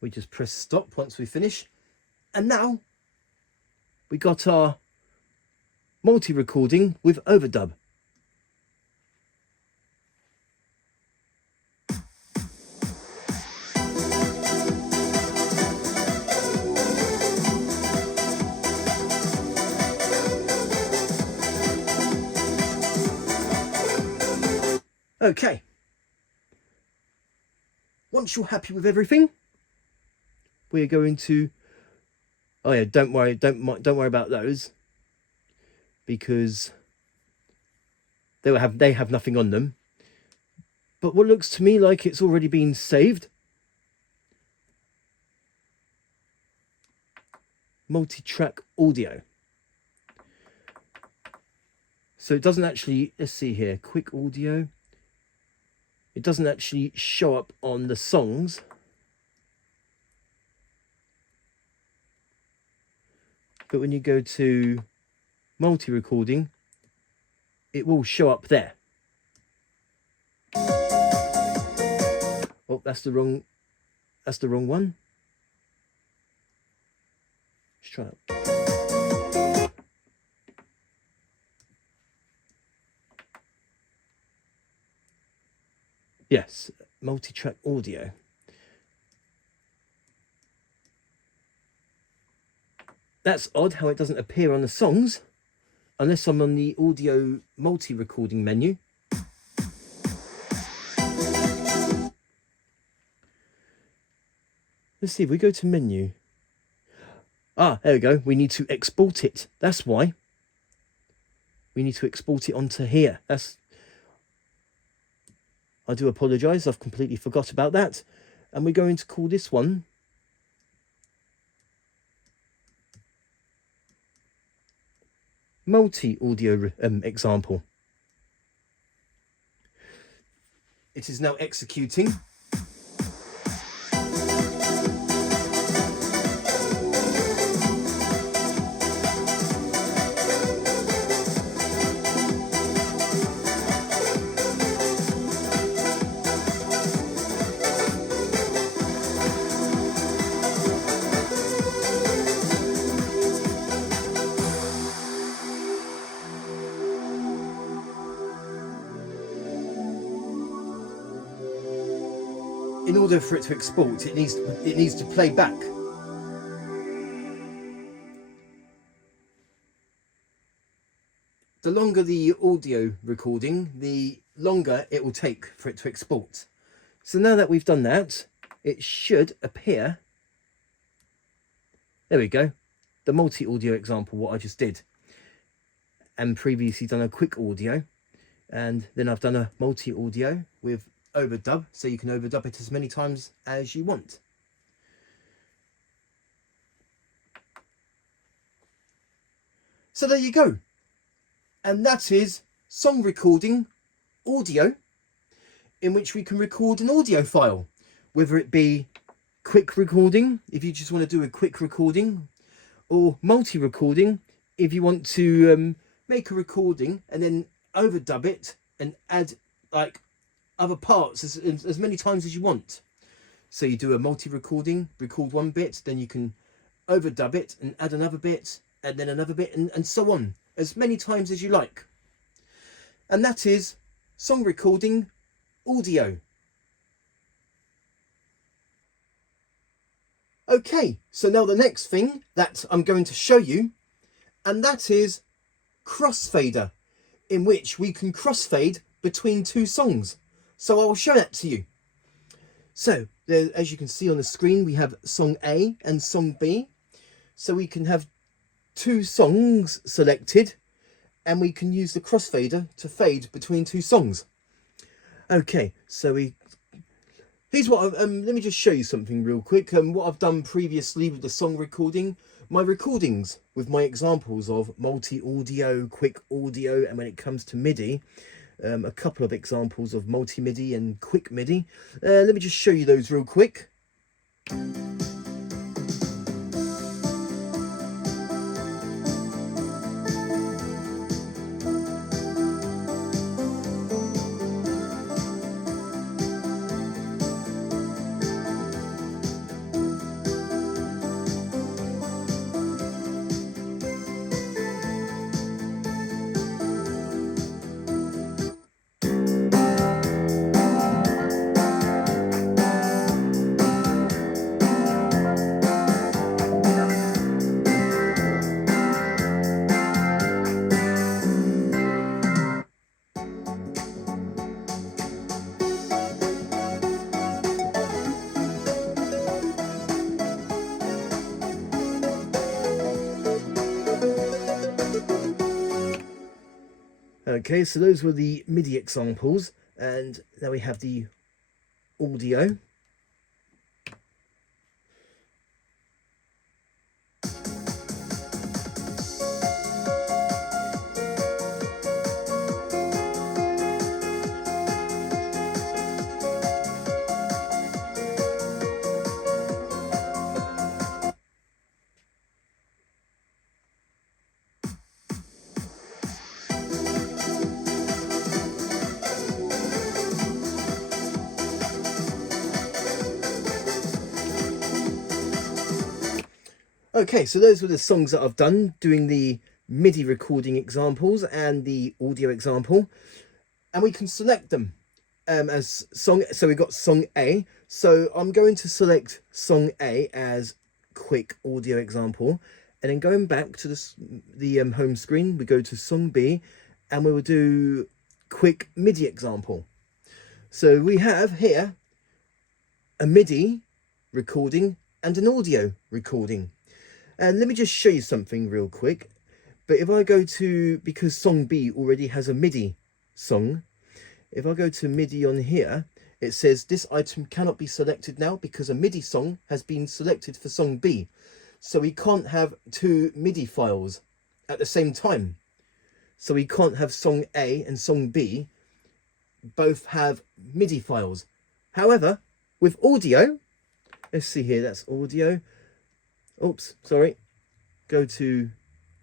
We just press stop once we finish. And now we got our multi-recording with overdub. Okay. Once you're happy with everything, we're going to... Oh yeah, don't worry about those, because they have nothing on them. But what looks to me like it's already been saved. Multi-track audio. So it doesn't actually, let's see here, quick audio. It doesn't actually show up on the songs. But when you go to multi-recording, it will show up there. Oh, that's the wrong one. Let's try it. Yes, multi-track audio. That's odd how it doesn't appear on the songs, unless I'm on the audio multi-recording menu. Let's see, if we go to menu. Ah, there we go. We need to export it. That's why. We need to export it onto here. I do apologise. I've completely forgot about that. And we're going to call this one multi-audio example. It is now executing. In order for it to export, it needs to play back. The longer the audio recording, the longer it will take for it to export. So now that we've done that, it should appear. There we go. The multi-audio example, what I just did. And previously done a quick audio. And then I've done a multi-audio with overdub, so you can overdub it as many times as you want. So there you go. And that is song recording audio, in which we can record an audio file, whether it be quick recording, if you just want to do a quick recording, or multi-recording, if you want to make a recording and then overdub it and add like other parts as many times as you want. So you do a multi-recording, record one bit, then you can overdub it and add another bit, and then another bit, and so on, as many times as you like. And that is song recording audio. Okay, so now the next thing that I'm going to show you, and that is crossfader, in which we can crossfade between two songs. So I will show that to you. So there, as you can see on the screen, we have song A and song B. So we can have two songs selected, and we can use the crossfader to fade between two songs. Okay, so here's what let me just show you something real quick. What I've done previously with the song recording, my recordings with my examples of multi-audio, quick audio, and when it comes to MIDI, a couple of examples of multi-MIDI and quick MIDI. Let me just show you those real quick. Okay, so those were the MIDI examples, and now we have the audio. Okay, so those were the songs that I've done, doing the MIDI recording examples and the audio example. And we can select them as song. So we've got song A. So I'm going to select song A as quick audio example. And then going back to the home screen, we go to song B and we will do quick MIDI example. So we have here a MIDI recording and an audio recording. And let me just show you something real quick. But if I go to, because song B already has a MIDI song, if I go to MIDI on here, it says this item cannot be selected now because a MIDI song has been selected for song B. So we can't have two MIDI files at the same time. So we can't have song A and song B both have MIDI files. However, with audio, let's see here, that's audio. Oops, sorry. Go to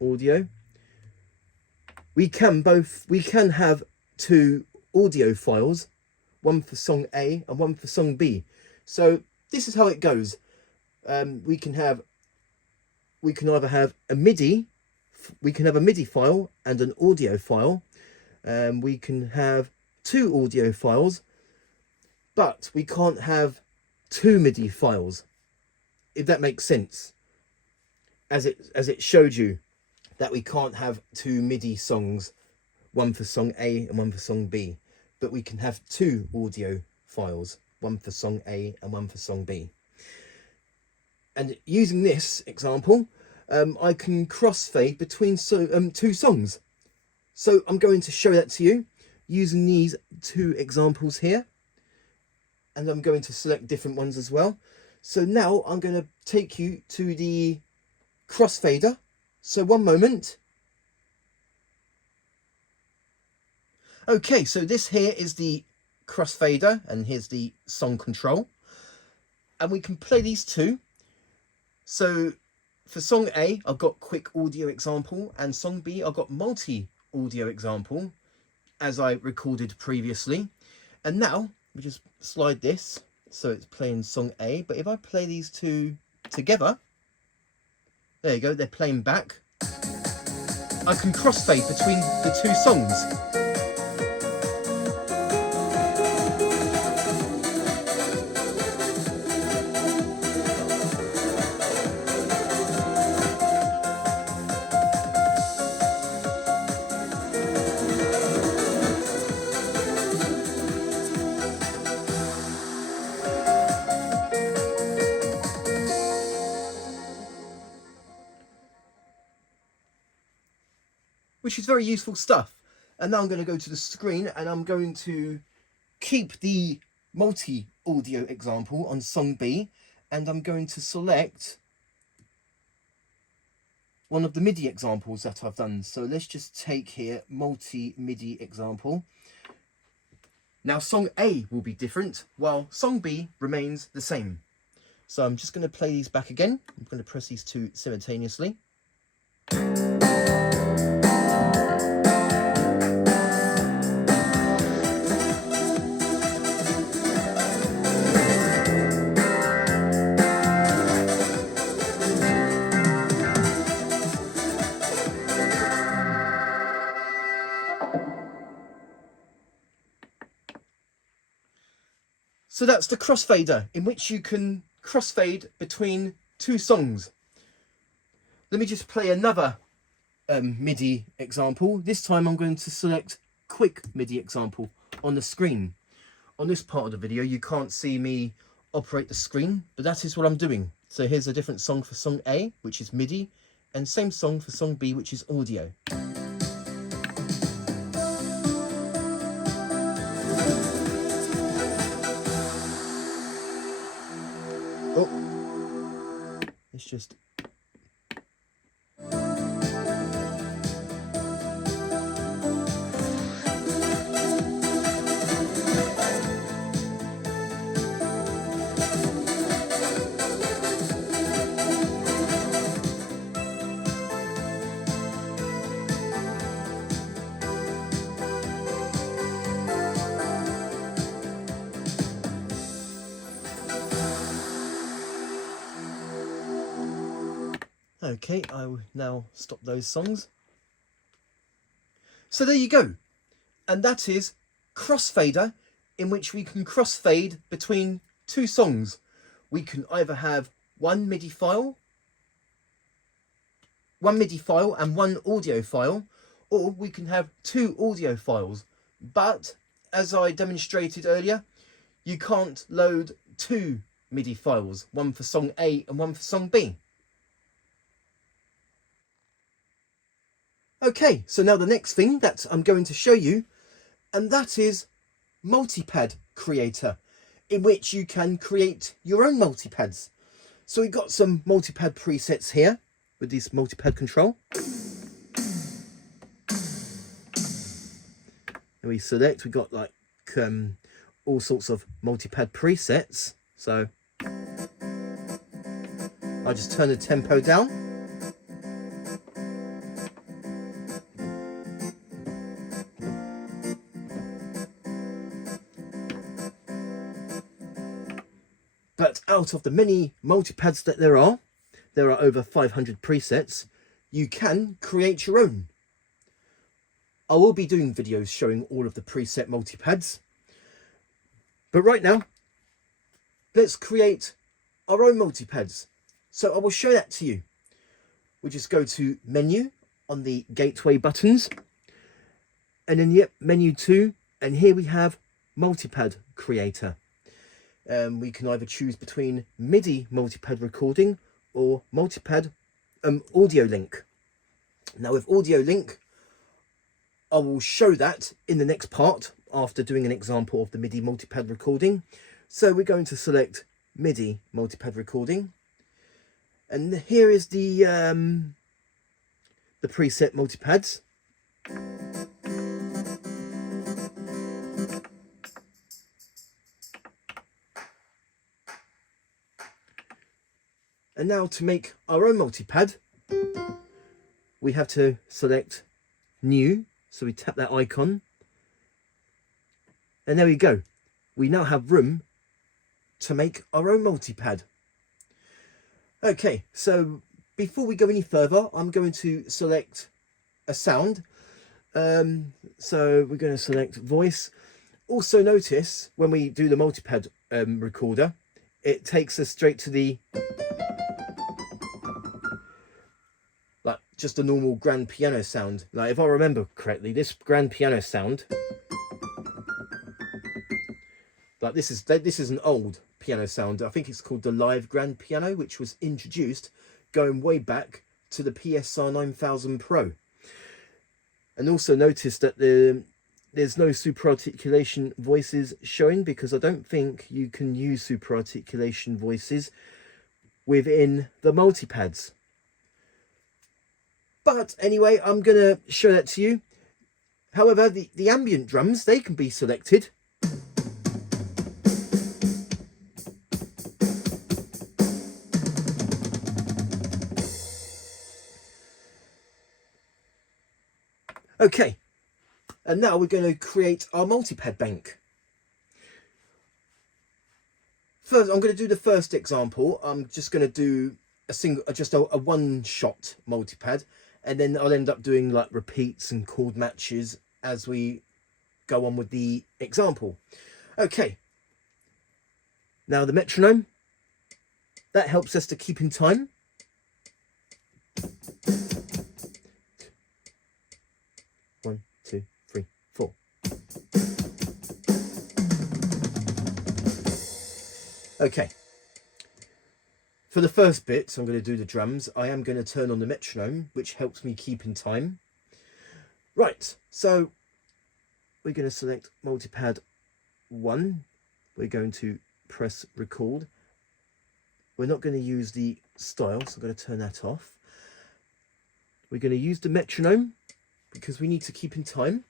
audio. We can have two audio files, one for song A and one for song B. So this is how it goes. We can either have a MIDI, we can have a MIDI file and an audio file. We can have two audio files, but we can't have two MIDI files, if that makes sense. As it showed you that we can't have two MIDI songs, one for song A and one for song B, but we can have two audio files, one for song A and one for song B. And using this example, I can crossfade between two songs. So I'm going to show that to you using these two examples here, and I'm going to select different ones as well. So now I'm going to take you to the crossfader. So one moment. Okay, so this here is the crossfader and here's the song control, and we can play these two. So for song A, I've got quick audio example, and song B, I've got multi audio example as I recorded previously. And now we just slide this so it's playing song A, but if I play these two together, there you go, they're playing back. I can crossfade between the two songs. Which is very useful stuff. And now I'm going to go to the screen and I'm going to keep the multi-audio example on song B, and I'm going to select one of the MIDI examples that I've done. So let's just take here multi-MIDI example. Now song A will be different while song B remains the same. So I'm just going to play these back again. I'm going to press these two simultaneously. So that's the crossfader, in which you can crossfade between two songs. Let me just play another MIDI example. This time I'm going to select quick MIDI example on the screen. On this part of the video, you can't see me operate the screen, but that is what I'm doing. So here's a different song for song A, which is MIDI, and same song for song B, which is audio. let's just... Okay, I will now stop those songs. So there you go. And that is Crossfader, in which we can crossfade between two songs. We can either have one MIDI file and one audio file, or we can have two audio files. But as I demonstrated earlier, you can't load two MIDI files, one for song A and one for song B. Okay, so now the next thing that I'm going to show you, and that is Multipad Creator, in which you can create your own multipads. So we've got some multipad presets here with this multipad control. And we select, we've got like all sorts of multipad presets. So I just turn the tempo down. But out of the many multipads that there are over 500 presets, you can create your own. I will be doing videos showing all of the preset multipads. But right now, let's create our own multipads. So I will show that to you. We just go to Menu on the gateway buttons. And then, Menu 2. And here we have Multipad Creator. We can either choose between MIDI multipad recording or multipad audio link. Now with audio link, I will show that in the next part after doing an example of the MIDI multipad recording. So we're going to select MIDI multipad recording, and here is the preset multipads. And now to make our own multipad, we have to select New. So we tap that icon. And there we go. We now have room to make our own multipad. Okay, so before we go any further, I'm going to select a sound. So we're going to select voice. Also notice when we do the multipad recorder, it takes us straight to the... like just a normal grand piano sound. Like if I remember correctly, this grand piano sound, like this is an old piano sound. I think it's called the live grand piano, which was introduced going way back to the PSR-9000 Pro. And also notice that there's no super articulation voices showing, because I don't think you can use super articulation voices within the multipads. But anyway, I'm going to show that to you. However, the ambient drums, they can be selected. Okay, and now we're going to create our multipad bank. First, I'm going to do the first example. I'm just going to do a one-shot multipad. And then I'll end up doing like repeats and chord matches as we go on with the example. Okay. Now the metronome, that helps us to keep in time. One, two, three, four. Okay. For the first bit, I'm going to do the drums. I am going to turn on the metronome, which helps me keep in time. Right, so we're going to select multipad 1. We're going to press record. We're not going to use the style, so I'm going to turn that off. We're going to use the metronome because we need to keep in time.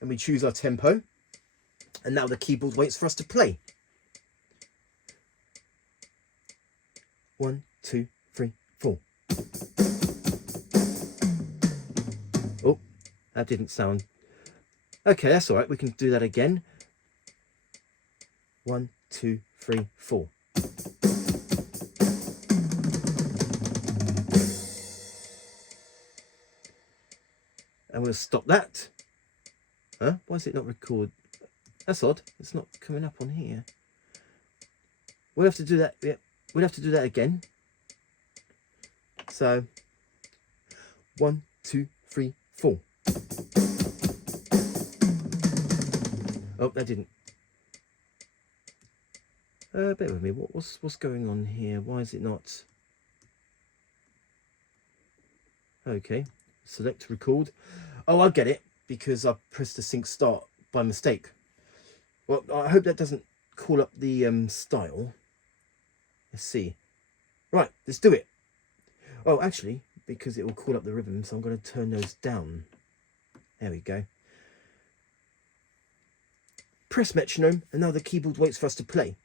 And we choose our tempo. And now the keyboard waits for us to play. 1, 2, 3, 4. Oh, that didn't sound... Okay, that's all right. We can do that again. 1, 2, 3, 4. And we'll stop that. Huh? Why is it not record? That's odd. It's not coming up on here. We'll have to do that. Yeah, we'll have to do that again. So 1, 2, 3, 4. Oh, that didn't. Bear with me. What's going on here? Why is it not? Okay. Select record. Oh, I get it, because I pressed the sync start by mistake. Well, I hope that doesn't call up the style. Let's see. Right, let's do it. Oh, actually, because it will call up the rhythms, I'm going to turn those down. There we go. Press metronome, and now the keyboard waits for us to play.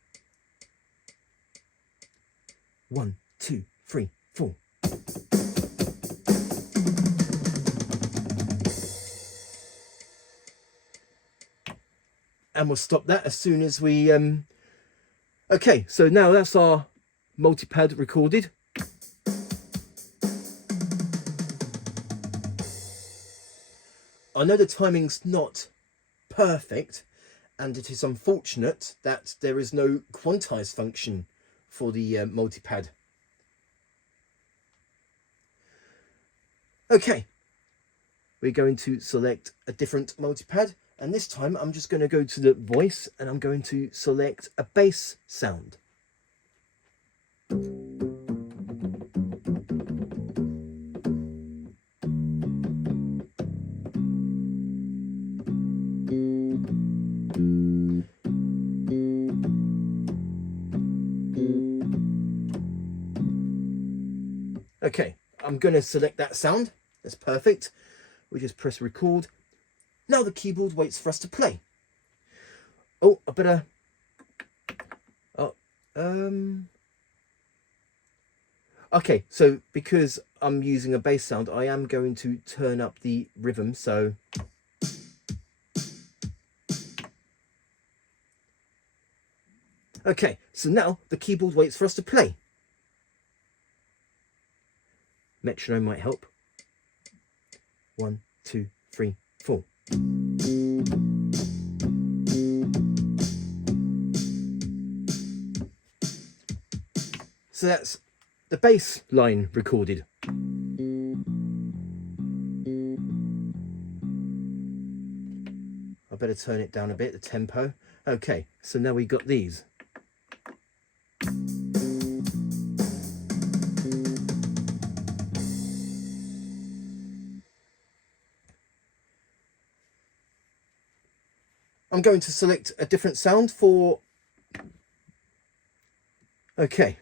1, 2, 3, 4. And we'll stop that as soon as we... Okay, so now that's our multipad recorded. I know the timing's not perfect, and it is unfortunate that there is no quantize function for the multipad. Okay, we're going to select a different multipad, and this time I'm just going to go to the voice and I'm going to select a bass sound. Okay, I'm going to select that sound. That's perfect. We just press record. Now the keyboard waits for us to play. Oh, I better... Oh, okay, so because I'm using a bass sound, I am going to turn up the rhythm, so... Okay, so now the keyboard waits for us to play. Metronome might help. 1, 2, 3, 4. So that's the bass line recorded. I better turn it down a bit, the tempo. Okay, so now we got these. I'm going to select a different sound for... Okay.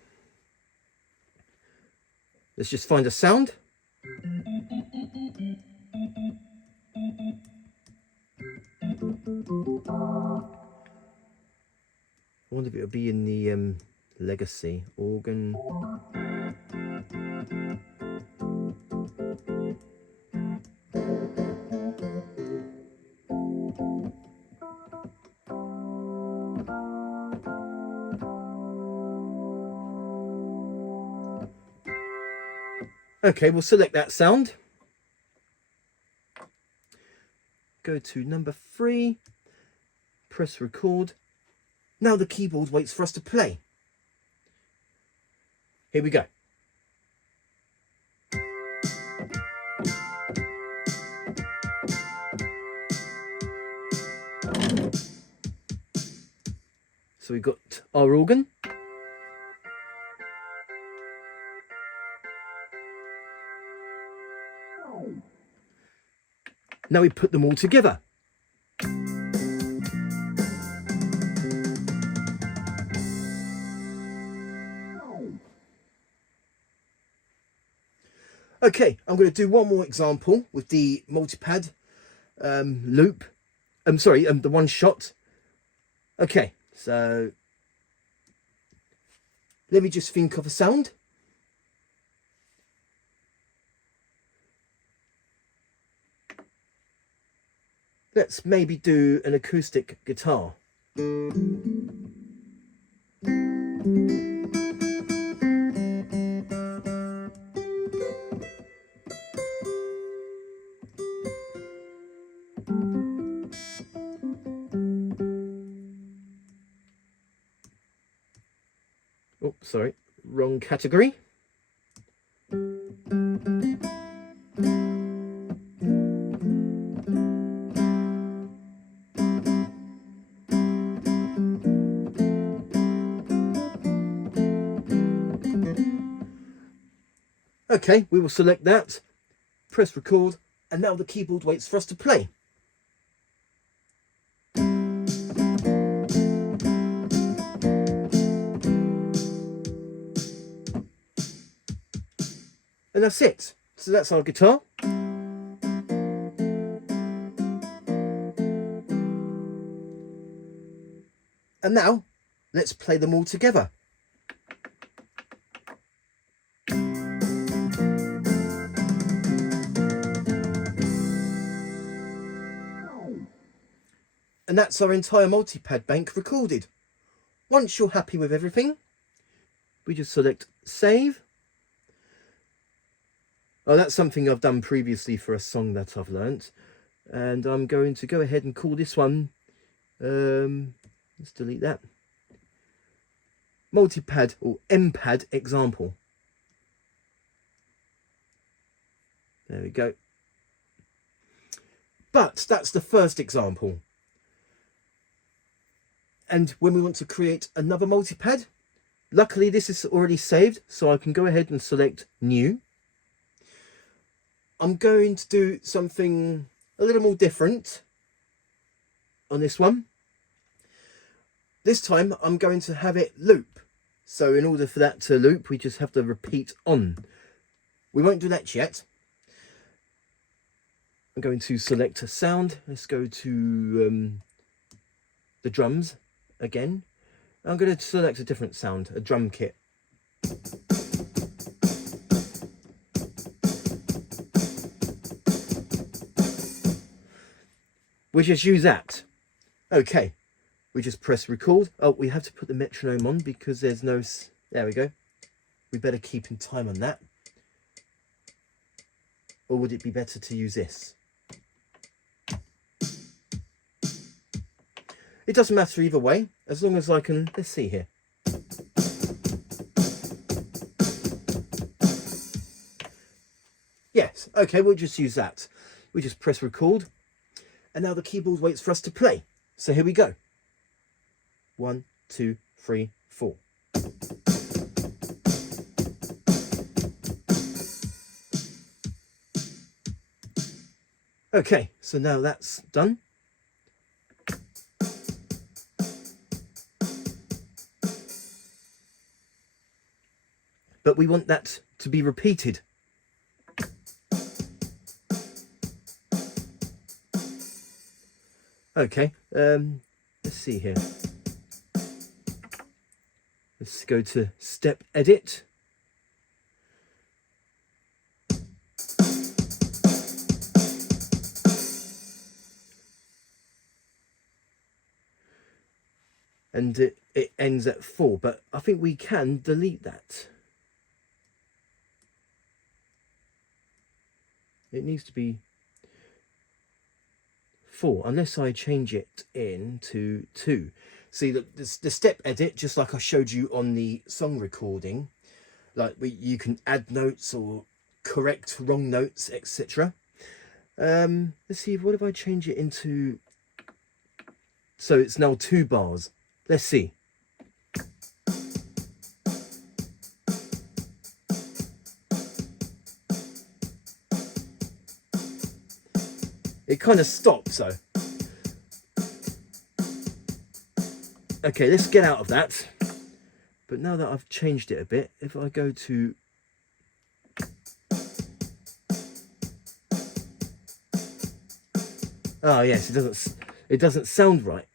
Let's just find a sound. I wonder if it would be in the legacy organ. Okay, we'll select that sound. Go to number 3. Press record. Now the keyboard waits for us to play. Here we go. So we've got our organ. Now we put them all together. Okay, I'm going to do one more example with the multipad loop. Sorry, the one shot. Okay, so let me just think of a sound. Let's maybe do an acoustic guitar. Oh, sorry, wrong category. Okay, we will select that, press record, and now the keyboard waits for us to play. And that's it. So that's our guitar. And now, let's play them all together. And that's our entire multipad bank recorded. Once you're happy with everything, we just select save. Oh, that's something I've done previously for a song that I've learnt. And I'm going to go ahead and call this one, let's delete that, multipad or MPad example. There we go. But that's the first example. And when we want to create another multipad, luckily this is already saved, so I can go ahead and select new. I'm going to do something a little more different on this one. This time I'm going to have it loop. So in order for that to loop, we just have to repeat on. We won't do that yet. I'm going to select a sound. Let's go to the drums again. I'm going to select a different sound, a drum kit. We just use that. Okay, we just press record. Oh, we have to put the metronome on because there's no... There we go. We better keep in time on that. Or would it be better to use this? It doesn't matter either way, as long as I can... Let's see here. Yes, okay, we'll just use that. We just press record. And now the keyboard waits for us to play. So here we go. 1, 2, 3, 4. Okay, so now that's done. But we want that to be repeated. Okay, let's see here. Let's go to step edit. And it ends at 4, but I think we can delete that. It needs to be 4, unless I change it into 2. See, the step edit, just like I showed you on the song recording, like you can add notes or correct wrong notes, etc. Let's see, what if I change it into... So it's now 2 bars. Let's see. It kind of stops though. Okay, let's get out of that. But now that I've changed it a bit, if I go to Oh yes, it doesn't sound right.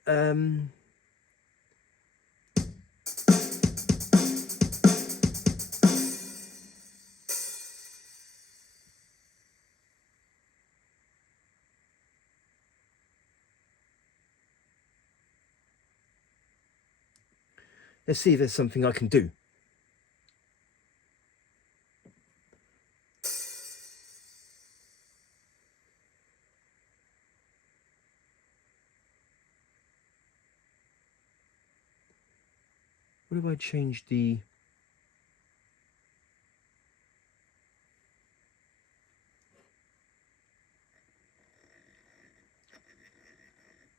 Let's see if there's something I can do. What if I change the...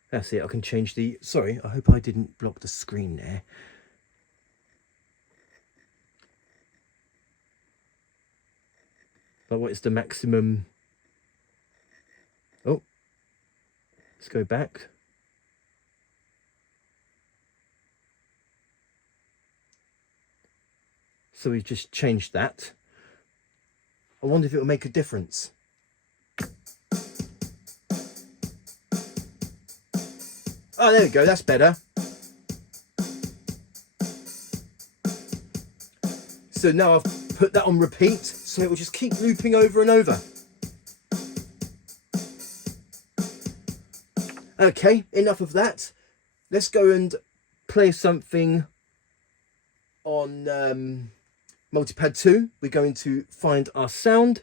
That's it, I can change the... Sorry, I hope I didn't block the screen there. But what is the maximum? Oh, let's go back. So we've just changed that. I wonder if it will make a difference. Oh, there we go, that's better. So now I've put that on repeat, so it will just keep looping over and over. Okay, enough of that. Let's go and play something on Multipad 2. We're going to find our sound.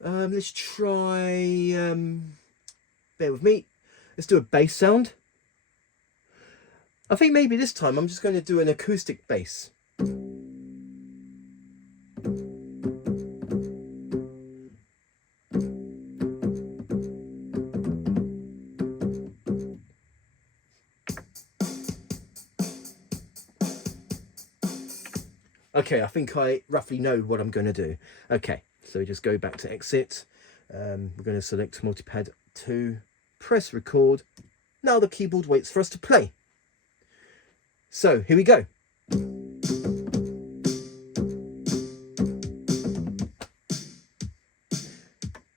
Let's try, bear with me. Let's do a bass sound. I think maybe this time I'm just going to do an acoustic bass. Okay, I think I roughly know what I'm going to do. Okay, so just go back to exit. We're going to select Multipad 2, press record. Now the keyboard waits for us to play. So here we go.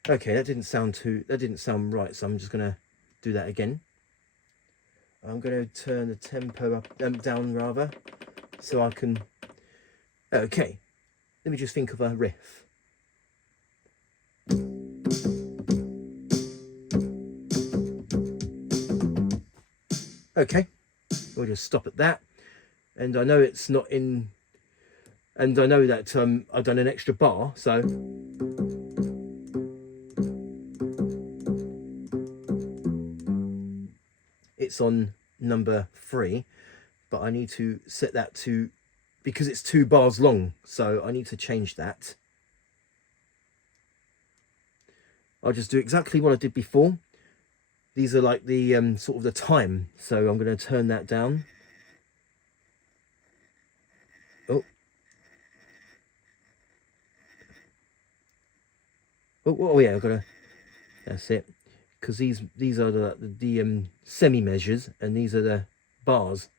Okay, that didn't sound right, so I'm just going to do that again. I'm going to turn the tempo up, down rather, so I can... Okay, let me just think of a riff. Okay, we'll just stop at that. And I know it's not in... And I know that I've done an extra bar, so... It's on number 3, but I need to set that to... because it's 2 bars long, so I need to change that. I'll just do exactly what I did before. These are like the sort of the time, so I'm going to turn that down. Oh yeah, I've got to... That's it. Because these are the semi measures, and these are the bars.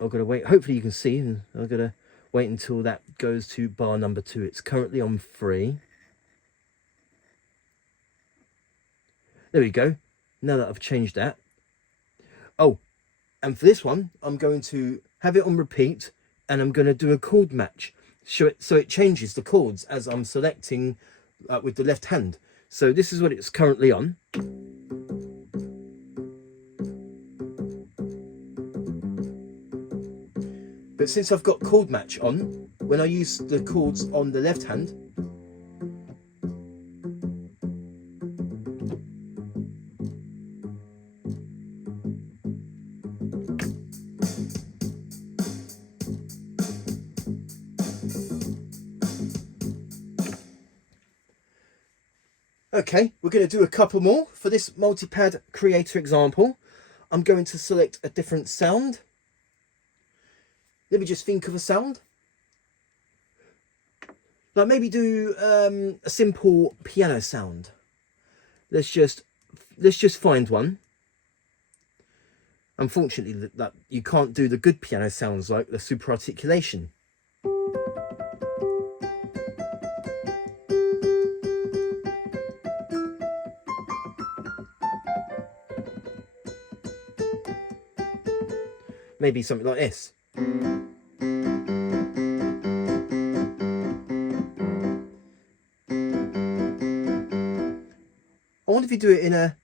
I've got to wait. Hopefully you can see. I've got to wait until that goes to bar number 2. It's currently on 3. There we go. Now that I've changed that. Oh, and for this one, I'm going to have it on repeat, and I'm going to do a chord match. So it changes the chords as I'm selecting with the left hand. So this is what it's currently on. But since I've got chord match on, when I use the chords on the left hand, okay, we're going to do a couple more for this multipad creator example. I'm going to select a different sound. Let me just think of a sound. Like maybe do a simple piano sound. Let's just find one. Unfortunately, that you can't do the good piano sounds like the super articulation. Maybe something like this. I wonder if you do it in a...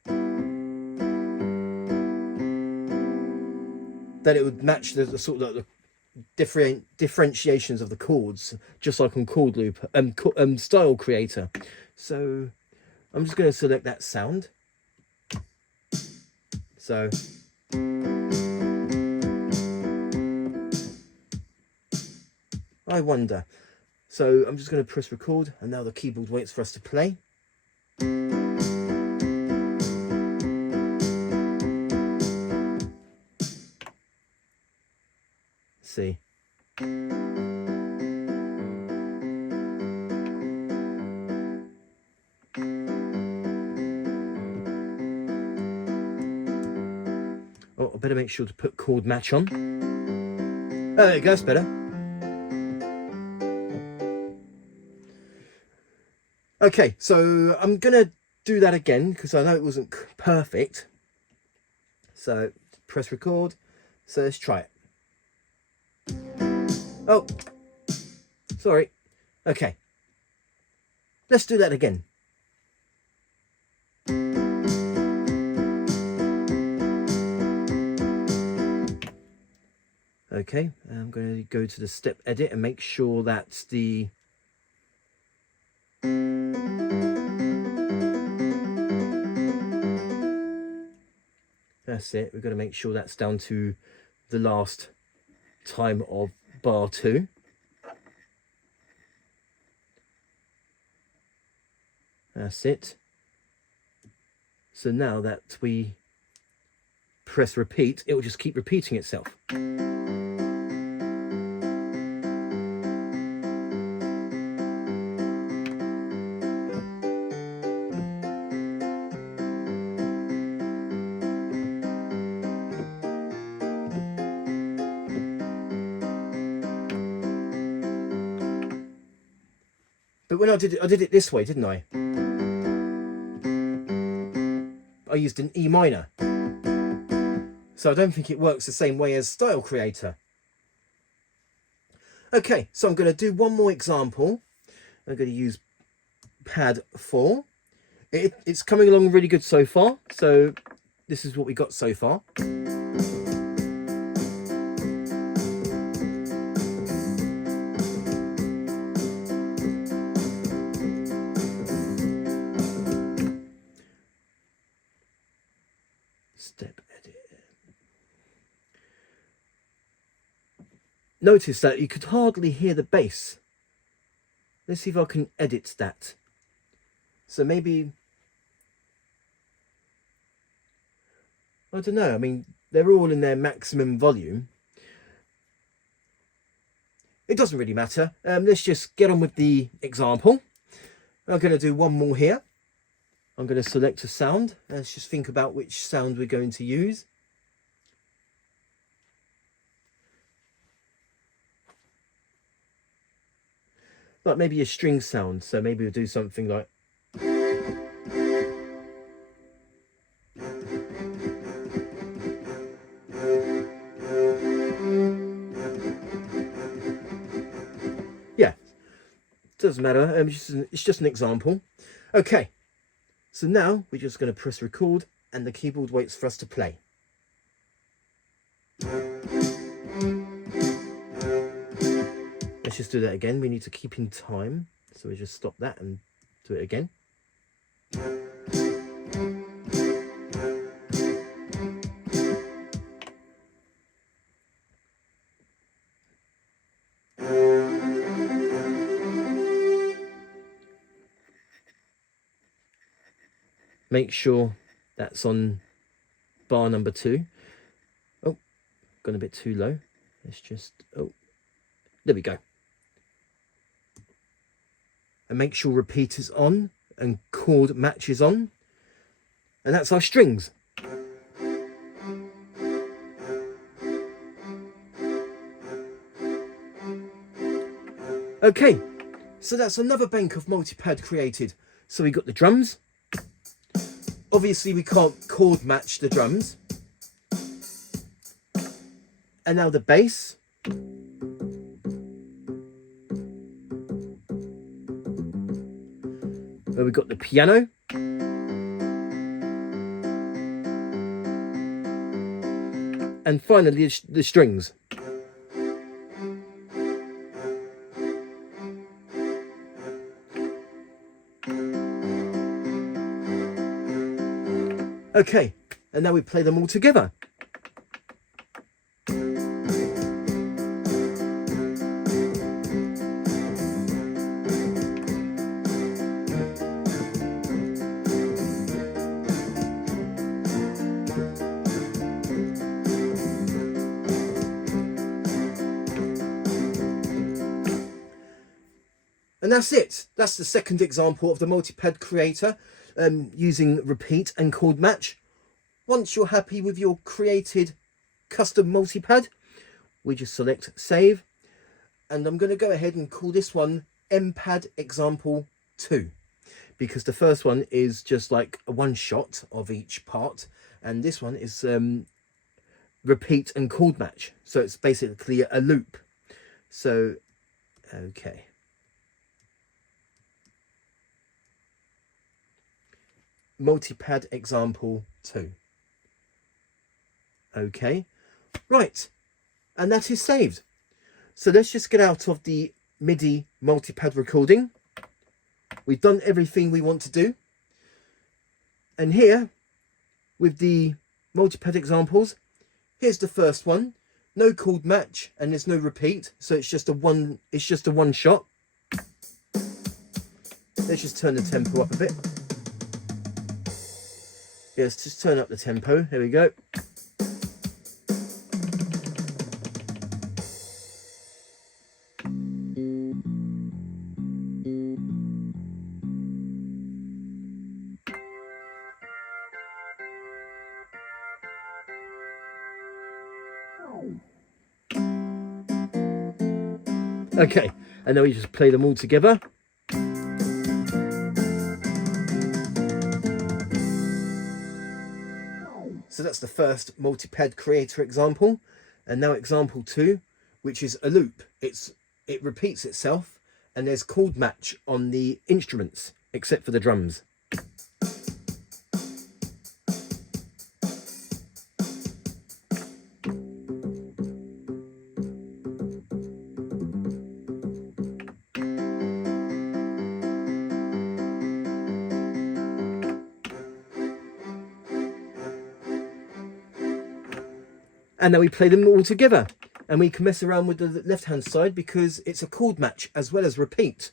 that it would match the sort of the differentiations of the chords, just like on Chord Loop, Style Creator. So I'm just going to select that sound. So I wonder. So I'm just going to press record, and now the keyboard waits for us to play. Let's see. Oh, I better make sure to put chord match on. Oh, there you go, that's better. Okay, so I'm gonna do that again because I know it wasn't perfect. So press record. So let's try it. Oh, sorry. Okay, let's do that again. Okay, I'm going to go to the step edit and make sure that's the... That's it. We've got to make sure that's down to the last time of bar 2. That's it. So now that we press repeat, it will just keep repeating itself. But when I did it this way, didn't I? I used an E minor. So I don't think it works the same way as Style Creator. Okay, so I'm going to do one more example. I'm going to use pad 4. It's coming along really good so far. So this is what we got so far. Step edit. Notice that you could hardly hear the bass. Let's see if I can edit that. So maybe, I don't know, I mean, they're all in their maximum volume. It doesn't really matter. Let's just get on with the example. I'm going to do one more here. I'm going to select a sound. Let's just think about which sound we're going to use. Like maybe a string sound. So maybe we'll do something like... Yeah, doesn't matter. It's just an example. Okay, so now we're just going to press record and the keyboard waits for us to play. Let's just do that again. We need to keep in time. So we just stop that and do it again. Make sure that's on bar number 2. Oh, gone a bit too low. Let's just, oh, there we go. And make sure repeat is on and chord match is on. And that's our strings. Okay, so that's another bank of multipad created. So we got the drums. Obviously we can't chord match the drums. And now the bass. Where we've got the piano. And finally the strings. Okay, and now we play them all together. And that's it. That's the second example of the multi-pad creator using repeat and chord match. Once you're happy with your created custom multi-pad, we just select save. And I'm going to go ahead and call this one MPad example 2. Because the first one is just like a one shot of each part. And this one is repeat and chord match. So it's basically a loop. So, okay. Multi-pad example 2. Okay, right, and that is saved. So let's just get out of the MIDI multi-pad recording. We've done everything we want to do. And here, with the multi-pad examples, here's the first one. No chord match and there's no repeat, so it's just a one shot. Let's just turn the tempo up a bit. Yes, just turn up the tempo. There we go. Okay, and then we just play them all together. So that's the first multi-pad creator example. And now example 2, which is a loop. It repeats itself and there's chord match on the instruments, except for the drums. And now we play them all together, and we can mess around with the left hand side because it's a chord match as well as repeat.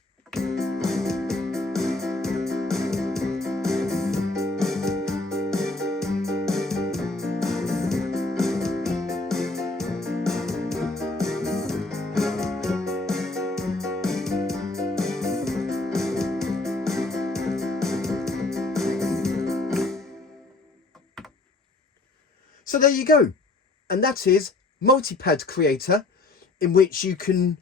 So there you go. And that is multi-pad creator, in which you can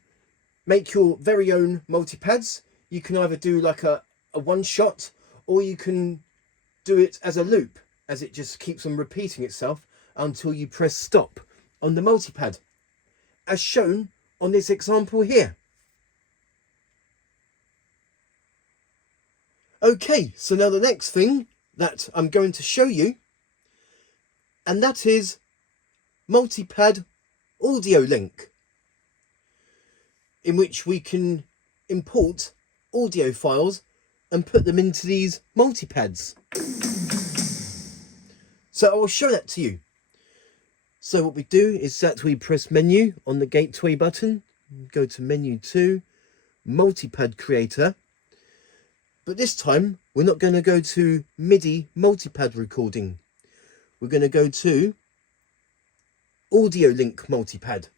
make your very own multi-pads. You can either do like a one shot, or you can do it as a loop, as it just keeps on repeating itself until you press stop on the multi-pad, as shown on this example here. Okay, so now the next thing that I'm going to show you, and that is multi-pad audio link, in which we can import audio files and put them into these multi-pads. So I will show that to you. So what we do is that we press menu on the gateway button, go to menu 2, multi-pad creator, but this time we're not going to go to MIDI multi-pad recording. We're going to go to audio link multi-pad.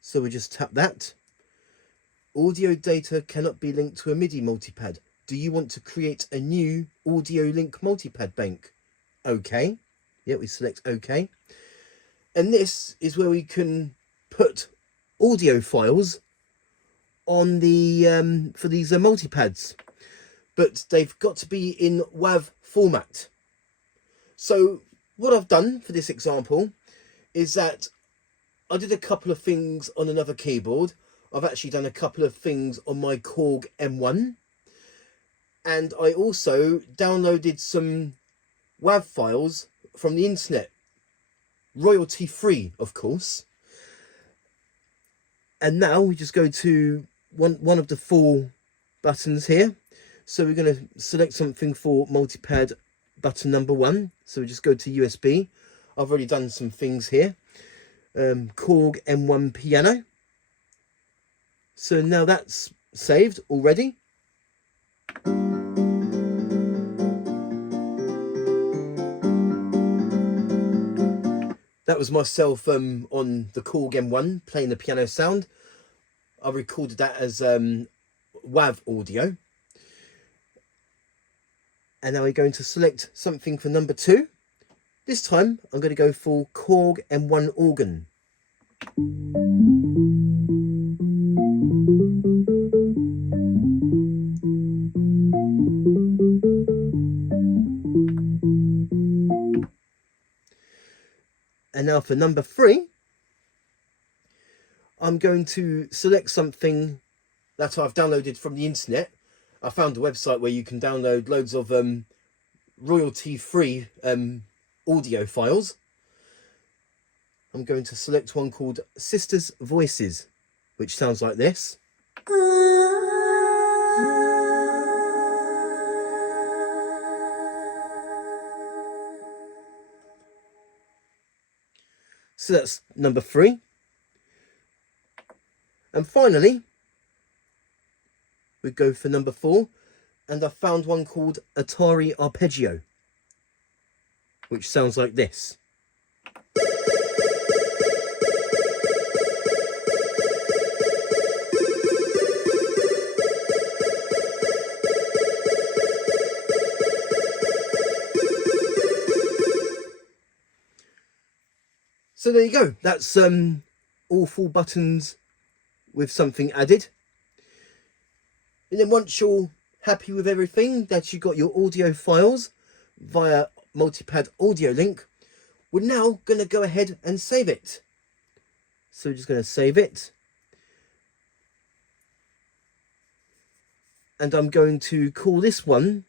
So we just tap that. Audio data cannot be linked to a MIDI multi-pad. Do you want to create a new audio link multi-pad bank? Okay. Yeah, we select OK. And this is where we can put audio files on the for these multi-pads, but they've got to be in WAV format. So what I've done for this example is that I did a couple of things on another keyboard. I've actually done a couple of things on my Korg M1. And I also downloaded some WAV files from the internet. Royalty free, of course. And now we just go to one of the 4 buttons here. So we're going to select something for multipad button number 1. So we just go to USB. I've already done some things here. Korg M1 piano. So now that's saved already. That was myself on the Korg M1 playing the piano sound. I recorded that as WAV audio. And now we're going to select something for number 2. This time I'm going to go for Korg M1 organ. And now for number 3, I'm going to select something that I've downloaded from the internet. I found a website where you can download loads of royalty-free audio files. I'm going to select one called Sisters Voices, which sounds like this. So that's number 3. And finally, we go for number 4. And I found one called Atari Arpeggio, which sounds like this. So there you go. That's all 4 buttons with something added. And then once you're happy with everything, that you got your audio files via multipad audio link, we're now going to go ahead and save it. So we're just going to save it. And I'm going to call this one,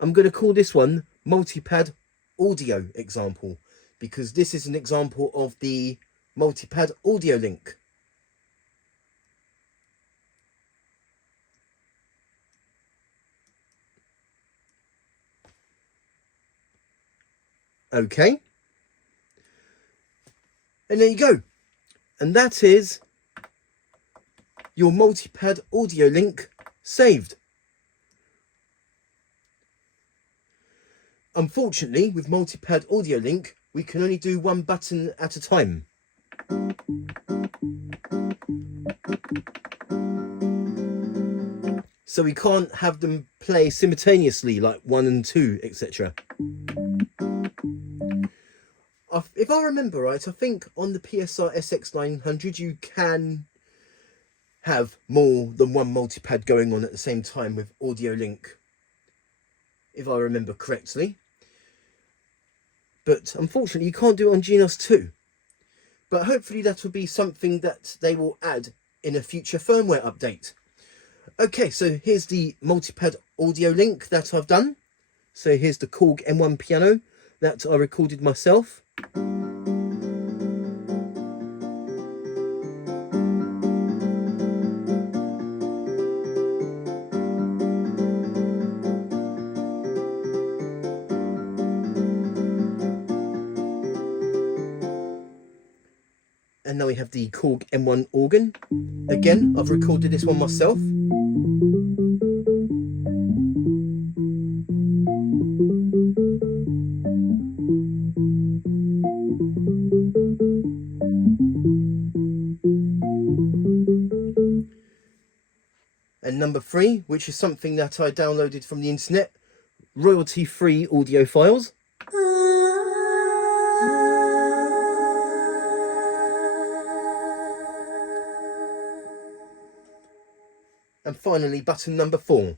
multipad audio example, because this is an example of the multipad audio link. Okay, and there you go, and that is your multipad audio link saved. Unfortunately, with multipad audio link, we can only do 1 button at a time. So we can't have them play simultaneously like 1 and 2, etc. If I remember right, I think on the PSR-SX900 you can have more than 1 multipad going on at the same time with audio link, if I remember correctly. But unfortunately you can't do it on Genos 2. But hopefully that will be something that they will add in a future firmware update. Okay, so here's the multipad audio link that I've done. So here's the Korg M1 piano that I recorded myself. And now we have the Korg M1 organ. Again, I've recorded this one myself. And number 3, which is something that I downloaded from the internet, royalty-free audio files. And finally, button number 4.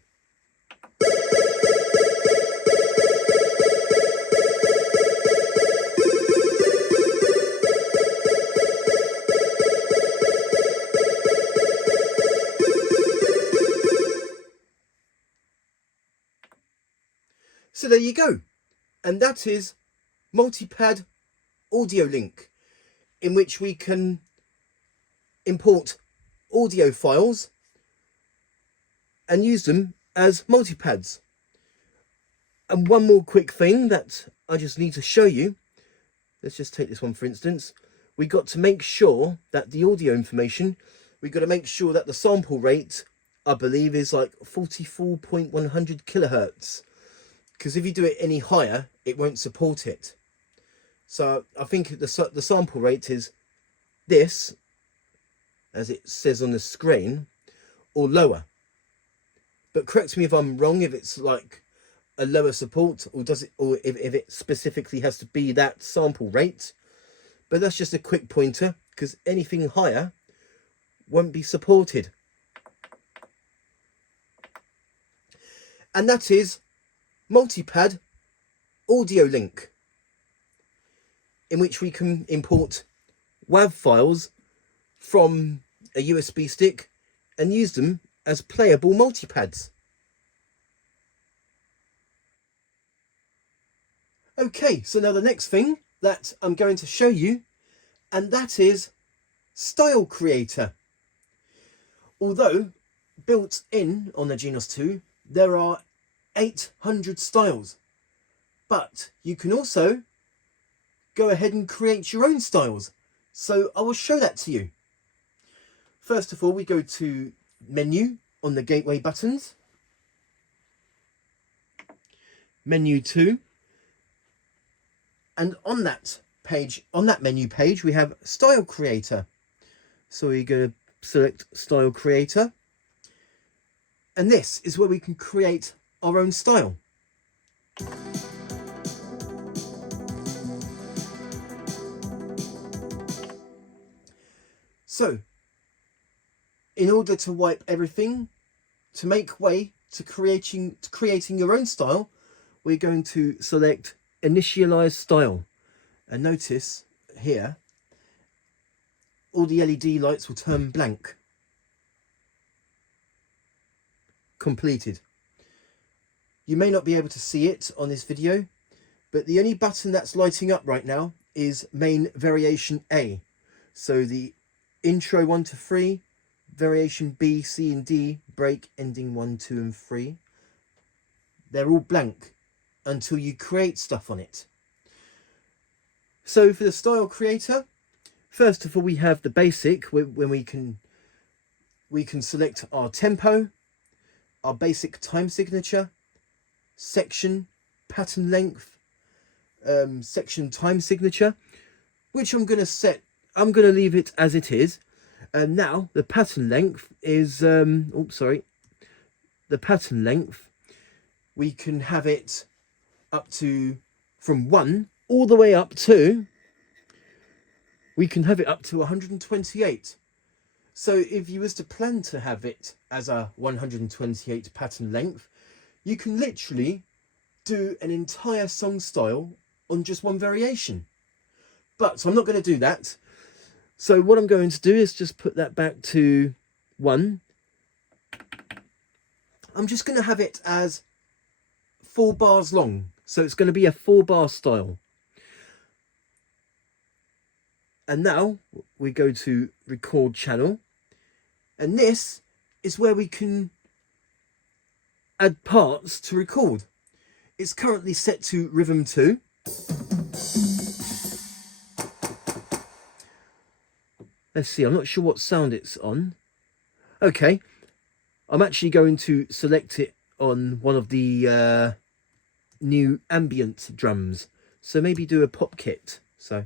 So there you go. And that is multi-pad audio link, in which we can import audio files and use them as multi-pads. And one more quick thing that I just need to show you. Let's just take this one for instance. We got to make sure that the audio information, we got to make sure that the sample rate, I believe, is like 44.100 kilohertz. Because if you do it any higher, it won't support it. So I think the sample rate is this, as it says on the screen, or lower. But correct me if I'm wrong, if it's like a lower support, or does it, or if it specifically has to be that sample rate. But that's just a quick pointer, because anything higher won't be supported. And that is multi-pad audio link, in which we can import WAV files from a USB stick and use them as playable multipads. Okay, so now the next thing that I'm going to show you, and that is Style Creator. Although built in on the Genos 2, there are 800 styles, but you can also go ahead and create your own styles. So I will show that to you. First of all, we go to menu on the gateway buttons, menu 2, and on that page, on that menu page, we have Style Creator. So we're going to select Style Creator, and this is where we can create our own style. So, in order to wipe everything, to make way to creating your own style, we're going to select Initialize Style. And notice here, all the LED lights will turn blank. Completed. You may not be able to see it on this video, but the only button that's lighting up right now is main variation A. So the intro 1 to 3, variation B, C and D, break ending 1, 2 and 3. They're all blank until you create stuff on it. So for the Style Creator, first of all we have the basic, when we can select our tempo, our basic time signature, section, pattern length, section time signature, which I'm going to leave it as it is. And now the pattern length is, the pattern length, we can have it up to, from 1 all the way up to, we can have it up to 128. So if you was to plan to have it as a 128 pattern length, you can literally do an entire song style on just one variation. But so I'm not going to do that. So what I'm going to do is just put that back to 1. I'm just going to have it as 4 bars long. So it's going to be a 4-bar style. And now we go to record channel. And this is where we can add parts to record. It's currently set to rhythm 2. Let's see, I'm not sure what sound it's on. Okay, I'm actually going to select it on one of the new Ambience drums. So maybe do a pop kit. So.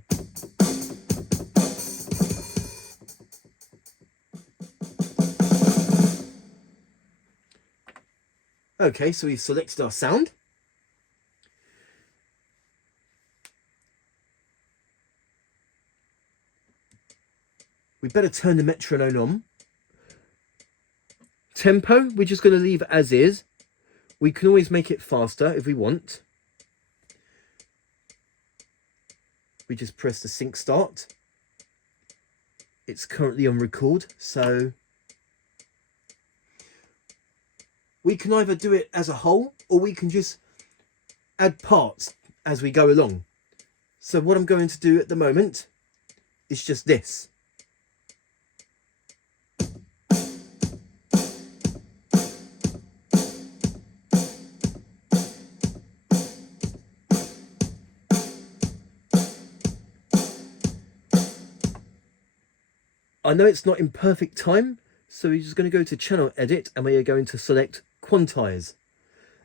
Okay, so we've selected our sound. We better turn the metronome on. Tempo, we're just going to leave as is. We can always make it faster if we want. We just press the sync start. It's currently on record, so we can either do it as a whole, or we can just add parts as we go along. So what I'm going to do at the moment is just this. I know it's not in perfect time, so we're just going to go to channel edit and we are going to select quantize.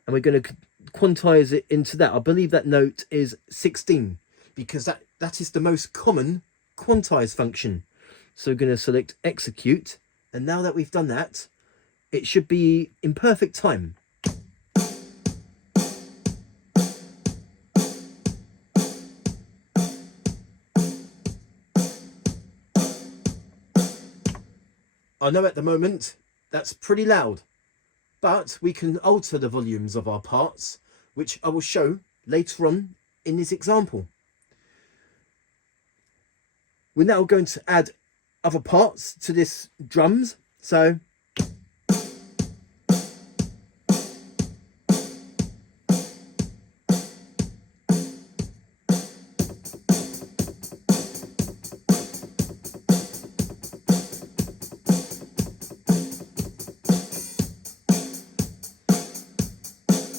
And we're going to quantize it into that. I believe that note is 16 because that is the most common quantize function. So we're going to select execute. And now that we've done that, it should be in perfect time. I know at the moment that's pretty loud, but we can alter the volumes of our parts, which I will show later on in this example. We're now going to add other parts to this drums. So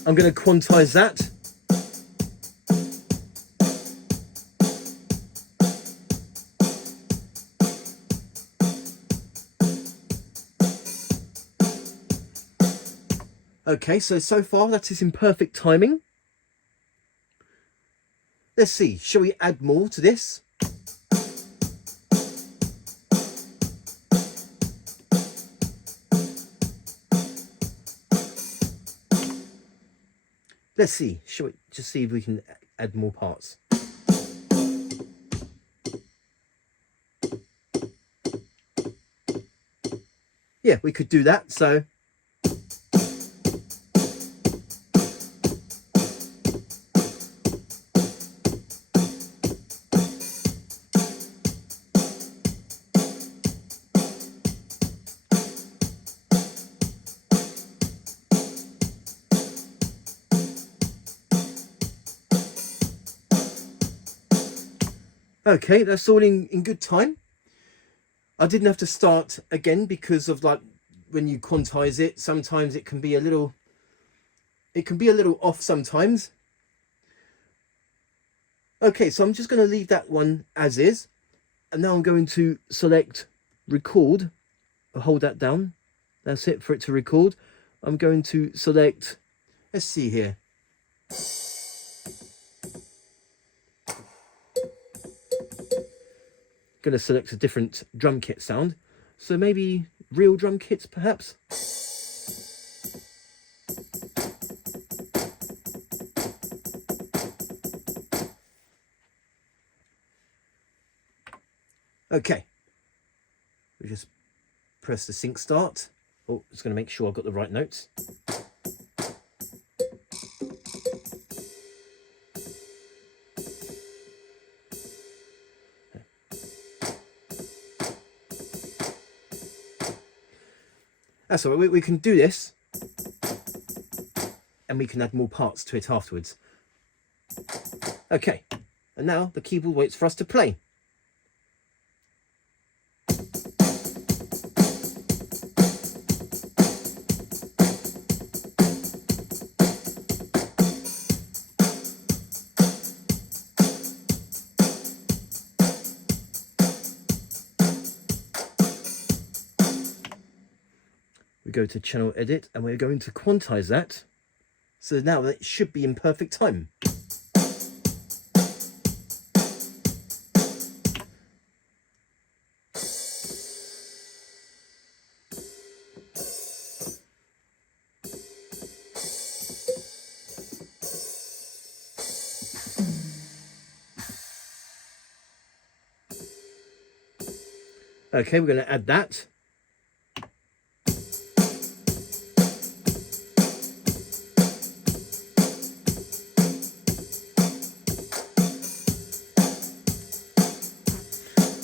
I'm going to quantize that. Okay, so far that is in perfect timing. Let's see, shall we add more to this? Let's see, shall we just see if we can add more parts? Yeah, we could do that, so. Okay, that's all in good time. I didn't have to start again because of, like, when you quantize it, sometimes it can be a little off sometimes. Okay, so I'm just going to leave that one as is. And now I'm going to select record. I'll hold that down. That's it for it to record. I'm going to select, let's see here. Going to select a different drum kit sound, so maybe real drum kits perhaps. Okay, we just press the sync start. Oh, just going to make sure I've got the right notes. That's all right, we can do this and we can add more parts to it afterwards. Okay, and now the keyboard waits for us to play. We go to channel edit and we're going to quantize that. So now that should be in perfect time. Okay, we're going to add that.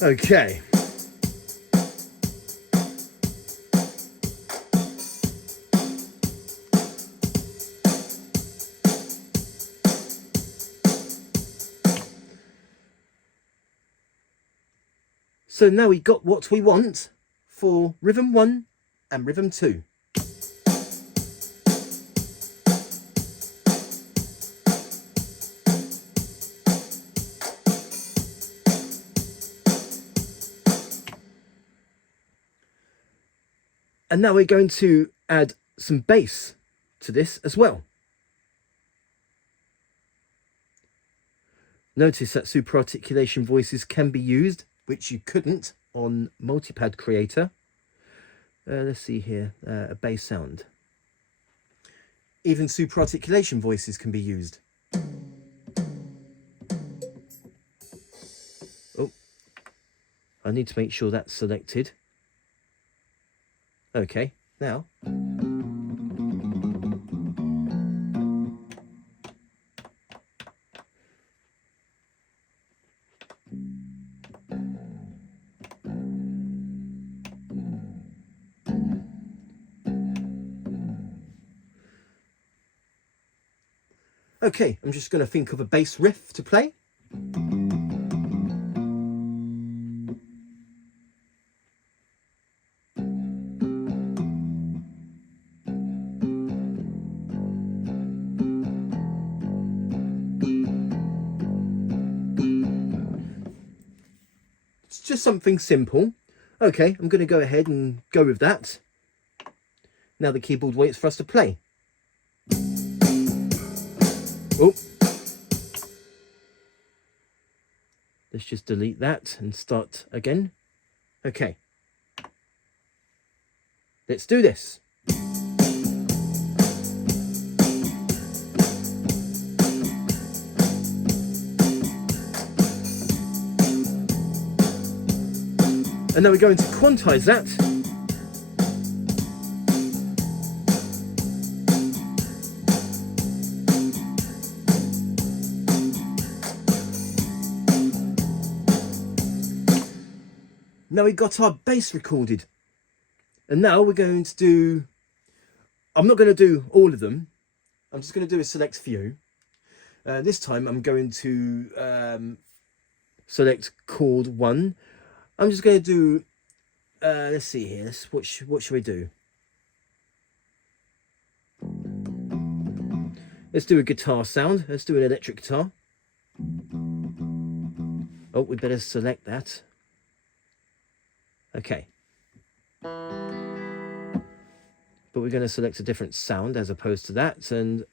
Okay. So now we got what we want for rhythm 1 and rhythm 2. And now we're going to add some bass to this as well. Notice that super articulation voices can be used, which you couldn't on Multipad Creator. Let's see here, a bass sound. Even super articulation voices can be used. Oh, I need to make sure that's selected. Okay, now. Okay, I'm just going to think of a bass riff to play. It's just something simple. Okay, I'm going to go ahead and go with that. Now the keyboard waits for us to play. Oh, let's just delete that and start again. Okay, let's do this. And now we're going to quantize that. Now we got our bass recorded. And now we're going to do, I'm not going to do all of them. I'm just going to do a select few. This time I'm going to select chord 1. I'm just going to do, let's see here, what should we do? Let's do a guitar sound. Let's do an electric guitar. Oh, we better select that. Okay. But we're going to select a different sound as opposed to that, and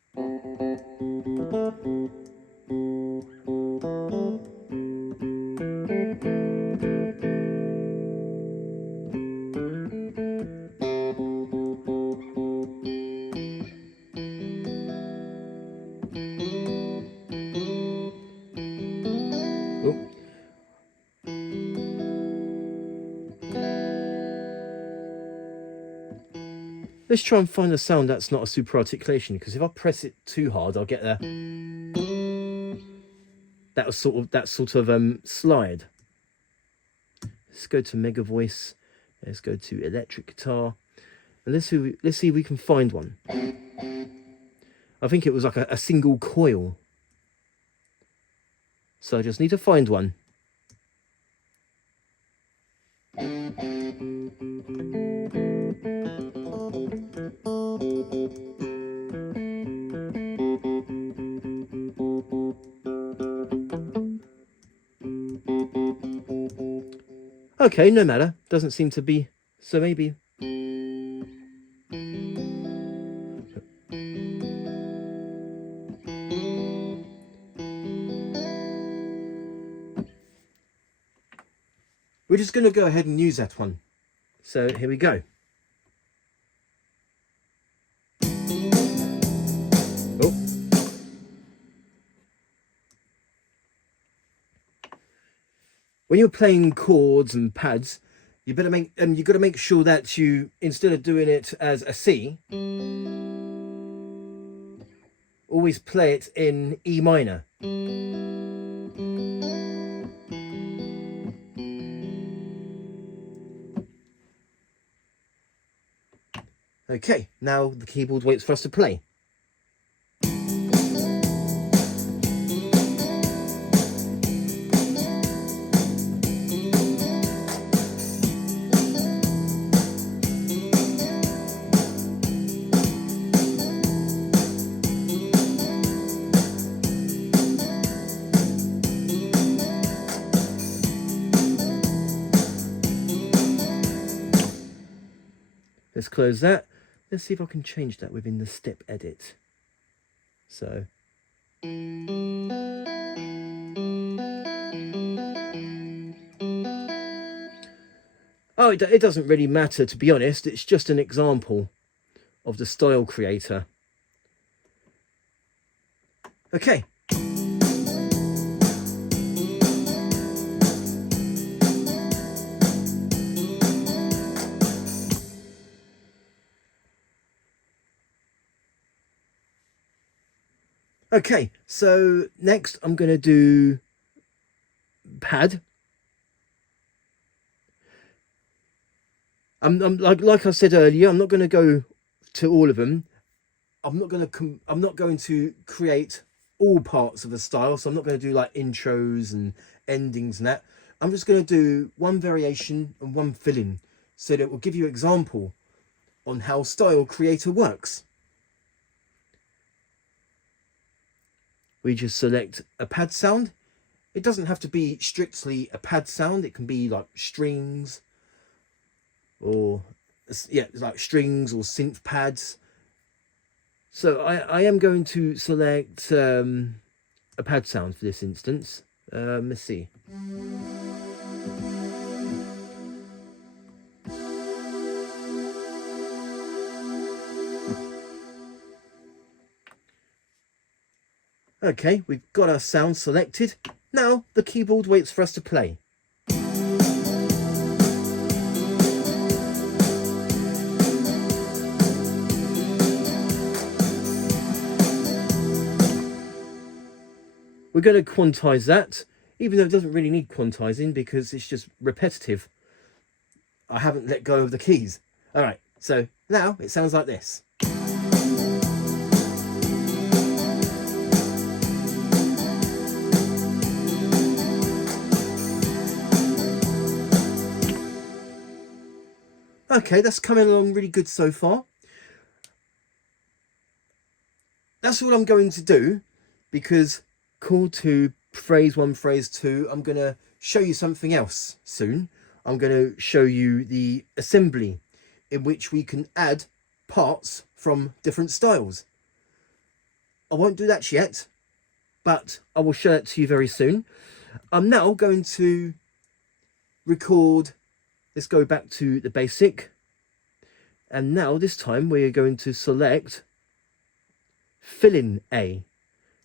let's try and find a sound that's not a super articulation, because if I press it too hard, I'll get that sort of slide. Let's go to Mega Voice. Let's go to electric guitar, and let's see if we can find one. I think it was like a single coil, so I just need to find one. Okay, no matter. Doesn't seem to be. So maybe. We're just going to go ahead and use that one. So here we go. Oh. When you're playing chords and pads, you better you've got to make sure that you, instead of doing it as a C, always play it in E minor. Okay, now the keyboard waits for us to play. Let's close that. Let's see if I can change that within the step edit. So. Oh, it doesn't really matter, to be honest. It's just an example of the style creator. Okay. Okay, so next I'm going to do pad. I'm like I said earlier, I'm not going to go to all of them. I'm not going to create all parts of a style, so I'm not going to do like intros and endings and that. I'm just going to do one variation and one fill-in, so that will give you an example on how Style Creator works. We just select a pad sound. It doesn't have to be strictly a pad sound. It can be like strings, or yeah, like strings or synth pads. So I am going to select a pad sound for this instance. Let's see. Okay, we've got our sound selected. Now the keyboard waits for us to play. We're going to quantize that, even though it doesn't really need quantizing because it's just repetitive. I haven't let go of the keys. All right, so now it sounds like this. Okay, that's coming along really good so far. That's all I'm going to do, because chord 2, phrase 1, phrase 2, I'm going to show you something else soon. I'm going to show you the assembly in which we can add parts from different styles. I won't do that yet, but I will show it to you very soon. I'm now going to record. Let's go back to the basic. And now this time we're going to select fill-in A.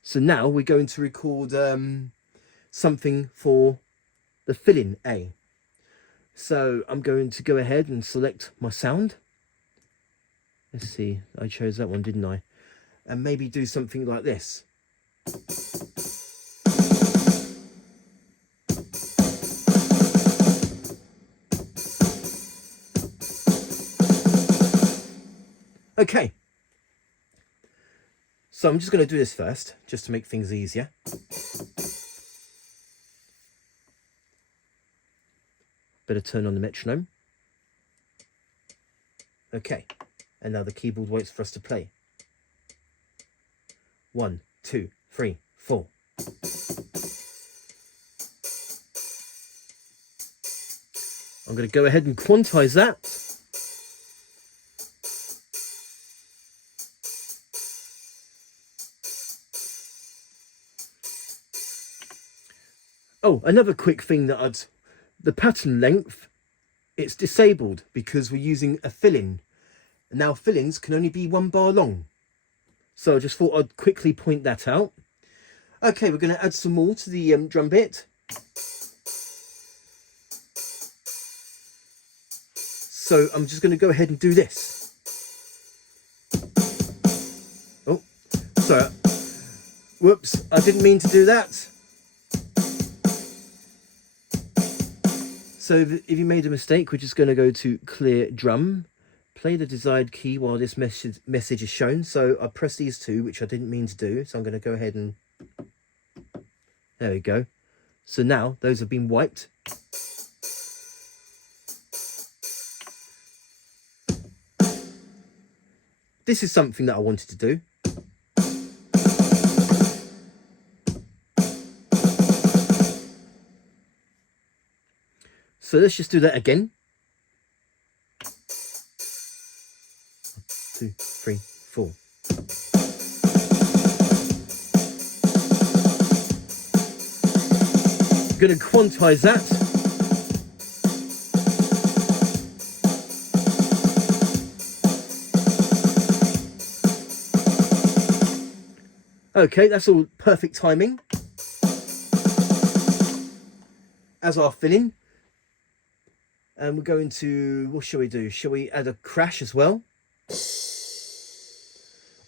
So now we're going to record something for the fill-in A. So I'm going to go ahead and select my sound. Let's see, I chose that one, didn't I? And maybe do something like this. Okay. So I'm just going to do this first, just to make things easier. Better turn on the metronome. Okay, and now the keyboard waits for us to play. 1, 2, 3, 4. I'm going to go ahead and quantize that. Oh, another quick thing that the pattern length, it's disabled because we're using a fill-in. Now fill-ins can only be 1 bar long. So I just thought I'd quickly point that out. Okay, we're going to add some more to the drum bit. So I'm just going to go ahead and do this. Oh, sorry. Whoops, I didn't mean to do that. So if you made a mistake, we're just going to go to clear drum, play the desired key while this message is shown. So I press these two, which I didn't mean to do. So I'm going to go ahead and, there we go. So now those have been wiped. This is something that I wanted to do. So let's just do that again. 2, 3, 4. I'm going to quantize that. Okay, that's all perfect timing. As our filling. And we're going to, what shall we do? Shall we add a crash as well?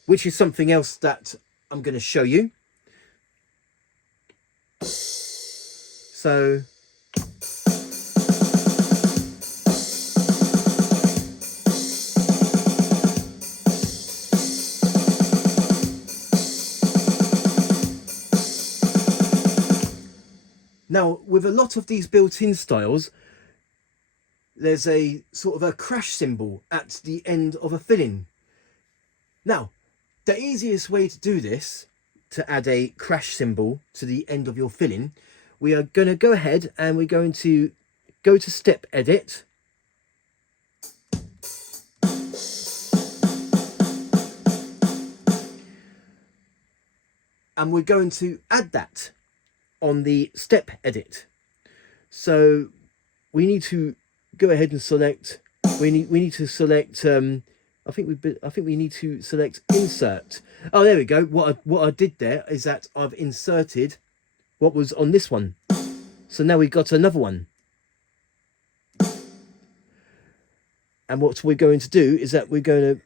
Which is something else that I'm going to show you. So now, with a lot of these built-in styles, there's a sort of a crash cymbal at the end of a filling. Now, the easiest way to do this, to add a crash cymbal to the end of your filling, we are going to go ahead and we're going to go to step edit. And we're going to add that on the step edit. So we need to go ahead and select, we need to select, I think we need to select insert. Oh, there we go. What I did there is that I've inserted what was on this one. So now we've got another one. And what we're going to do is that we're going to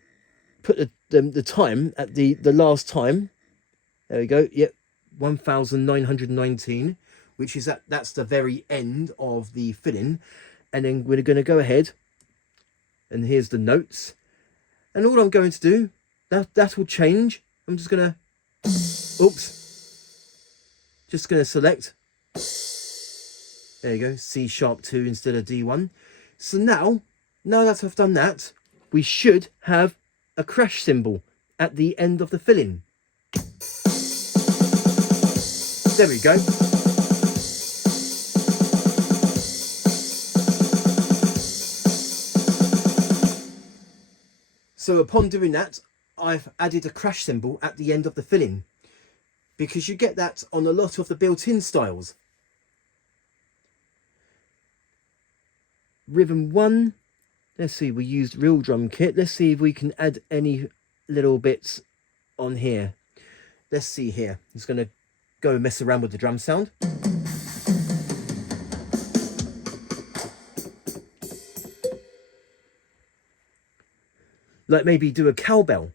put the time at the last time. There we go. Yep, 1919, which is that's the very end of the filling. And then we're going to go ahead, and here's the notes. And all I'm going to do, that will change. I'm just going to, just going to select. There you go, C#2 instead of D1. So now that I've done that, we should have a crash cymbal at the end of the filling. There we go. So upon doing that, I've added a crash cymbal at the end of the filling, because you get that on a lot of the built-in styles. Rhythm 1. Let's see, we used real drum kit. Let's see if we can add any little bits on here. Let's see here. I'm just going to go mess around with the drum sound. Like maybe do a cowbell.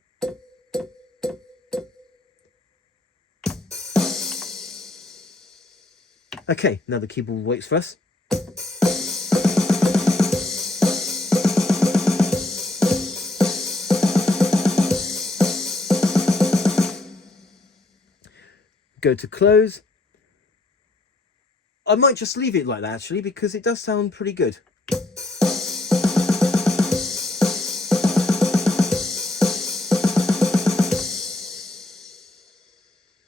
Okay, now the keyboard waits for us. Go to close. I might just leave it like that actually, because it does sound pretty good.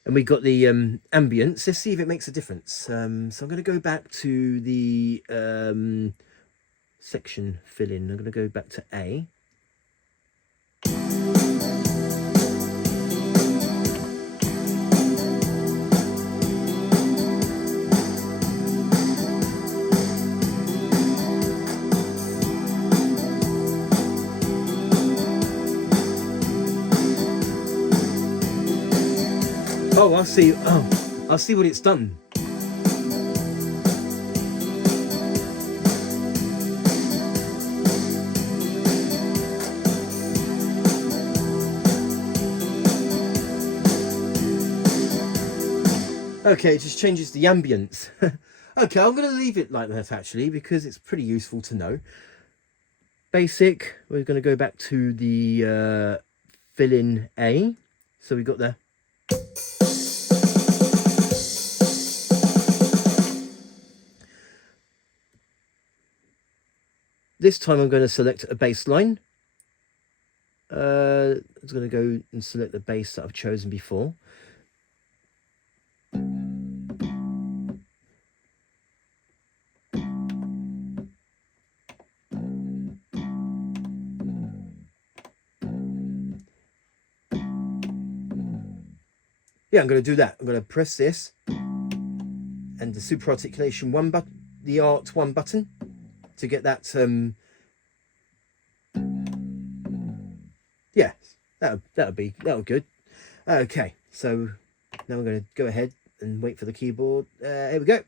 And we got the ambience. Let's see if it makes a difference. So I'm going to go back to the section fill-in. I'm going to go back to A. Oh, I see. Oh, I see what it's done. Okay, it just changes the ambience. Okay, I'm going to leave it like that actually, because it's pretty useful to know. Basic, we're going to go back to the fill-in A. So we got the this time I'm going to select a bass line. I'm going to go and select the bass that I've chosen before. yeah, I'm going to do that. I'm going to press this and the super articulation one button, the art one button, to get that. Yeah, that'll be good. Okay, so now I'm going to go ahead and wait for the keyboard. Here we go.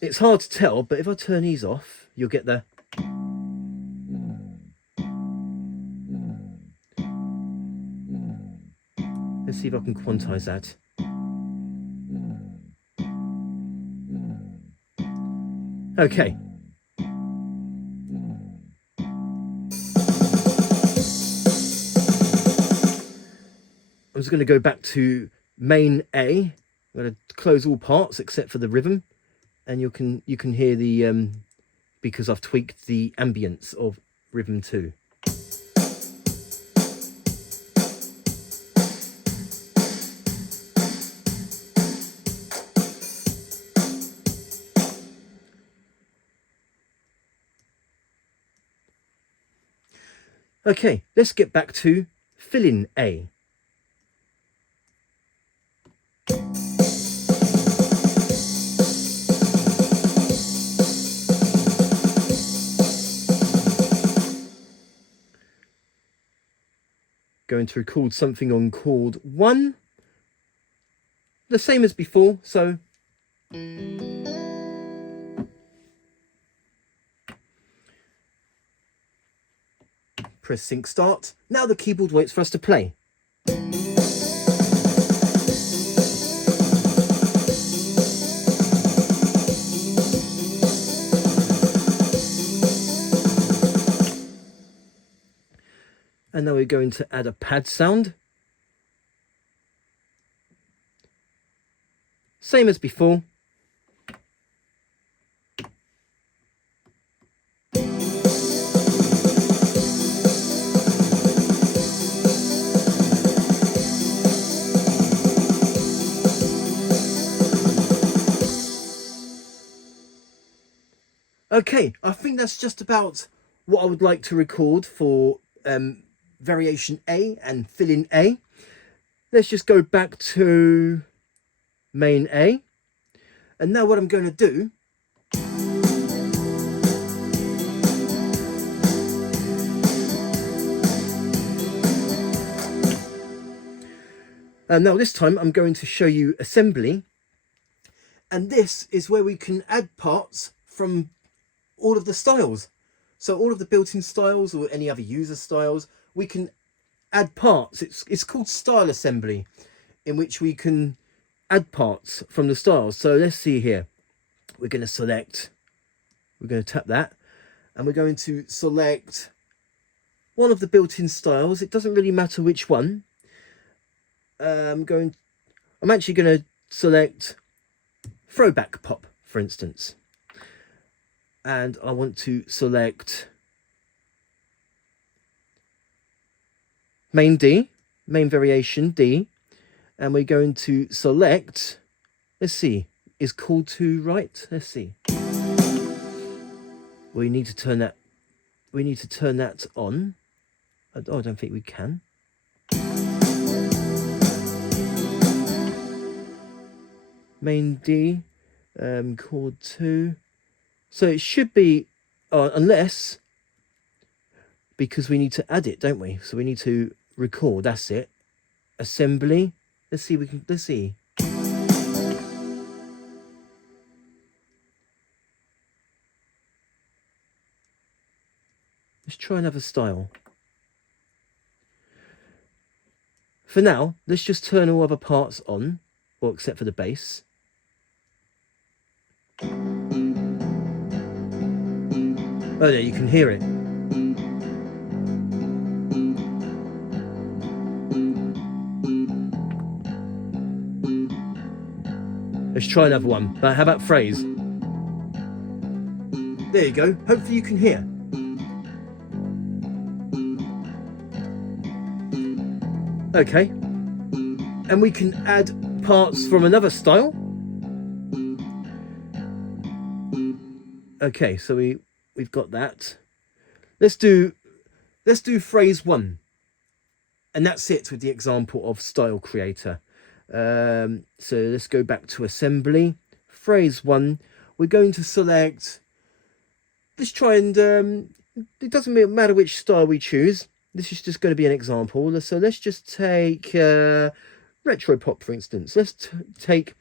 It's hard to tell, but if I turn these off, you'll get the. Let's see if I can quantize that. Okay. I'm just going to go back to main A. I'm going to close all parts except for the rhythm, and you can hear the because I've tweaked the ambience of rhythm 2. Okay, let's get back to fill-in A. Going to record something on chord 1, the same as before, so press sync start. Now the keyboard waits for us to play. And now we're going to add a pad sound. Same as before. Okay, I think that's just about what I would like to record for variation A and fill-in A. Let's just go back to main A. And now what I'm going to do now this time I'm going to show you assembly, and this is where we can add parts from all of the styles. So all of the built-in styles or any other user styles, we can add parts. It's called style assembly, in which we can add parts from the styles. So let's see here. We're going to tap that, and we're going to select one of the built-in styles. It doesn't really matter which one. I'm actually going to select throwback pop, for instance. And I want to select main D, main variation D, and we're going to select, let's see, is chord 2 right? Let's see. We need to turn that on. Oh, I don't think we can. Main D, chord 2. So it should be, unless, because we need to add it, don't we? So we need to record, that's it. Assembly. Let's see, let's see. Let's try another style. For now, let's just turn all other parts on, well, except for the bass. Oh, there, you can hear it. Let's try another one. How about phrase? There you go. Hopefully you can hear. Okay. And we can add parts from another style. Okay, so we've got that. Let's do phrase 1. And that's it with the example of style creator. So let's go back to assembly. Phrase 1, we're going to select, let's try and, it doesn't matter which style we choose. This is just going to be an example. So let's just take retro pop, for instance. Let's take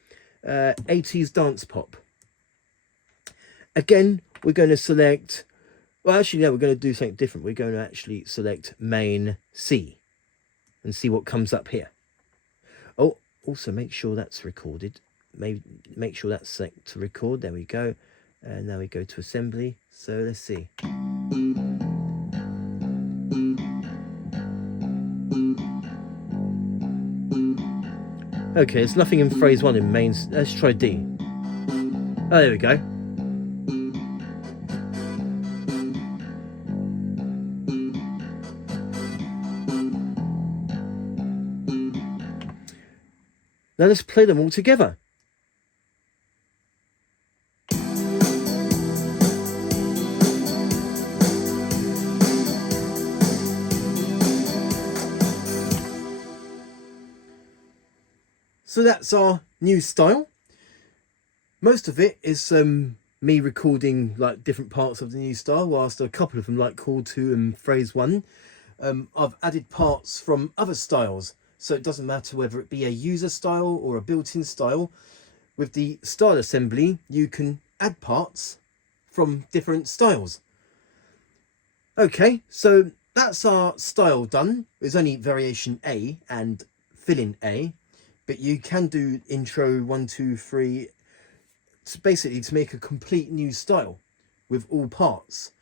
80s dance pop. Again, we're going to select, well, actually, no, we're going to do something different. We're going to actually select main C and see what comes up here. Oh, also make sure that's recorded. Make sure that's set to record. There we go. And now we go to assembly. So let's see. Okay, there's nothing in phrase 1 in main. Let's try D. Oh, there we go. Now let's play them all together. So that's our new style. Most of it is me recording like different parts of the new style, whilst a couple of them, like chord 2 and phrase 1, I've added parts from other styles. So it doesn't matter whether it be a user style or a built-in style. With the style assembly, you can add parts from different styles. Okay, so that's our style done. There's only variation A and fill-in A, but you can do intro 1, 2, 3, basically to make a complete new style with all parts.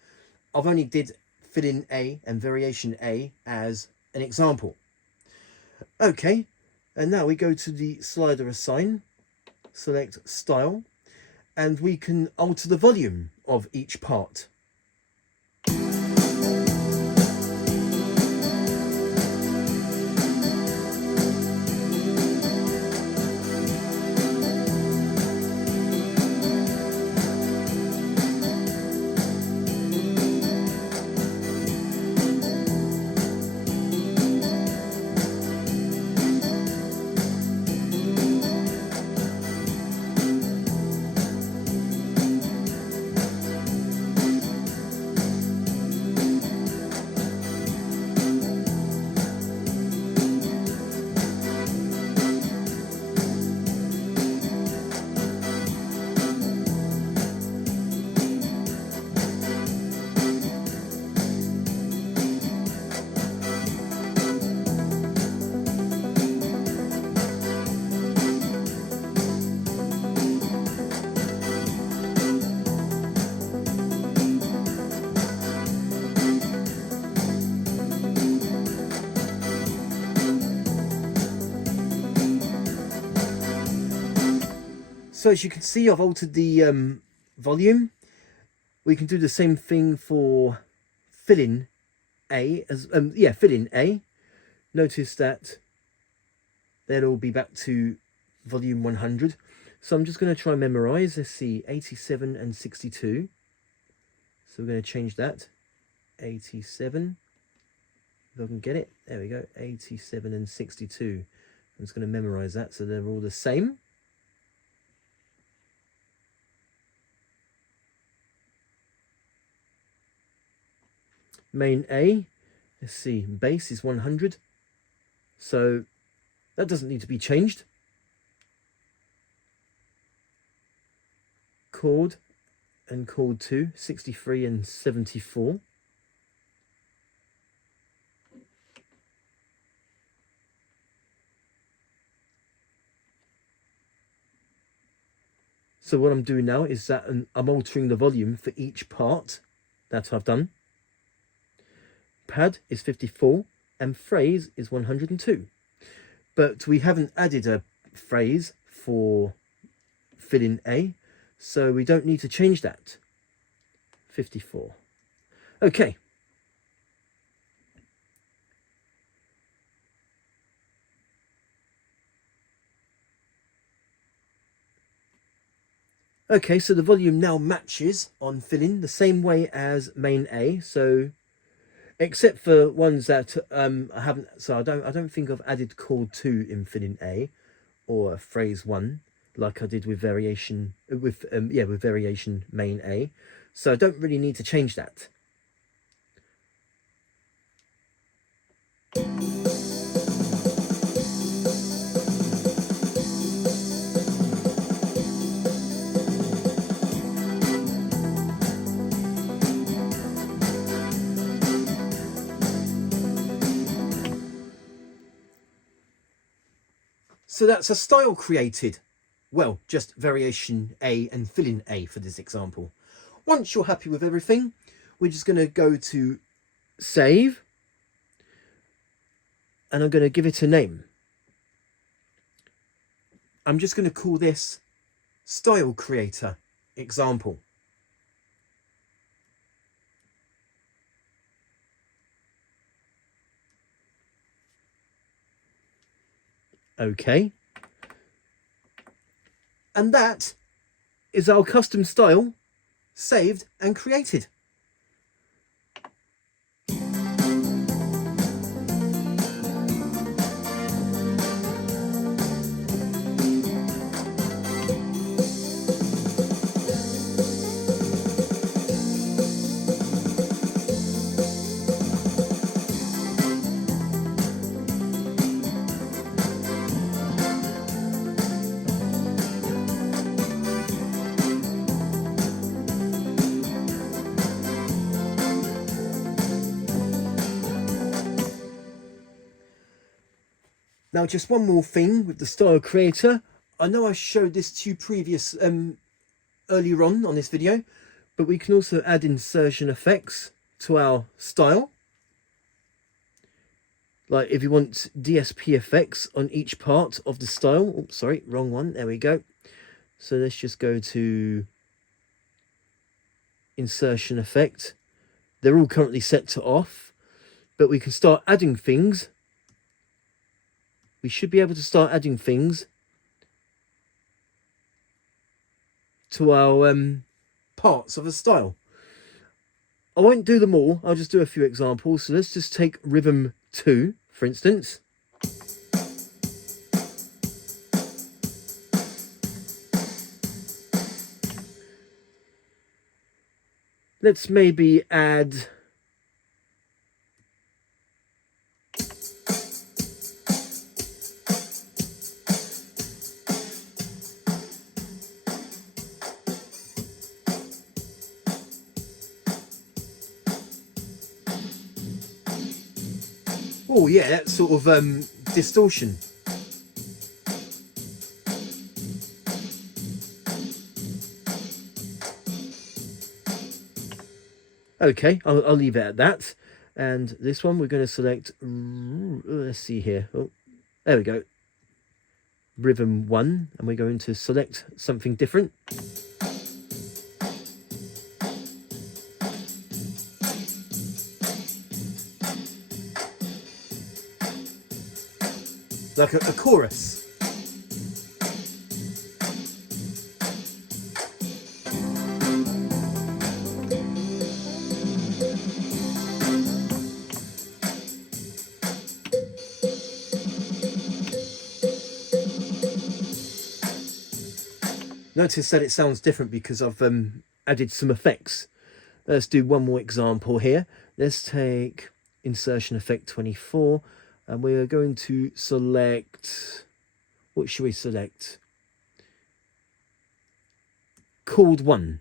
I've only did fill-in A and variation A as an example. Okay, and now we go to the slider assign, select style, and we can alter the volume of each part. So as you can see, I've altered the volume. We can do the same thing for fill-in A as fill-in A. Notice that they'll all be back to volume 100. So I'm just going to try and memorize. Let's see, 87 and 62. So we're going to change that. 87. If I can get it. There we go. 87 and 62. I'm just going to memorize that so they're all the same. Main A, let's see, bass is 100, so that doesn't need to be changed. Chord and chord 2, 63 and 74. So what I'm doing now is that I'm altering the volume for each part that I've done. Pad is 54 and phrase is 102. But we haven't added a phrase for fill-in A, so we don't need to change that. 54. Okay. Okay, so the volume now matches on fill-in the same way as main A. So except for ones that I haven't, so I don't think I've added chord 2 in fill-in A or phrase 1 like I did with variation with variation main A. So I don't really need to change that. So that's a style created. Well, just variation A and fill-in A for this example. Once you're happy with everything, we're just going to go to save. And I'm going to give it a name. I'm just going to call this Style Creator Example. Okay. And that is our custom style saved and created. Now, just one more thing with the Style Creator. I know I showed this to you previous earlier on this video, but we can also add insertion effects to our style. Like if you want DSP effects on each part of the style. Oops, sorry, wrong one. There we go. So let's just go to insertion effect. They're all currently set to off, but we can start adding things. We should be able to start adding things to our parts of a style. I won't do them all. I'll just do a few examples. So let's just take rhythm 2, for instance. Let's maybe add oh yeah, that's sort of distortion. Okay, I'll leave it at that. And this one we're going to select, let's see here. Oh, there we go. Rhythm 1, and we're going to select something different. Like a chorus. Notice that it sounds different because I've added some effects. Let's do one more example here. Let's take insertion effect 24, and we're going to select, what should we select? Chord 1.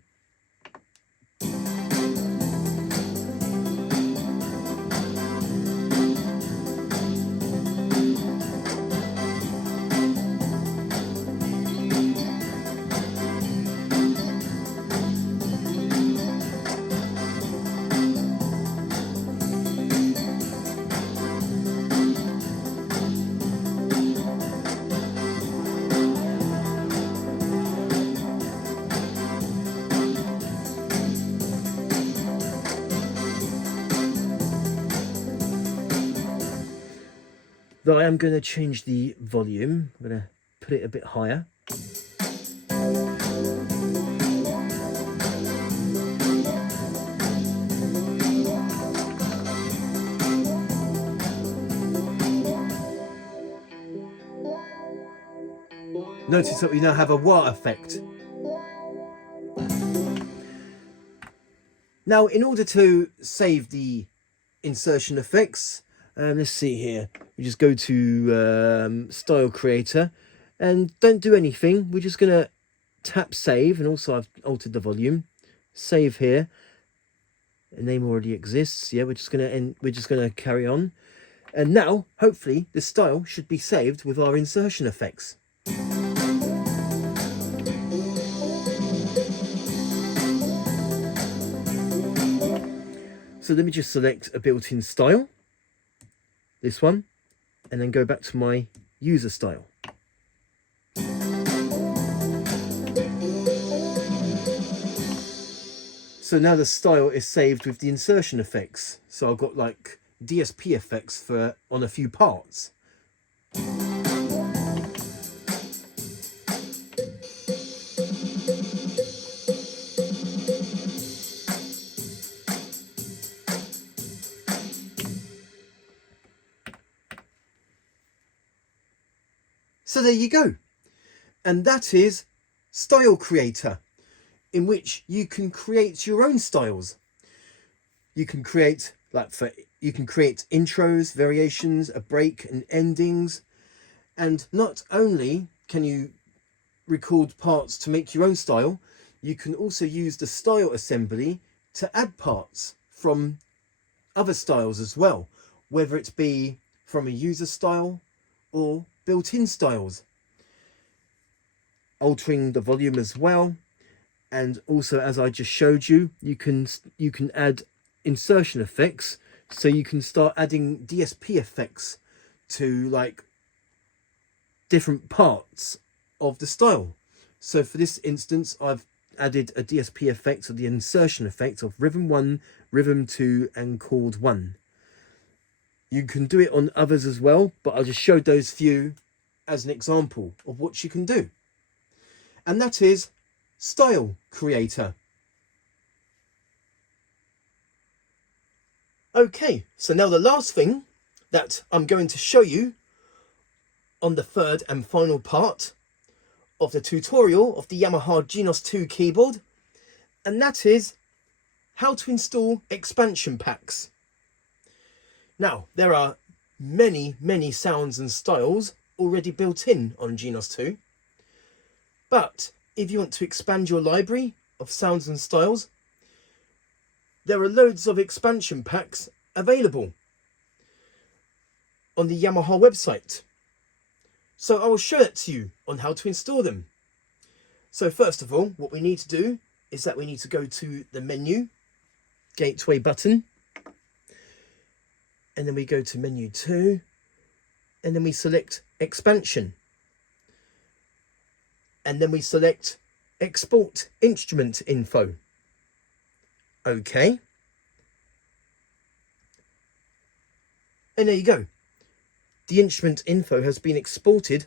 Though I am going to change the volume. I'm going to put it a bit higher. Notice that we now have a wah effect. Now, in order to save the insertion effects, let's see here. We just go to Style Creator and don't do anything. We're just going to tap Save, and also I've altered the volume. Save here. The name already exists. Yeah, we're just going to carry on. And now, hopefully, the style should be saved with our insertion effects. So let me just select a built-in style, this one, and then go back to my user style. So now the style is saved with the insertion effects. So I've got like DSP effects on a few parts. So there you go. And that is Style Creator, in which you can create your own styles. You can create intros, variations, a break and endings. And not only can you record parts to make your own style, you can also use the style assembly to add parts from other styles as well, whether it be from a user style or built-in styles. Altering the volume as well. And also, as I just showed you, you can add insertion effects, so you can start adding DSP effects to like different parts of the style. So for this instance, I've added a DSP effect, or the insertion effect of rhythm 1, rhythm 2 and chord 1. You can do it on others as well, but I just showed those few as an example of what you can do. And that is Style Creator. Okay, so now the last thing that I'm going to show you on the third and final part of the tutorial of the Yamaha Genos 2 keyboard, and that is how to install expansion packs. Now, there are many sounds and styles already built in on Genos 2, but if you want to expand your library of sounds and styles, there are loads of expansion packs available on the Yamaha website. So I will show it to you on how to install them. So first of all, what we need to do is that we need to go to the menu, gateway button, and then we go to menu 2, and then we select expansion. And then we select export instrument info. Okay. And there you go. The instrument info has been exported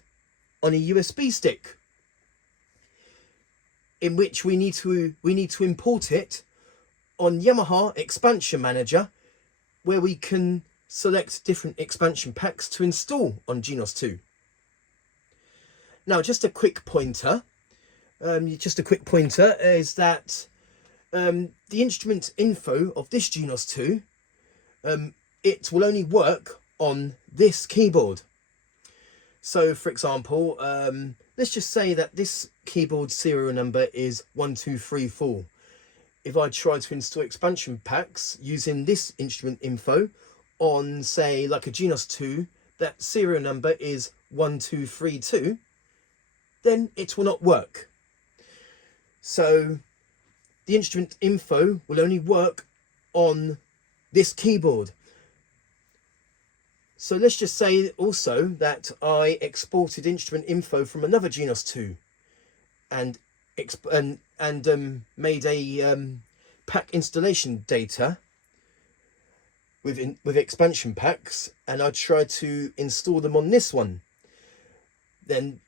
on a USB stick, in which we need to import it on Yamaha Expansion Manager, where we can select different expansion packs to install on Genos 2. Now, just a quick pointer. Is that the instrument info of this Genos 2, it will only work on this keyboard. So, for example, let's just say that this keyboard serial number is 1234. If I try to install expansion packs using this instrument info on, say, like a Genos 2, that serial number is 1232, then it will not work. So the instrument info will only work on this keyboard. So let's just say also that I exported instrument info from another Genos 2 and made a pack installation data with expansion packs, and I tried to install them on this one. Then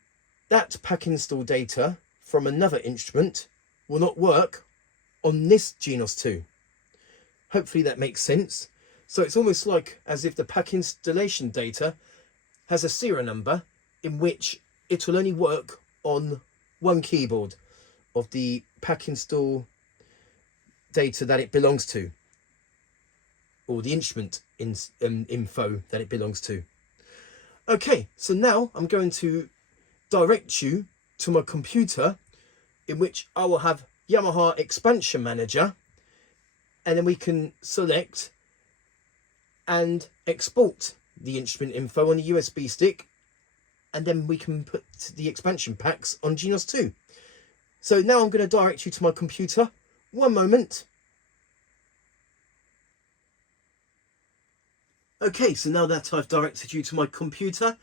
that pack install data from another instrument will not work on this Genos 2. Hopefully that makes sense. So it's almost like as if the pack installation data has a serial number in which it will only work on one keyboard of the pack install data that it belongs to, or the instrument info that it belongs to. Okay, so now I'm going to direct you to my computer, in which I will have Yamaha Expansion Manager, and then we can select and export the instrument info on a USB stick, and then we can put the expansion packs on Genos 2. So now I'm going to direct you to my computer. One moment. Okay, so now that I've directed you to my computer,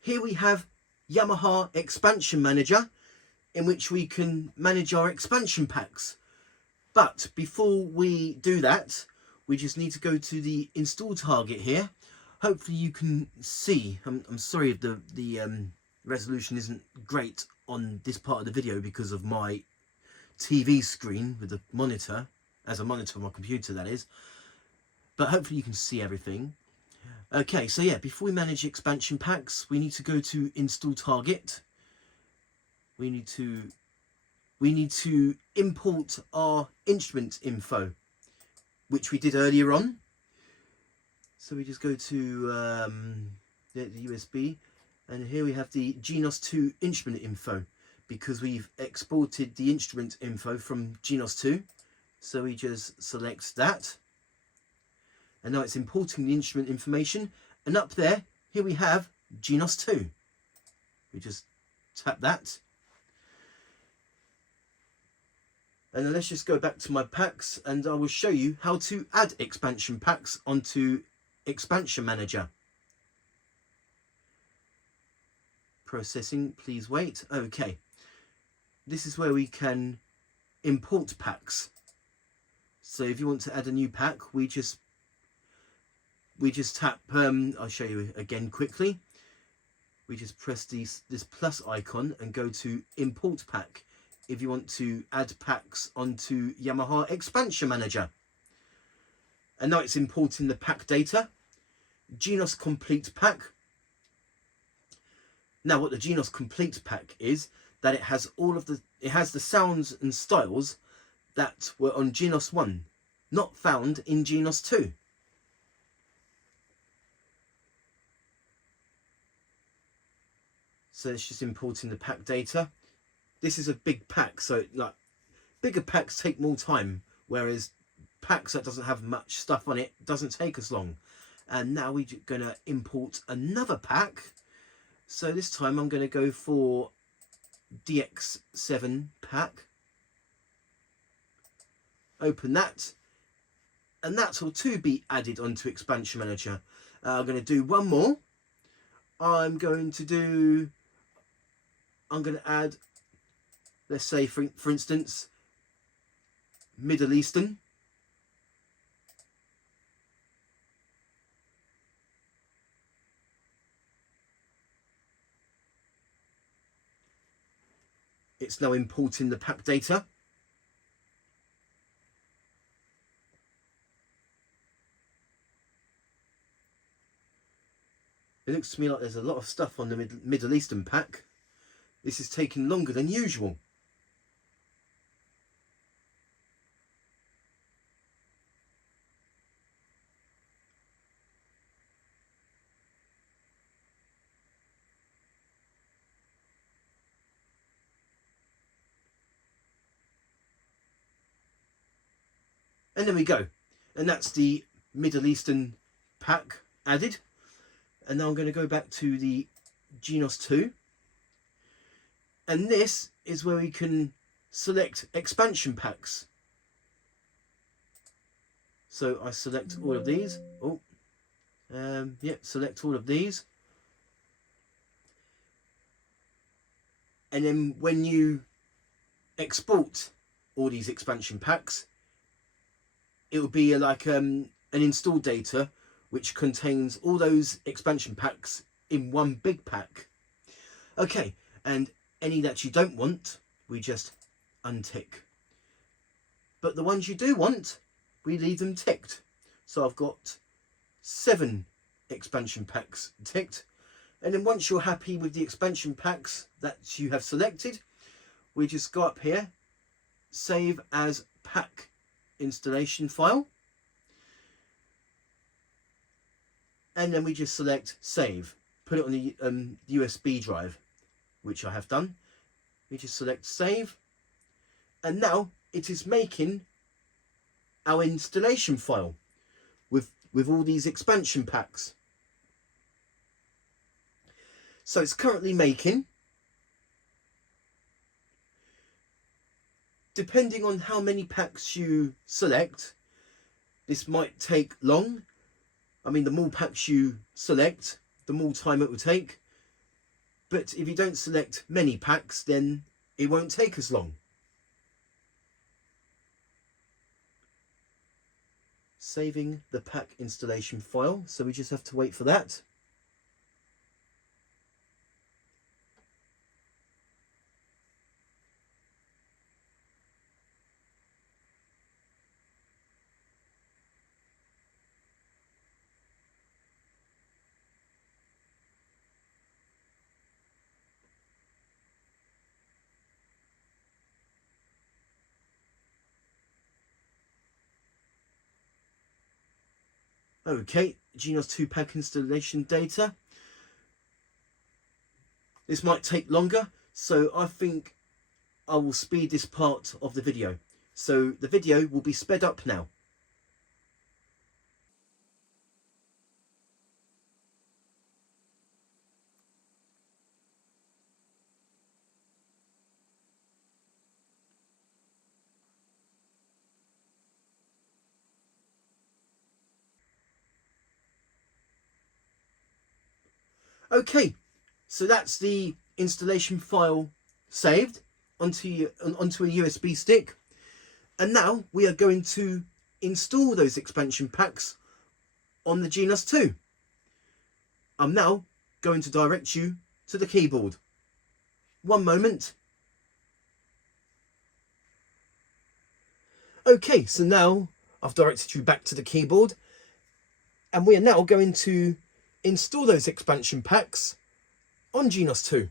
here we have Yamaha Expansion Manager, in which we can manage our expansion packs. But before we do that, we just need to go to the install target here. Hopefully you can see. I'm sorry if the resolution isn't great on this part of the video because of my TV screen with the monitor, as a monitor on my computer, that is. But hopefully you can see everything. Okay, so yeah, before we manage expansion packs, we need to go to install target. We need to import our instrument info, which we did earlier on. So we just go to the USB, and here we have the Genos 2 instrument info, because we've exported the instrument info from Genos 2. So we just select that, and now it's importing the instrument information, and up there, here we have Genos 2. We just tap that. And then let's just go back to my packs, and I will show you how to add expansion packs onto Expansion Manager. Processing, please wait. Okay, this is where we can import packs. So if you want to add a new pack, we just tap, I'll show you again quickly. We just press this plus icon and go to import pack if you want to add packs onto Yamaha Expansion Manager. And now it's importing the pack data. Genos Complete Pack. Now what the Genos Complete Pack is, that it has the sounds and styles that were on Genos 1, not found in Genos 2. So it's just importing the pack data. This is a big pack, so like bigger packs take more time, whereas packs that doesn't have much stuff on it doesn't take as long. And now we're going to import another pack. So this time I'm going to go for DX7 pack. Open that, and that will too be added onto Expansion Manager. I'm going to do one more. I'm going to add, let's say for instance, Middle Eastern. It's now importing the pack data. It looks to me like there's a lot of stuff on the Middle Eastern pack. This is taking longer than usual. And there we go. And that's the Middle Eastern pack added. And now I'm going to go back to the Genos 2. And this is where we can select expansion packs. So I select all of these. Select all of these. And then when you export all these expansion packs, it will be like an install data which contains all those expansion packs in one big pack. Okay, and any that you don't want, we just untick. But the ones you do want, we leave them ticked. So I've got 7 expansion packs ticked. And then once you're happy with the expansion packs that you have selected, we just go up here, save as pack installation file, and then we just select save, put it on the USB drive, which I have done. We just select save, and now it is making our installation file with all these expansion packs. So it's currently making. Depending on how many packs you select, this might take long. I mean, the more packs you select, the more time it will take. But if you don't select many packs, then it won't take as long. Saving the pack installation file, so we just have to wait for that. Okay, Genos 2 pack installation data. This might take longer, so I think I will speed this part of the video. So the video will be sped up now. Okay, so that's the installation file saved onto a USB stick. And now we are going to install those expansion packs on the Genos 2. I'm now going to direct you to the keyboard. One moment. Okay, so now I've directed you back to the keyboard, and we are now going to install those expansion packs on Genos 2.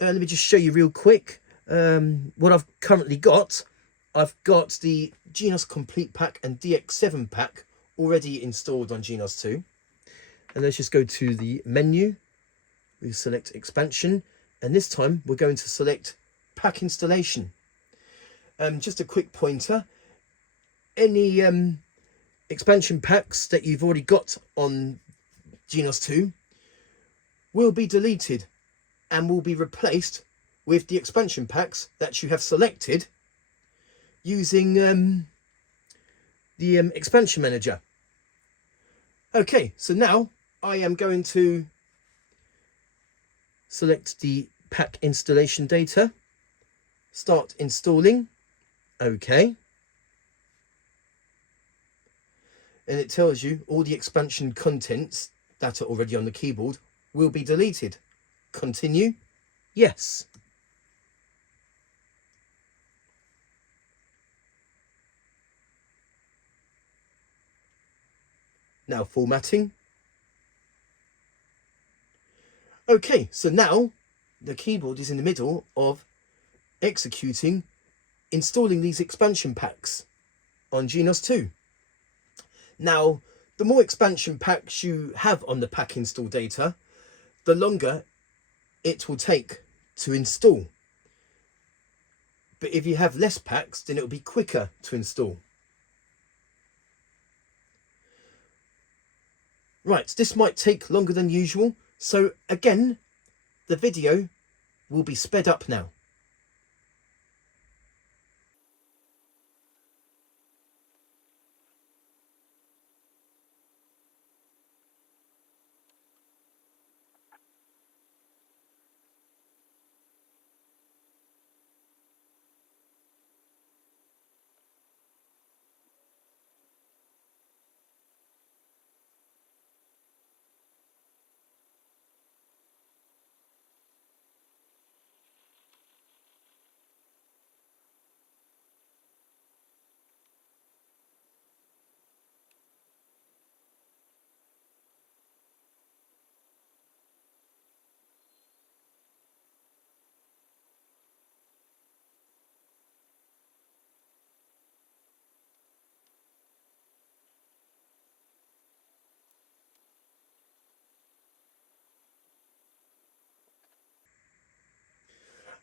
Let me just show you real quick what I've currently got. I've got the Genos Complete Pack and DX7 pack already installed on Genos 2. And let's just go to the menu. We select expansion, and this time we're going to select pack installation. Just a quick pointer. Any expansion packs that you've already got on Genos 2 will be deleted and will be replaced with the expansion packs that you have selected using the expansion manager. Okay, so now I am going to select the pack installation data, start installing. Okay. And it tells you all the expansion contents that are already on the keyboard will be deleted. Continue. Yes. Now formatting. Okay, so now the keyboard is in the middle of executing, installing these expansion packs on Genos 2. Now, the more expansion packs you have on the pack install data, the longer it will take to install. But if you have less packs, then it will be quicker to install. Right, this might take longer than usual. So again, the video will be sped up now.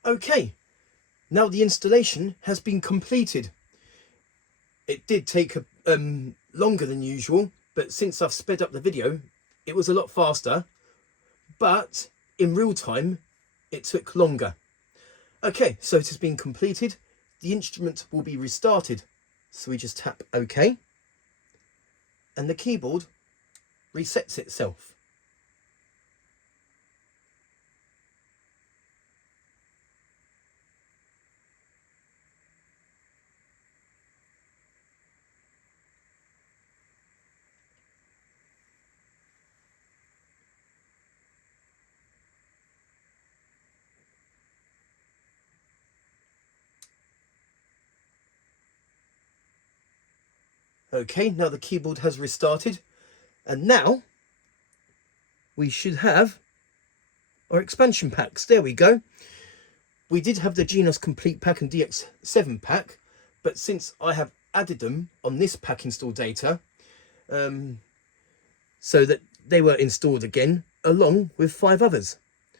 Okay, now the installation has been completed. It did take longer than usual, but since I've sped up the video, it was a lot faster. But in real time, it took longer. Okay, so it has been completed. The instrument will be restarted. So we just tap OK. And the keyboard resets itself. Okay, now the keyboard has restarted, and now we should have our expansion packs. There we go. We did have the Genos Complete Pack and DX7 pack, but since I have added them on this pack install data, so that they were installed again, along with 5 others.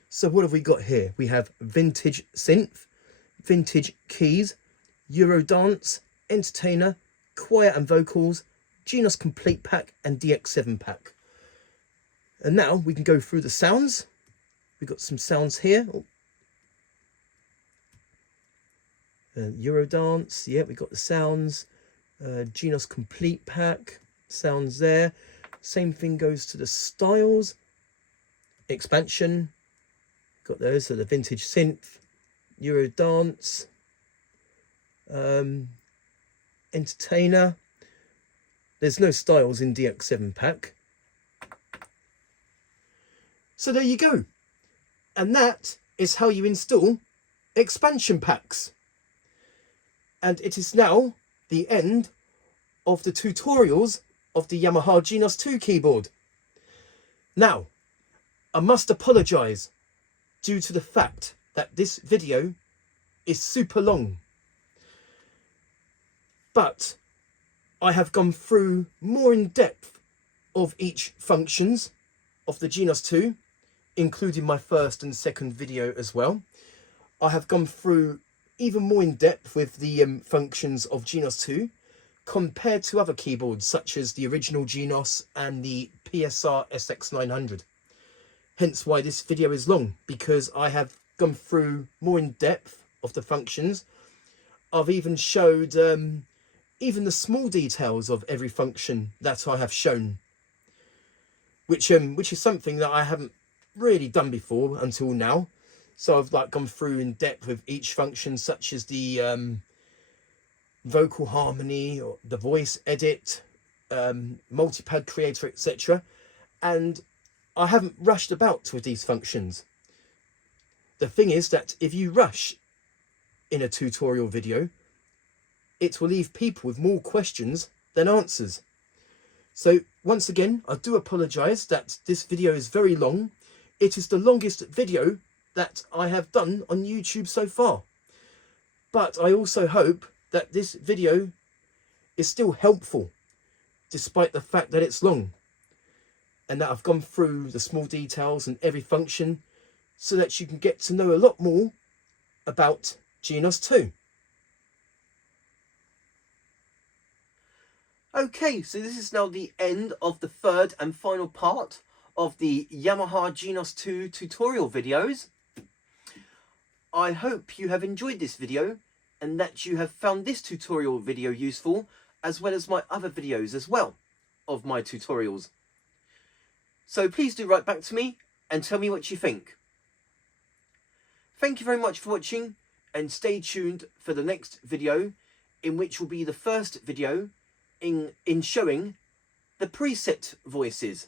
So what have we got here? We have Vintage Synth, Vintage Keys, Eurodance, Entertainer, Choir and Vocals, Genos Complete Pack and DX7 pack. And now we can go through the sounds. We've got some sounds here. Eurodance, yeah, we've got the sounds. Genos Complete Pack, sounds there. Same thing goes to the styles. Expansion, got those, so the Vintage Synth, Eurodance, Entertainer. There's no styles in DX7 pack. So there you go. And that is how you install expansion packs. And it is now the end of the tutorials of the Yamaha Genos 2 keyboard. Now, I must apologise due to the fact that this video is super long. But I have gone through more in depth of each functions of the Genos 2, including my first and second video as well. I have gone through even more in depth with the functions of Genos 2 compared to other keyboards such as the original Genos and the PSR-SX900. Hence why this video is long, because I have gone through more in depth of the functions. I've even showed even the small details of every function that I have shown, which is something that I haven't really done before until now. So I've gone through in depth with each function, such as the vocal harmony or the voice edit, multipad creator, etc. And I haven't rushed about with these functions. The thing is that if you rush in a tutorial video, it will leave people with more questions than answers. So once again, I do apologise that this video is very long. It is the longest video that I have done on YouTube so far. But I also hope that this video is still helpful, despite the fact that it's long, and that I've gone through the small details and every function so that you can get to know a lot more about Genos 2. Okay, so this is now the end of the third and final part of the Yamaha Genos 2 tutorial videos. I hope you have enjoyed this video and that you have found this tutorial video useful, as well as my other videos as well of my tutorials. So please do write back to me and tell me what you think. Thank you very much for watching, and stay tuned for the next video, in which will be the first video in showing the preset voices.